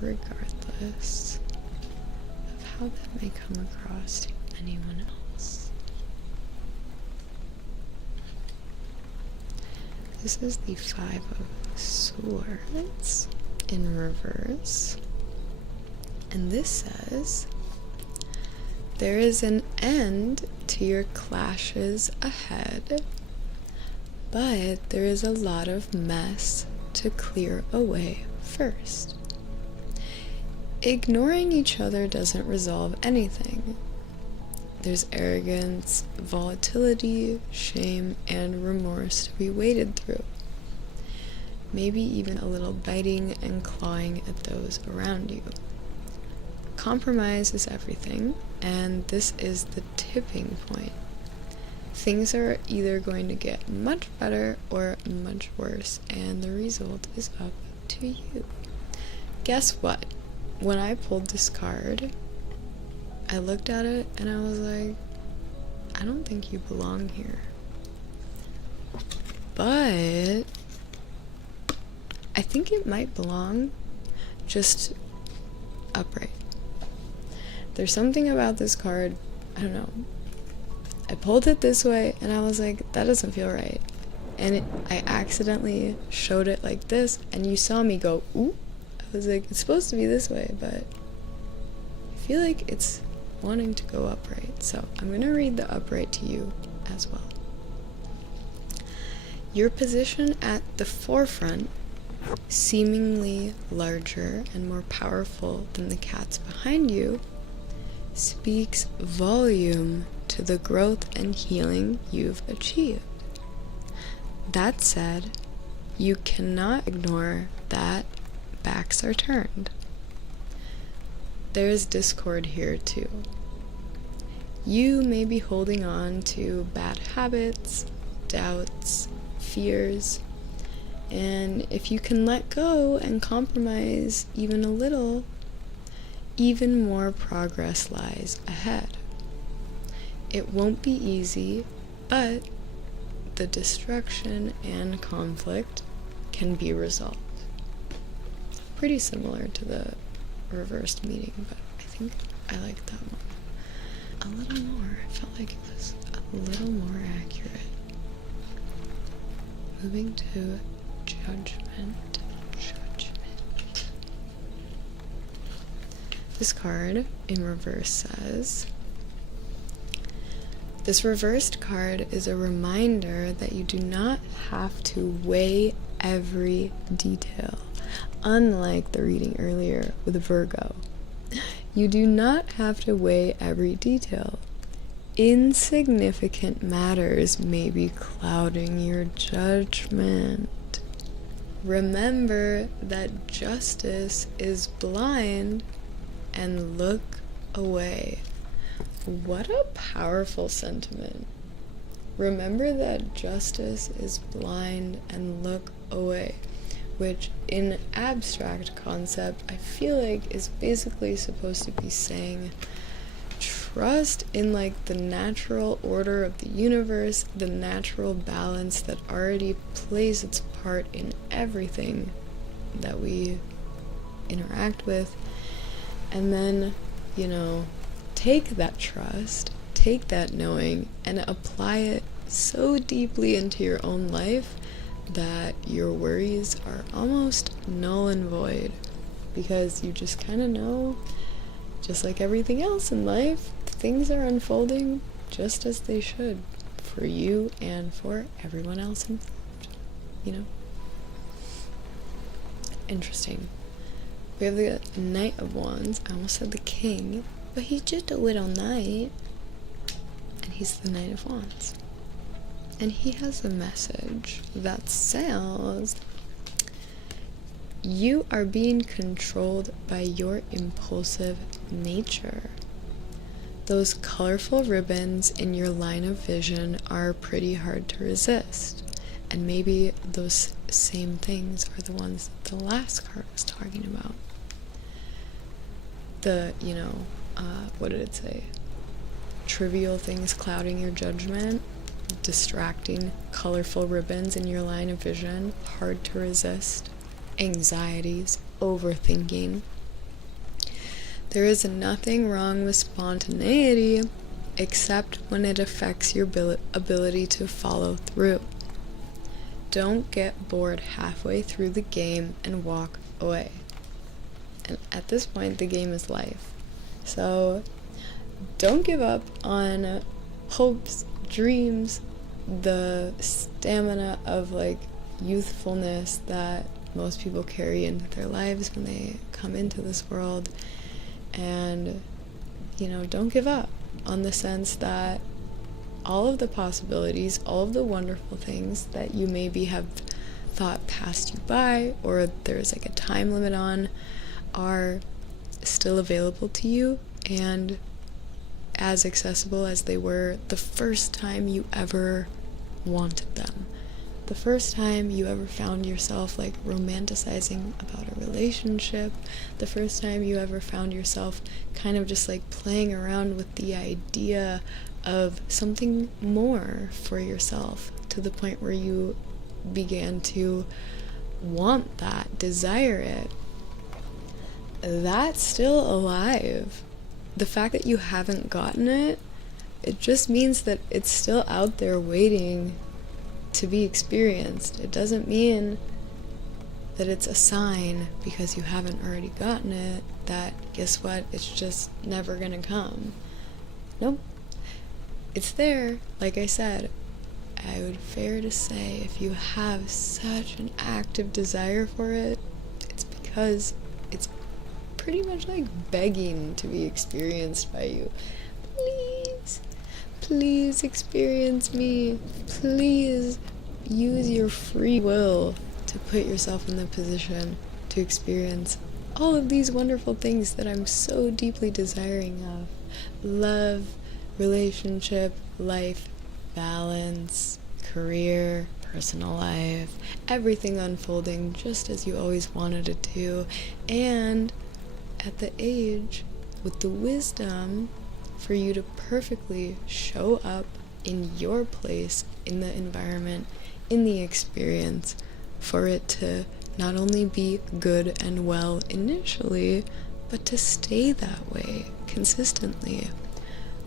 regardless of how that may come across to anyone else. This is the 5 of Swords in reverse, and this says, there is an end to your clashes ahead, but there is a lot of mess to clear away first. Ignoring each other doesn't resolve anything. There's arrogance, volatility, shame, and remorse to be waded through. Maybe even a little biting and clawing at those around you. Compromise is everything, and this is the tipping point. Things are either going to get much better or much worse, and the result is up to you. Guess what? When I pulled this card, I looked at it and I was like, I don't think you belong here. But I think it might belong just upright. There's something about this card, I don't know. I pulled it this way and I was like, that doesn't feel right. And I accidentally showed it like this, and you saw me go, ooh. I was like, it's supposed to be this way, but I feel like it's wanting to go upright. So I'm going to read the upright to you as well. Your position at the forefront, seemingly larger and more powerful than the cats behind you, speaks volume to the growth and healing you've achieved. That said, you cannot ignore that backs are turned. There is discord here too. You may be holding on to bad habits, doubts, fears, and if you can let go and compromise even a little, even more progress lies ahead. It won't be easy, but the destruction and conflict can be resolved. Pretty similar to the reversed meeting, but I think I liked that one a little more. I felt like it was a little more accurate. Moving to Judgment. This card in reverse says, this reversed card is a reminder that you do not have to weigh every detail. Unlike the reading earlier with Virgo, you do not have to weigh every detail. Insignificant matters may be clouding your judgment. Remember that justice is blind and look away. What a powerful sentiment. Remember that justice is blind and look away, which in abstract concept I feel like is basically supposed to be saying trust in like the natural order of the universe, the natural balance that already plays its part in everything that we interact with, and then, you know, take that trust, take that knowing, and apply it so deeply into your own life that your worries are almost null and void, because you just kind of know, just like everything else in life, things are unfolding just as they should for you and for everyone else involved, you know? Interesting. We have the Knight of Wands. I almost said the King, but he's just a little knight, and he's the Knight of Wands. And he has a message that says, you are being controlled by your impulsive nature. Those colorful ribbons in your line of vision are pretty hard to resist. And maybe those same things are the ones that the last card was talking about. The, you know, what did it say? Trivial things clouding your judgment, distracting colorful ribbons in your line of vision, hard to resist, anxieties, overthinking. There is nothing wrong with spontaneity except when it affects your ability to follow through. Don't get bored halfway through the game and walk away. And at this point, the game is life. So don't give up on hopes, dreams, the stamina of like youthfulness that most people carry into their lives when they come into this world. And, you know, don't give up on the sense that all of the possibilities, all of the wonderful things that you maybe have thought passed you by, or there's like a time limit on, are still available to you and as accessible as they were the first time you ever wanted them. The first time you ever found yourself like romanticizing about a relationship, the first time you ever found yourself kind of just like playing around with the idea of something more for yourself, to the point where you began to want that, desire it, that's still alive. The fact that you haven't gotten it, it just means that it's still out there waiting to be experienced. It doesn't mean that it's a sign because you haven't already gotten it that, guess what, it's just never gonna come. Nope. It's there. Like I said, I would fair to say if you have such an active desire for it, it's because it's pretty much like begging to be experienced by you. Please experience me. Please use your free will to put yourself in the position to experience all of these wonderful things that I'm so deeply desiring of. Love, relationship, life, balance, career, personal life, everything unfolding just as you always wanted it to, and at the age with the wisdom for you to perfectly show up in your place, in the environment, in the experience, for it to not only be good and well initially, but to stay that way consistently.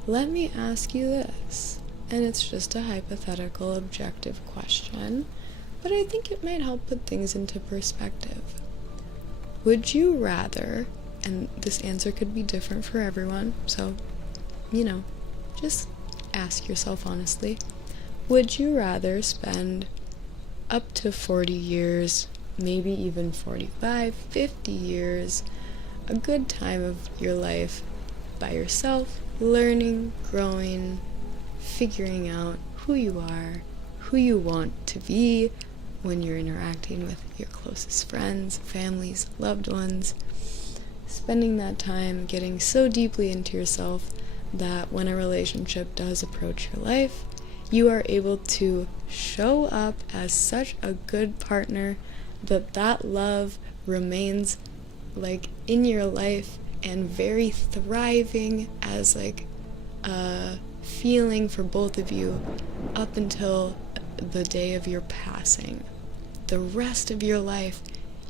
Let me ask you this, and it's just a hypothetical, objective question, but I think it might help put things into perspective. Would you rather, and this answer could be different for everyone, so, just ask yourself honestly, would you rather spend up to 40 years, maybe even 45, 50 years, a good time of your life by yourself, learning, growing, figuring out who you are, who you want to be when you're interacting with your closest friends, families, loved ones, spending that time getting so deeply into yourself that when a relationship does approach your life, you are able to show up as such a good partner that love remains like in your life and very thriving as like a feeling for both of you up until the day of your passing. The rest of your life,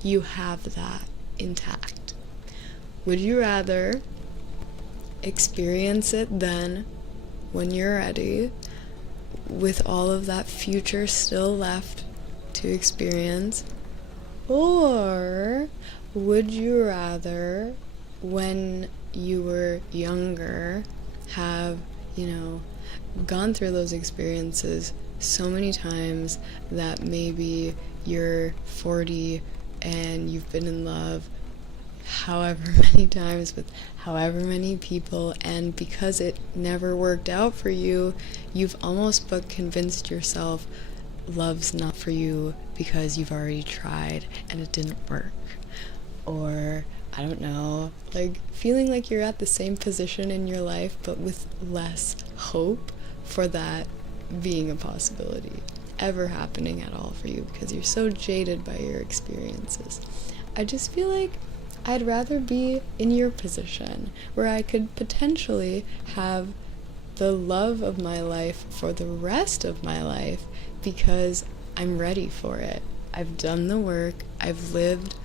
you have that intact. Would you rather experience it then, when you're ready, with all of that future still left to experience, or would you rather, when you were younger, have, gone through those experiences so many times that maybe you're 40 and you've been in love however many times with however many people, and because it never worked out for you, you've almost but convinced yourself love's not for you because you've already tried and it didn't work? Or, I don't know, like feeling like you're at the same position in your life but with less hope for that being a possibility ever happening at all for you because you're so jaded by your experiences. I just feel like I'd rather be in your position where I could potentially have the love of my life for the rest of my life because I'm ready for it. I've done the work. I've lived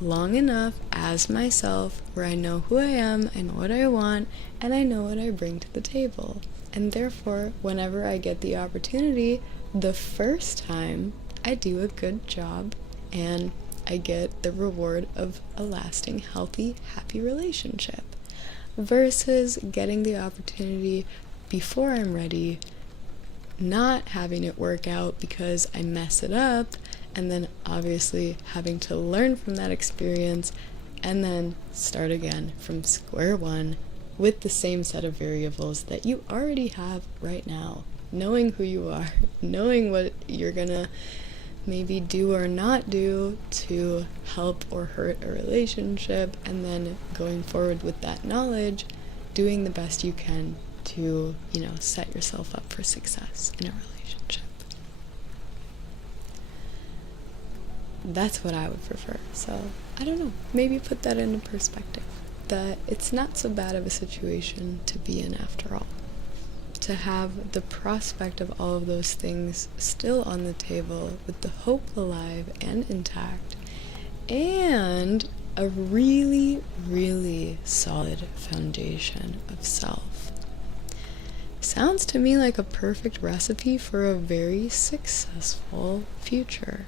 long enough as myself where I know who I am, I know what I want, and I know what I bring to the table. And therefore, whenever I get the opportunity, the first time, I do a good job and I get the reward of a lasting, healthy, happy relationship. Versus getting the opportunity before I'm ready, not having it work out because I mess it up, and then obviously having to learn from that experience and then start again from square one with the same set of variables that you already have right now. Knowing who you are, knowing what you're gonna maybe do or not do to help or hurt a relationship, and then going forward with that knowledge, doing the best you can to, set yourself up for success in a relationship. That's what I would prefer. So, I don't know, maybe put that into perspective, that it's not so bad of a situation to be in after all. To have the prospect of all of those things still on the table with the hope alive and intact, and a really, really solid foundation of self. Sounds to me like a perfect recipe for a very successful future.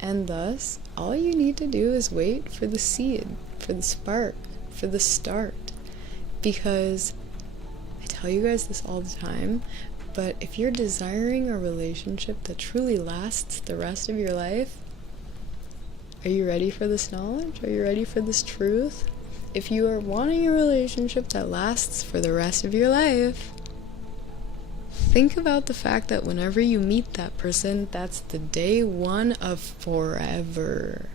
And thus, all you need to do is wait for the seed, for the spark, for the start. Because I tell you guys this all the time, but if you're desiring a relationship that truly lasts the rest of your life, are you ready for this knowledge? Are you ready for this truth? If you are wanting a relationship that lasts for the rest of your life, think about the fact that whenever you meet that person, that's the day one of forever.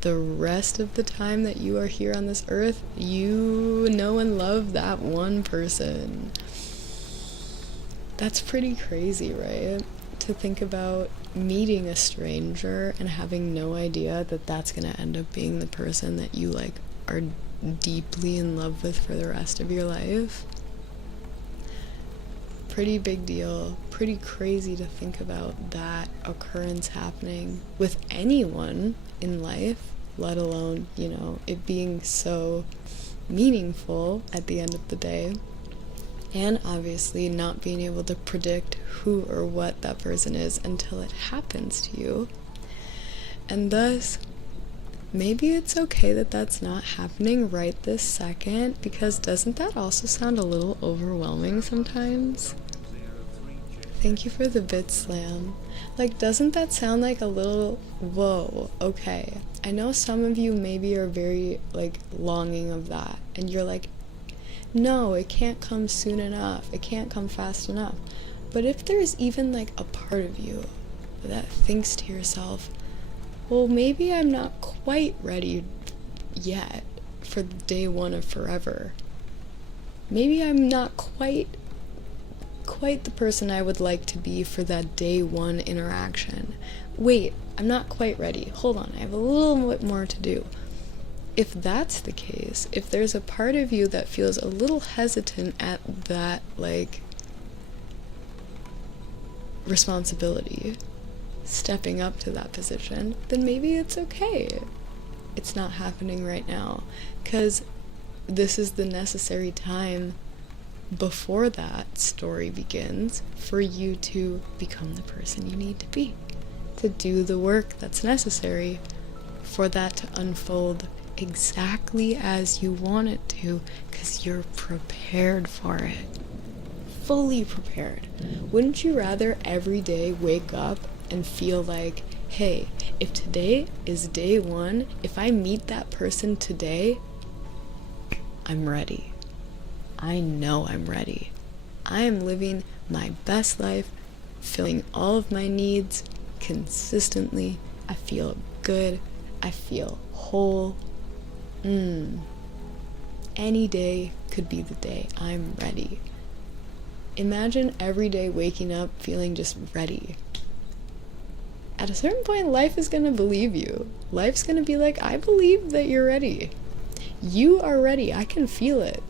The rest of the time that you are here on this earth, you know and love that one person. That's pretty crazy, right? To think about meeting a stranger and having no idea that that's gonna end up being the person that you are deeply in love with for the rest of your life. Pretty big deal, pretty crazy to think about that occurrence happening with anyone in life, let alone, it being so meaningful at the end of the day, and obviously not being able to predict who or what that person is until it happens to you. And thus, maybe it's okay that that's not happening right this second, because doesn't that also sound a little overwhelming sometimes? Thank you for the bit slam. Like, doesn't that sound like a little, whoa, okay. I know some of you maybe are very, like, longing of that, and you're like, no, it can't come soon enough, it can't come fast enough. But if there's even, like, a part of you that thinks to yourself, well, maybe I'm not quite ready yet for day one of forever. Maybe I'm not quite the person I would like to be for that day one interaction. Wait, I'm not quite ready. Hold on, I have a little bit more to do. If that's the case, if there's a part of you that feels a little hesitant at that, like, responsibility, stepping up to that position, then maybe it's okay. It's not happening right now, because this is the necessary time before that story begins for you to become the person you need to be, to do the work that's necessary for that to unfold exactly as you want it to, because you're prepared for it. Fully prepared. Wouldn't you rather every day wake up and feel like, hey, if today is day one, if I meet that person today, I'm ready. I know I'm ready. I am living my best life, filling all of my needs consistently. I feel good. I feel whole. Any day could be the day. I'm ready. Imagine every day waking up feeling just ready. At a certain point, life is going to believe you. Life's going to be like, I believe that you're ready. You are ready. I can feel it.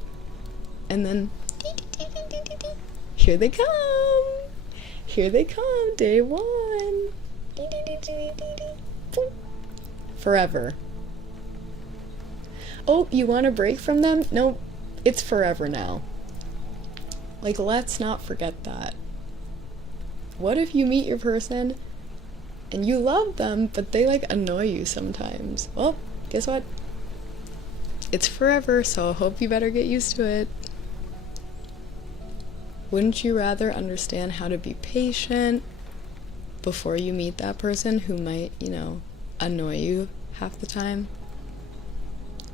And then, here they come. Here they come, day one. Forever. Oh, you want a break from them? Nope, it's forever now. Like, let's not forget that. What if you meet your person and you love them, but they, like, annoy you sometimes? Well, guess what? It's forever, so I hope you better get used to it. Wouldn't you rather understand how to be patient before you meet that person who might, annoy you half the time?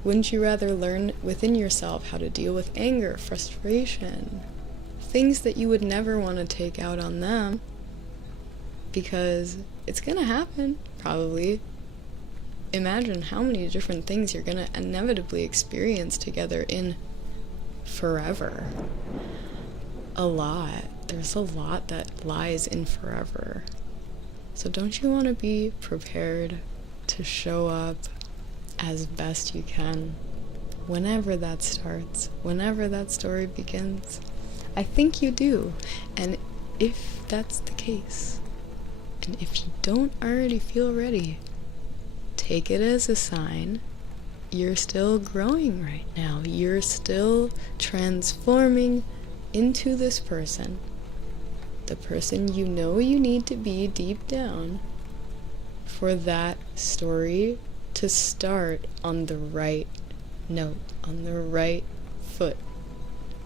Wouldn't you rather learn within yourself how to deal with anger, frustration, things that you would never want to take out on them, because it's gonna happen, probably. Imagine how many different things you're gonna inevitably experience together in forever. A lot. There's a lot that lies in forever. So don't you want to be prepared to show up as best you can whenever that starts, whenever that story begins? I think you do. And if that's the case, and if you don't already feel ready, take it as a sign you're still growing right now. You're still transforming into this person, the person you know you need to be deep down for that story to start on the right note, on the right foot,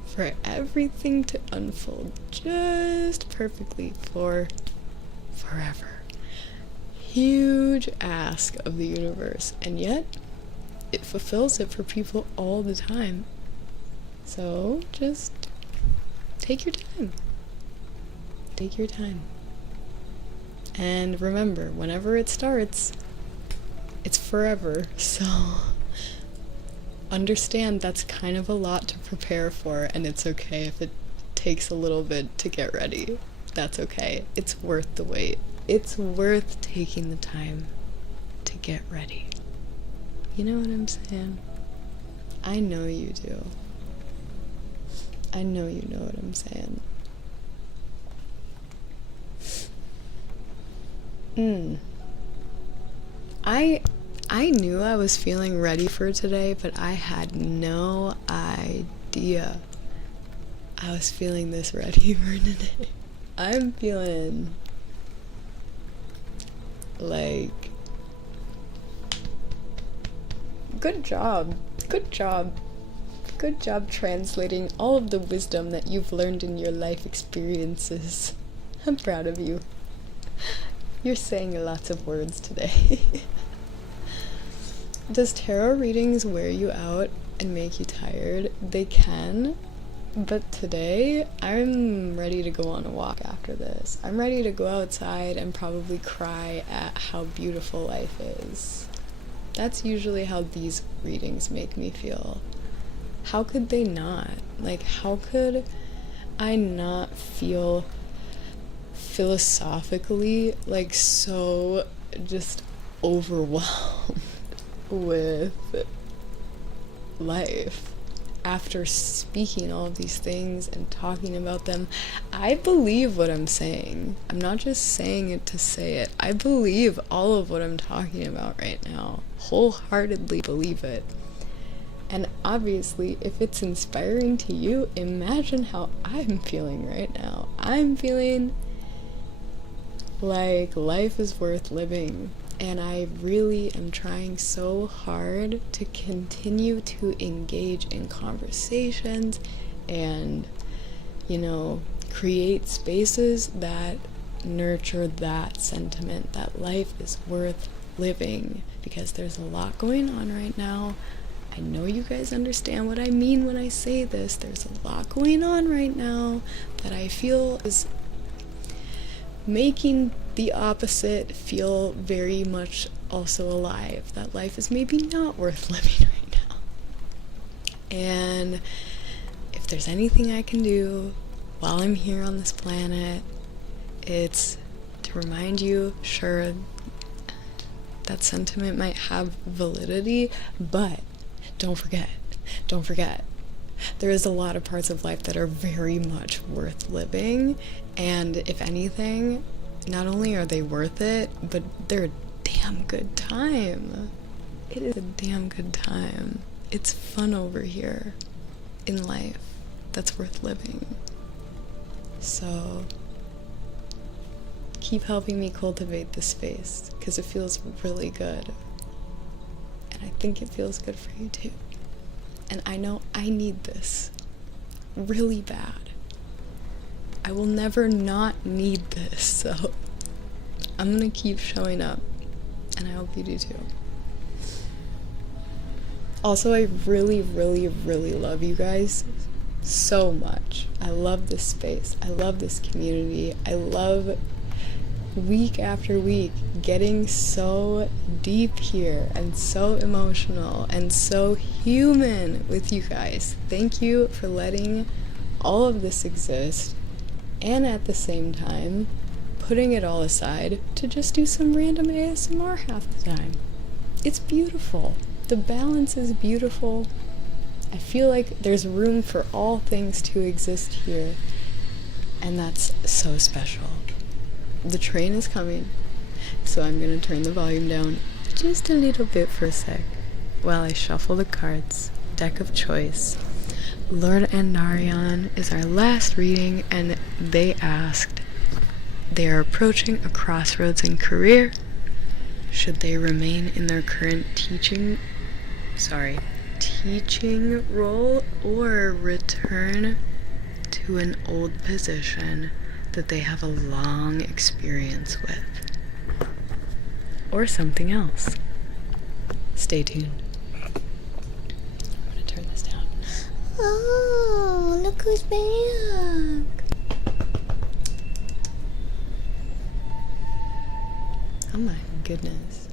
for everything to unfold just perfectly for forever. Huge ask of the universe, and yet it fulfills it for people all the time. So just take your time. Take your time. And remember, whenever it starts, it's forever. So understand that's kind of a lot to prepare for, and it's okay if it takes a little bit to get ready. That's okay. It's worth the wait. It's worth taking the time to get ready. You know what I'm saying? I know you do. I know you know what I'm saying. I knew I was feeling ready for today, but I had no idea I was feeling this ready for today. I'm feeling like, good job translating all of the wisdom that you've learned in your life experiences. I'm proud of you. You're saying lots of words today. Does tarot readings wear you out and make you tired? They can, but today I'm ready to go on a walk after this. I'm ready to go outside and probably cry at how beautiful life is. That's usually how these readings make me feel. How could they not? Like, how could I not feel philosophically like so just overwhelmed with life after speaking all of these things and talking about them? I believe what I'm saying. I'm not just saying it to say it. I believe all of what I'm talking about right now. Wholeheartedly believe it. And obviously, if it's inspiring to you, imagine how I'm feeling right now. I'm feeling like life is worth living. And I really am trying so hard to continue to engage in conversations and, create spaces that nurture that sentiment that life is worth living. Because there's a lot going on right now. I know you guys understand what I mean when I say this. There's a lot going on right now that I feel is making the opposite feel very much also alive. That life is maybe not worth living right now. And if there's anything I can do while I'm here on this planet, it's to remind you, sure, that sentiment might have validity, but don't forget, there is a lot of parts of life that are very much worth living, and if anything, not only are they worth it, but they're a damn good time. It is a damn good time. It's fun over here in life that's worth living. So keep helping me cultivate this space, because it feels really good. I think it feels good for you too. And I know I need this really bad. I will never not need this, so I'm gonna keep showing up, and I hope you do too. Also, I really, really, really love you guys so much. I love this space. I love this community. I love week after week getting so deep here and so emotional and so human with you guys. Thank you for letting all of this exist, and at the same time putting it all aside to just do some random ASMR half the time. It's beautiful. The balance is beautiful. I feel like there's room for all things to exist here, and that's so special. The train is coming, so I'm gonna turn the volume down just a little bit for a sec while I shuffle the cards. Deck of choice. Lord and Narion is our last reading, and they asked, they are approaching a crossroads in career. Should they remain in their current teaching role or return to an old position that they have a long experience with, or something else? Stay tuned. I'm gonna turn this down. Oh, look who's back. Oh my goodness.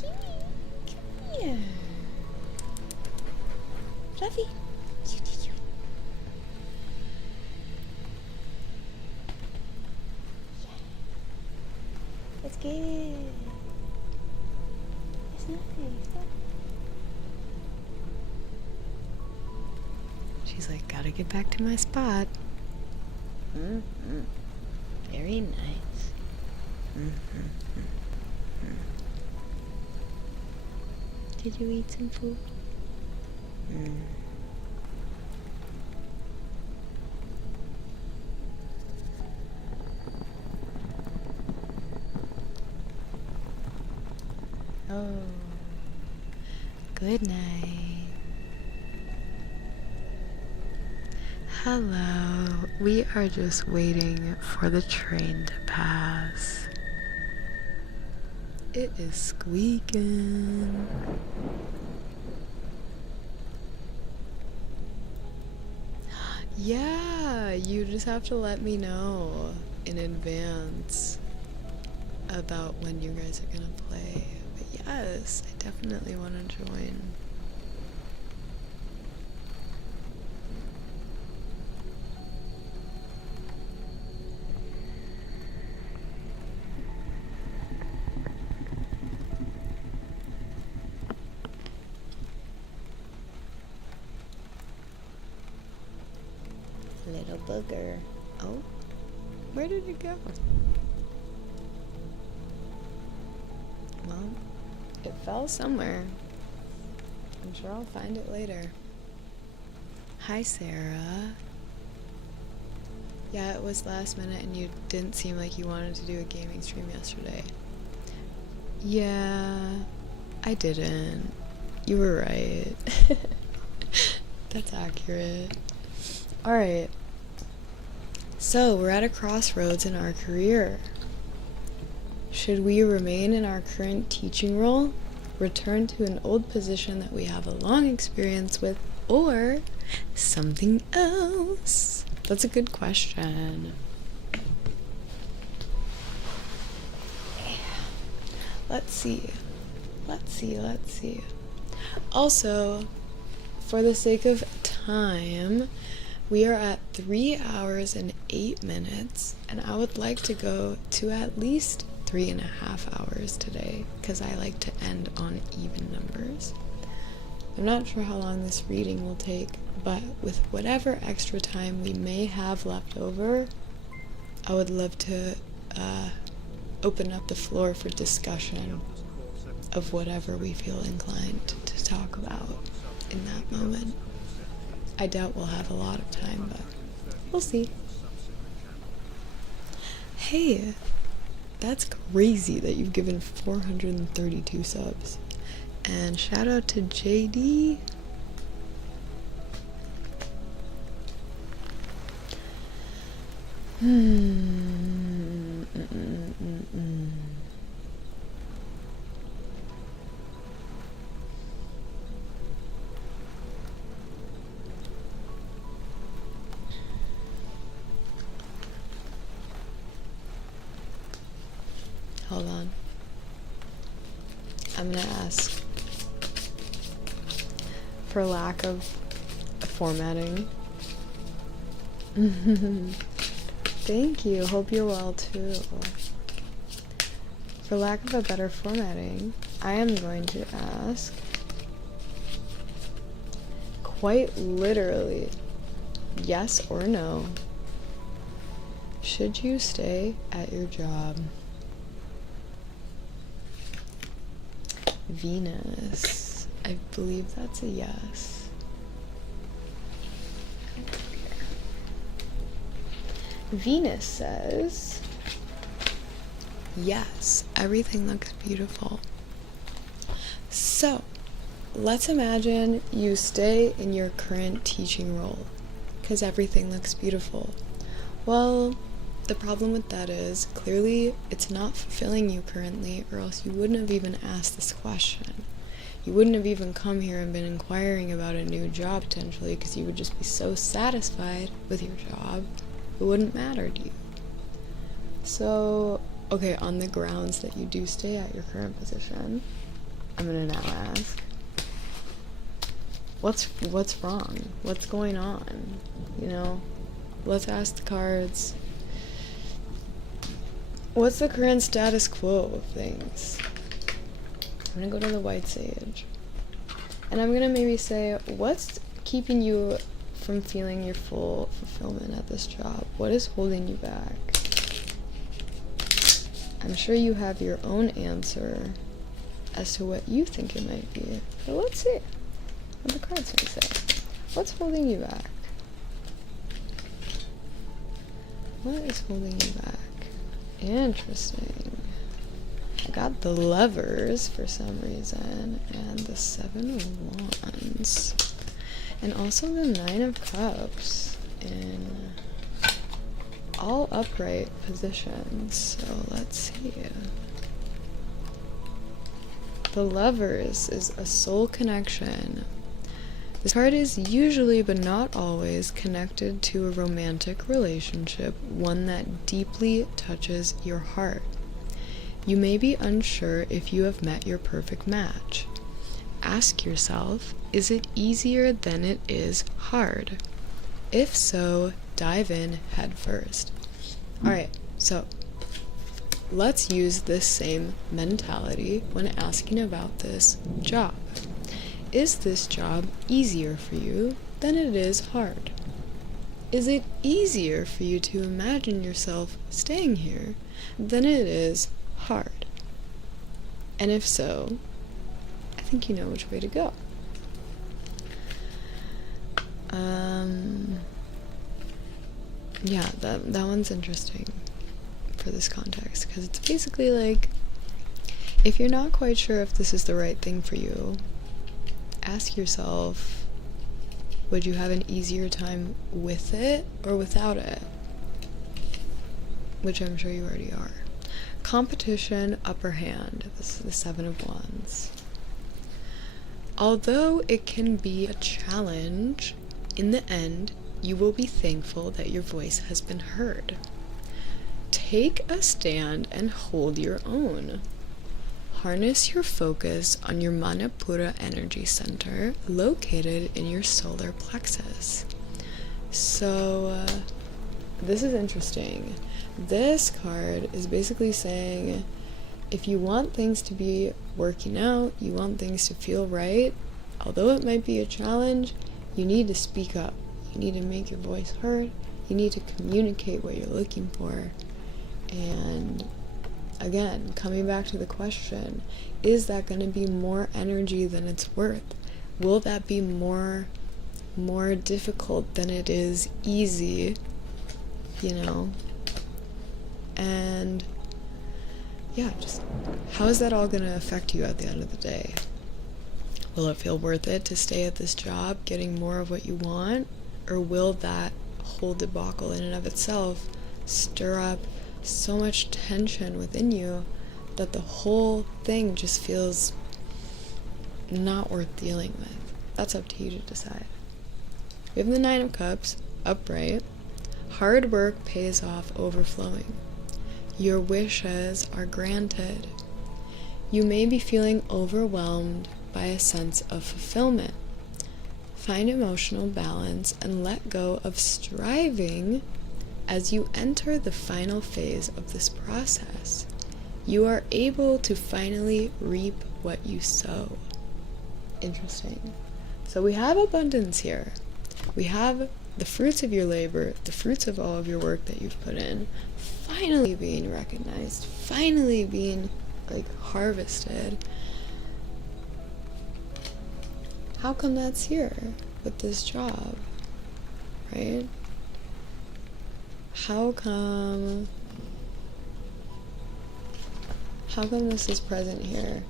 Come here. Fluffy. That's good. That's nice. She's like, gotta get back to my spot. Very nice. Did you eat some food? Oh, good night. Hello. We are just waiting for the train to pass. It is squeaking. Yeah, you just have to let me know in advance about when you guys are gonna play. But yes, I definitely want to join. Little booger. Oh, where did it go? Well, it fell somewhere. I'm sure I'll find it later. Hi, Sarah. Yeah, it was last minute and you didn't seem like you wanted to do a gaming stream yesterday. Yeah, I didn't. You were right. That's accurate. Alright. So, we're at a crossroads in our career. Should we remain in our current teaching role, return to an old position that we have a long experience with, or something else? That's a good question. Let's see. Also, for the sake of time, we are at 3 hours and 8 minutes, and I would like to go to at least 3.5 hours today, because I like to end on even numbers. I'm not sure how long this reading will take, but with whatever extra time we may have left over, I would love to open up the floor for discussion of whatever we feel inclined to talk about in that moment. I doubt we'll have a lot of time, but we'll see. Hey, that's crazy that you've given 432 subs. And shout out to JD. Hold on. I'm gonna ask for lack of formatting. Thank you. Hope you're well too. For lack of a better formatting, I am going to ask quite literally, yes or no, should you stay at your job? Venus. I believe that's a yes. Venus says, yes, everything looks beautiful. So, let's imagine you stay in your current teaching role, because everything looks beautiful. Well, the problem with that is, clearly, it's not fulfilling you currently, or else you wouldn't have even asked this question. You wouldn't have even come here and been inquiring about a new job, potentially, because you would just be so satisfied with your job, it wouldn't matter to you. So, okay, on the grounds that you do stay at your current position, I'm gonna now ask, what's wrong? What's going on? You know, let's ask the cards. What's the current status quo of things? I'm gonna go to the White Sage. And I'm gonna maybe say, what's keeping you from feeling your full fulfillment at this job? What is holding you back? I'm sure you have your own answer as to what you think it might be. But let's see what the cards may say. What's holding you back? What is holding you back? Interesting. I got the Lovers for some reason, and the 7 of Wands, and also the 9 of Cups in all upright positions. So let's see. The Lovers is a soul connection. This card is usually, but not always, connected to a romantic relationship, one that deeply touches your heart. You may be unsure if you have met your perfect match. Ask yourself, is it easier than it is hard? If so, dive in head first. Alright, so let's use this same mentality when asking about this job. Is this job easier for you than it is hard? Is it easier for you to imagine yourself staying here than it is hard? And if so, I think you know which way to go. Yeah, that one's interesting for this context, because it's basically like, if you're not quite sure if this is the right thing for you, ask yourself, would you have an easier time with it or without it? Which I'm sure you already are. Competition, upper hand. This is the 7 of Wands. Although it can be a challenge, in the end, you will be thankful that your voice has been heard. Take a stand and hold your own. Harness your focus on your Manipura energy center, located in your solar plexus. So, this is interesting. This card is basically saying, if you want things to be working out, you want things to feel right, although it might be a challenge, you need to speak up. You need to make your voice heard. You need to communicate what you're looking for. And again, coming back to the question, is that going to be more energy than it's worth? Will that be more difficult than it is easy? You know? And yeah, just how is that all going to affect you at the end of the day? Will it feel worth it to stay at this job, getting more of what you want? Or will that whole debacle in and of itself stir up so much tension within you that the whole thing just feels not worth dealing with? That's up to you to decide. We have the 9 of Cups, upright. Hard work pays off, overflowing. Your wishes are granted. You may be feeling overwhelmed by a sense of fulfillment. Find emotional balance and let go of striving as you enter the final phase of this process. You are able to finally reap what you sow. Interesting. So we have abundance here. We have the fruits of your labor, the fruits of all of your work that you've put in, finally being recognized, finally being harvested. How come that's here with this job, right? How come this is present here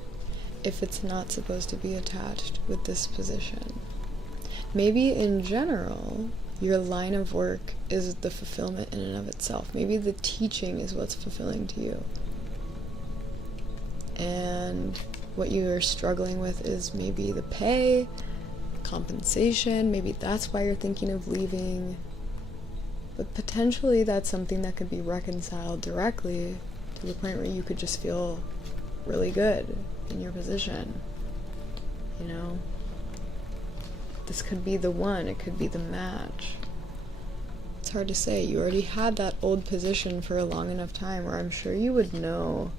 if it's not supposed to be attached with this position? Maybe in general, your line of work is the fulfillment in and of itself. Maybe the teaching is what's fulfilling to you. And what you're struggling with is maybe the pay, compensation. Maybe that's why you're thinking of leaving. But potentially that's something that could be reconciled directly to the point where you could just feel really good in your position. You know? This could be the one, it could be the match. It's hard to say. You already had that old position for a long enough time where I'm sure you would know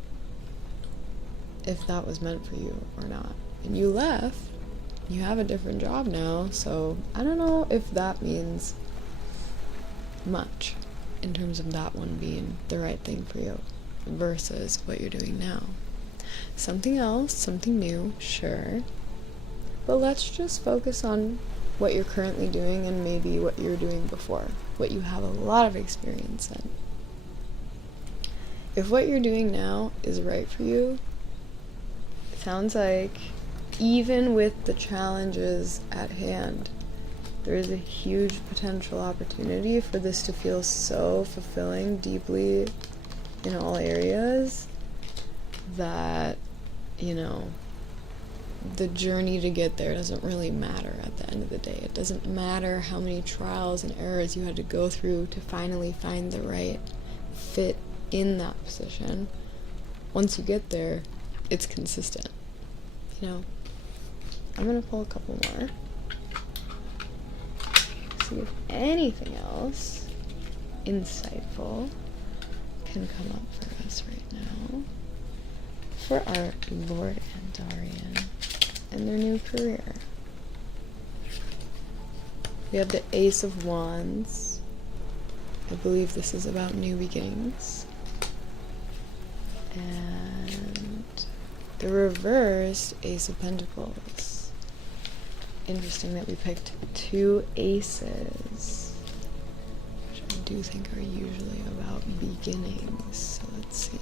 if that was meant for you or not. And you left, you have a different job now, so I don't know if that means much in terms of that one being the right thing for you versus what you're doing now. something else, something new, sure. But let's just focus on what you're currently doing and maybe what you were doing before, what you have a lot of experience in. If what you're doing now is right for you, it sounds like even with the challenges at hand, there is a huge potential opportunity for this to feel so fulfilling deeply in all areas that, you know, the journey to get there doesn't really matter at the end of the day. It doesn't matter how many trials and errors you had to go through to finally find the right fit in that position. Once you get there, it's consistent. You know, I'm gonna pull a couple more. See if anything else insightful can come up for us right now. For our Lord and Darian and their new career. We have the Ace of Wands. I believe this is about new beginnings. And the reversed Ace of Pentacles. Interesting that we picked two aces, which I do think are usually about beginnings. So let's see.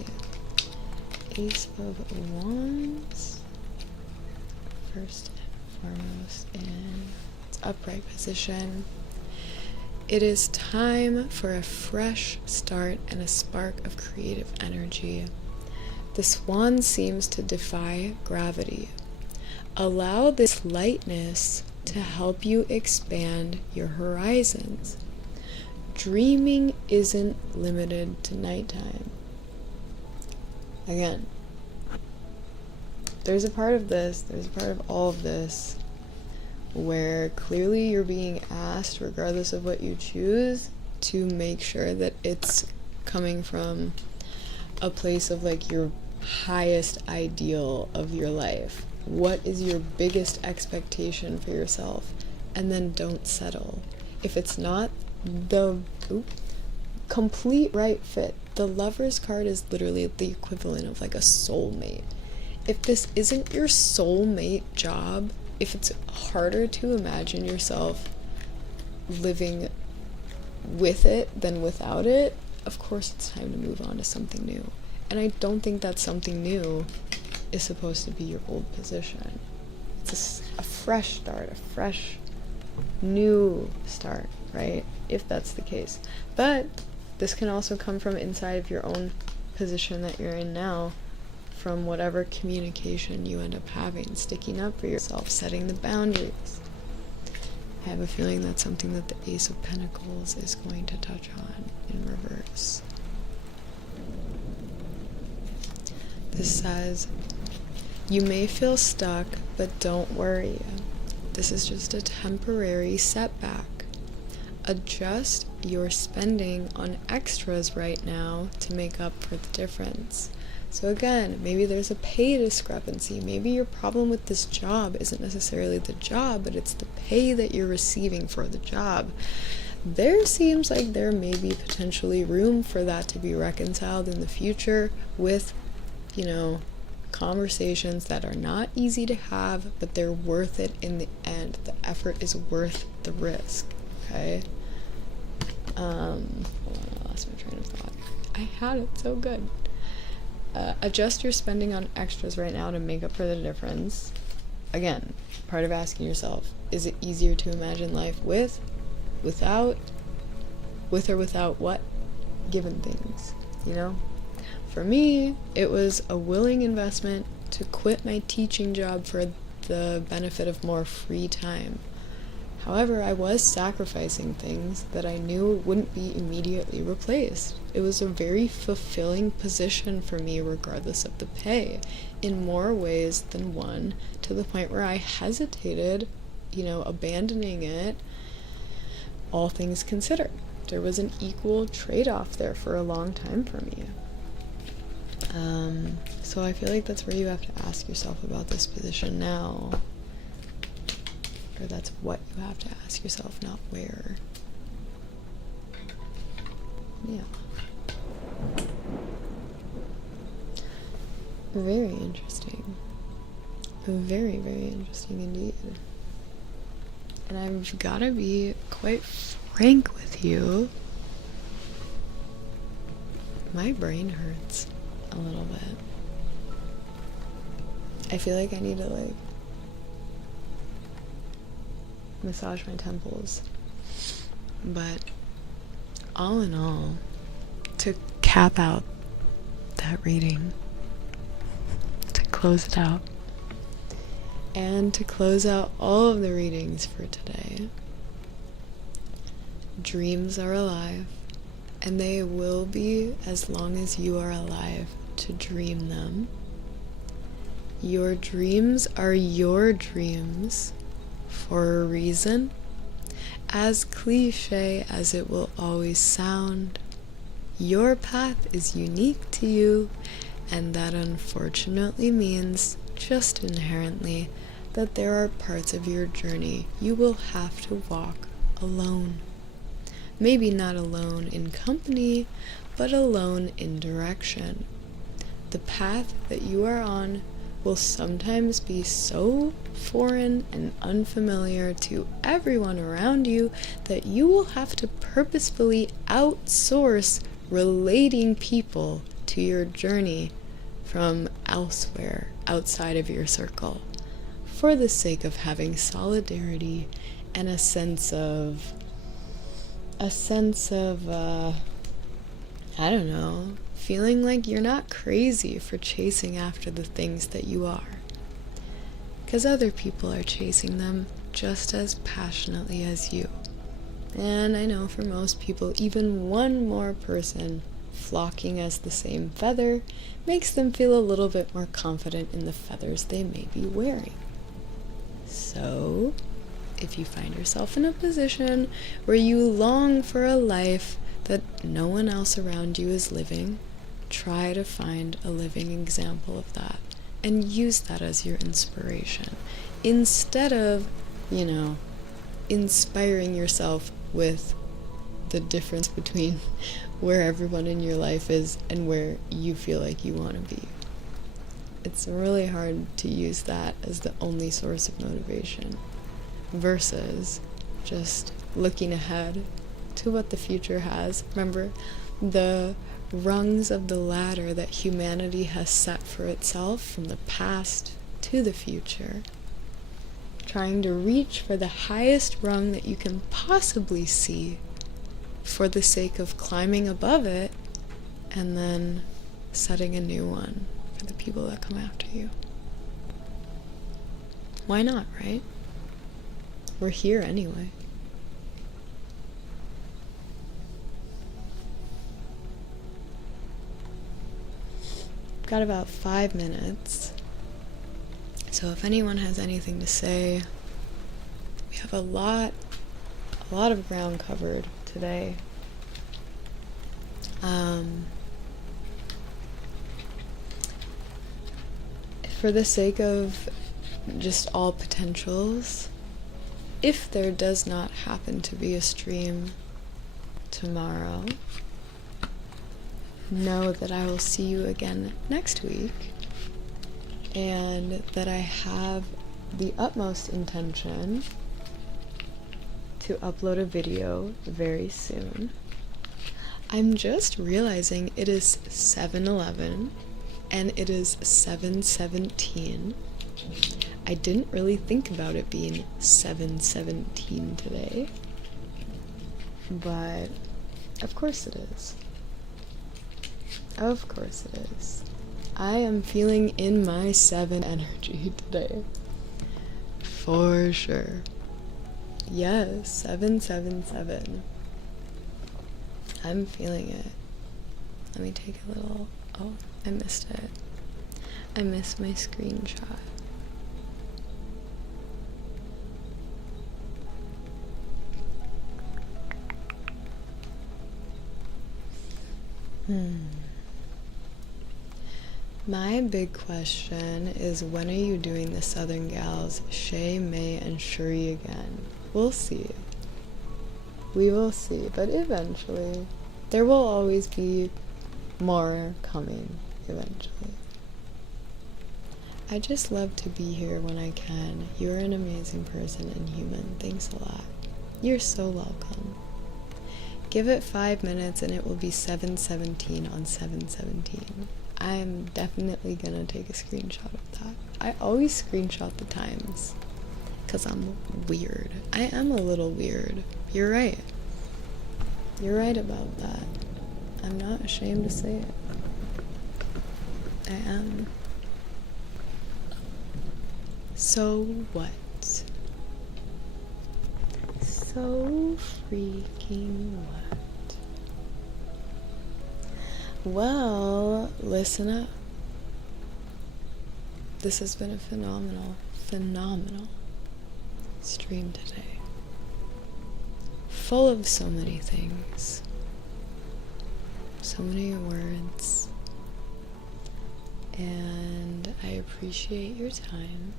Ace of Wands, first and foremost in its upright position. It is time for a fresh start and a spark of creative energy. The swan seems to defy gravity. Allow this lightness to help you expand your horizons. Dreaming isn't limited to nighttime. Again, there's a part of all of this where clearly you're being asked, regardless of what you choose, to make sure that it's coming from a place of like your highest ideal of your life. What is your biggest expectation for yourself? And then don't settle. If it's not the complete right fit, the Lover's card is literally the equivalent of like a soulmate. If this isn't your soulmate job, if it's harder to imagine yourself living with it than without it, of course it's time to move on to something new. And I don't think that something new is supposed to be your old position. It's a fresh start, a fresh new start, right? If that's the case. But this can also come from inside of your own position that you're in now, from whatever communication you end up having, sticking up for yourself, setting the boundaries. I have a feeling that's something that the Ace of Pentacles is going to touch on in reverse. This says, you may feel stuck, but don't worry. This is just a temporary setback. Adjust your spending on extras right now to make up for the difference. So again, maybe there's a pay discrepancy. Maybe your problem with this job isn't necessarily the job, but it's the pay that you're receiving for the job. There seems like there may be potentially room for that to be reconciled in the future with, you know, conversations that are not easy to have, but they're worth it in the end. The effort is worth the risk, okay? Hold on, I lost my train of thought. I had it so good. Adjust your spending on extras right now to make up for the difference. Again, part of asking yourself, is it easier to imagine life with, without, with or without what? Given things, you know? For me, it was a willing investment to quit my teaching job for the benefit of more free time. However, I was sacrificing things that I knew wouldn't be immediately replaced. It was a very fulfilling position for me regardless of the pay, in more ways than one, to the point where I hesitated, you know, abandoning it, all things considered. There was an equal trade-off there for a long time for me. So I feel like that's where you have to ask yourself about this position now. Or that's what you have to ask yourself, not where. Yeah. Very interesting. Very, very interesting indeed. And I've gotta be quite frank with you. My brain hurts a little bit. I feel like I need to, like, massage my temples. But all in all, to cap out that reading, to close it out, and to close out all of the readings for today, dreams are alive, and they will be as long as you are alive to dream them. Your dreams are your dreams for a reason. As cliche as it will always sound, your path is unique to you, and that unfortunately means, just inherently, that there are parts of your journey you will have to walk alone. Maybe not alone in company, but alone in direction. The path that you are on will sometimes be so foreign and unfamiliar to everyone around you that you will have to purposefully outsource relating people to your journey from elsewhere outside of your circle, for the sake of having solidarity and a sense of I don't know, feeling like you're not crazy for chasing after the things that you are. Because other people are chasing them just as passionately as you. And I know for most people, even one more person flocking as the same feather makes them feel a little bit more confident in the feathers they may be wearing. So, if you find yourself in a position where you long for a life that no one else around you is living, try to find a living example of that and use that as your inspiration. Instead of, inspiring yourself with the difference between where everyone in your life is and where you feel like you want to be. It's really hard to use that as the only source of motivation versus just looking ahead to what the future has. Remember, the rungs of the ladder that humanity has set for itself from the past to the future. Trying to reach for the highest rung that you can possibly see for the sake of climbing above it and then setting a new one for the people that come after you. Why not, right? We're here anyway. Got about 5 minutes. So if anyone has anything to say, we have a lot of ground covered today. For the sake of just all potentials, if there does not happen to be a stream tomorrow, know that I will see you again next week, and that I have the utmost intention to upload a video very soon. I'm just realizing it is 7:11 and it is 7:17. I didn't really think about it being 7:17 today, but of course it is. Of course it is. I am feeling in my 7 energy today. For sure. Yes, 777. I'm feeling it. Let me take a little... Oh, I missed it. I missed my screenshot. My big question is, when are you doing the Southern Gals, Shay, May, and Cherie again? We'll see. We will see, but eventually. There will always be more coming, eventually. I just love to be here when I can. You're an amazing person and human. Thanks a lot. You're so welcome. Give it 5 minutes and it will be 7:17 on 7:17. I'm definitely gonna take a screenshot of that. I always screenshot the times because I'm weird. I am a little weird. You're right. You're right about that. I'm not ashamed to say it. I am. So what? So freaking what? Well, listen up. This has been a phenomenal stream today. Full of so many things. So many words. And I appreciate your time,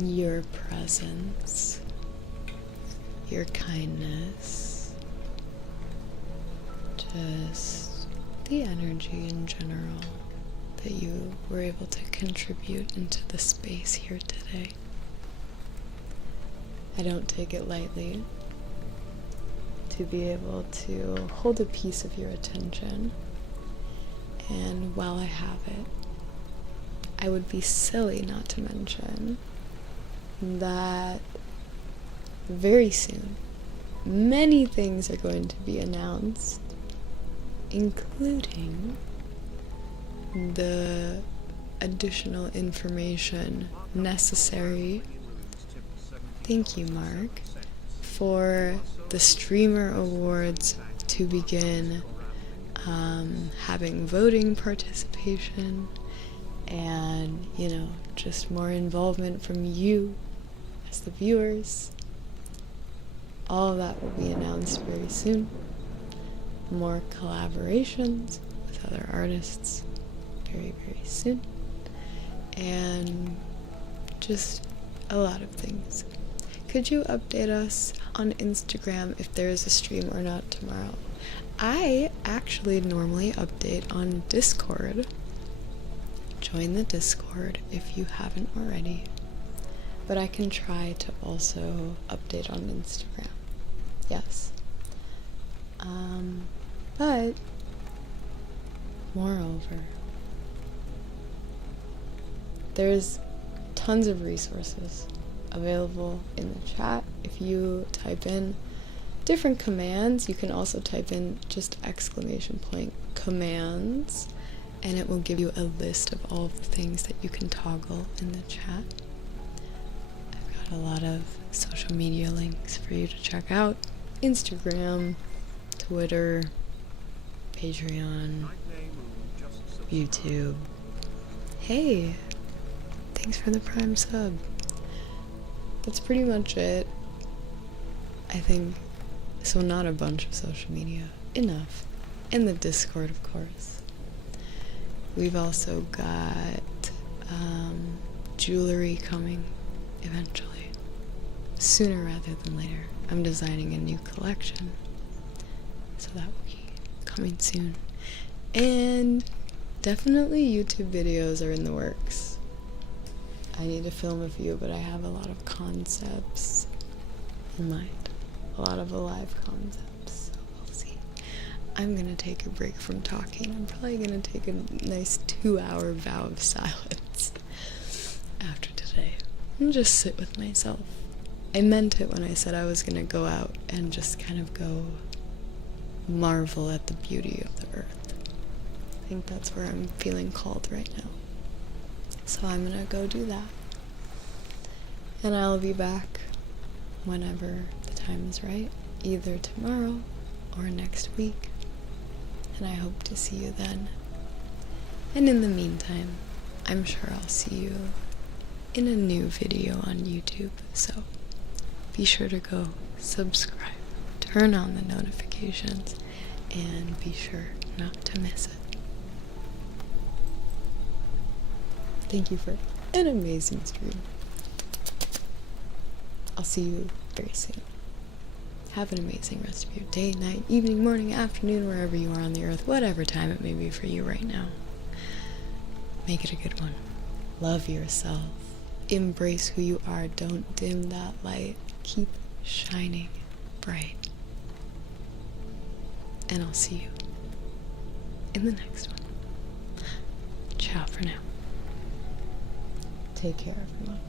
your presence, your kindness, just the energy in general that you were able to contribute into the space here today. I don't take it lightly to be able to hold a piece of your attention. And while I have it, I would be silly not to mention that very soon, many things are going to be announced, including the additional information necessary, thank you Mark, for the Streamer Awards to begin having voting participation and, you know, just more involvement from you as the viewers. All of that will be announced very soon. More collaborations with other artists very, very soon. And just a lot of things. Could you update us on Instagram if there is a stream or not tomorrow? I actually normally update on Discord. Join the Discord if you haven't already. But I can try to also update on Instagram. Yes. But moreover, there's tons of resources available in the chat. If you type in different commands, you can also type in just !commands, and it will give you a list of all of the things that you can toggle in the chat. I've got a lot of social media links for you to check out. Instagram, Twitter, Patreon, YouTube. Hey, thanks for the Prime sub. That's pretty much it. I think, so not a bunch of social media, enough. And the Discord, of course. We've also got jewelry coming eventually. Sooner rather than later. I'm designing a new collection, so that will be coming soon. And definitely YouTube videos are in the works. I need to film a few, but I have a lot of concepts in mind. A lot of alive concepts, so we'll see. I'm gonna take a break from talking. I'm probably gonna take a nice 2-hour vow of silence after today and just sit with myself. I meant it when I said I was gonna go out and just kind of go marvel at the beauty of the earth. I think that's where I'm feeling called right now. So I'm gonna go do that. And I'll be back whenever the time is right, either tomorrow or next week. And I hope to see you then. And in the meantime, I'm sure I'll see you in a new video on YouTube. So be sure to go subscribe, turn on the notifications, and be sure not to miss it. Thank you for an amazing stream. I'll see you very soon. Have an amazing rest of your day, night, evening, morning, afternoon, wherever you are on the earth, whatever time it may be for you right now. Make it a good one. Love yourself. Embrace who you are. Don't dim that light. Keep shining bright. And I'll see you in the next one. Ciao for now. Take care, everyone.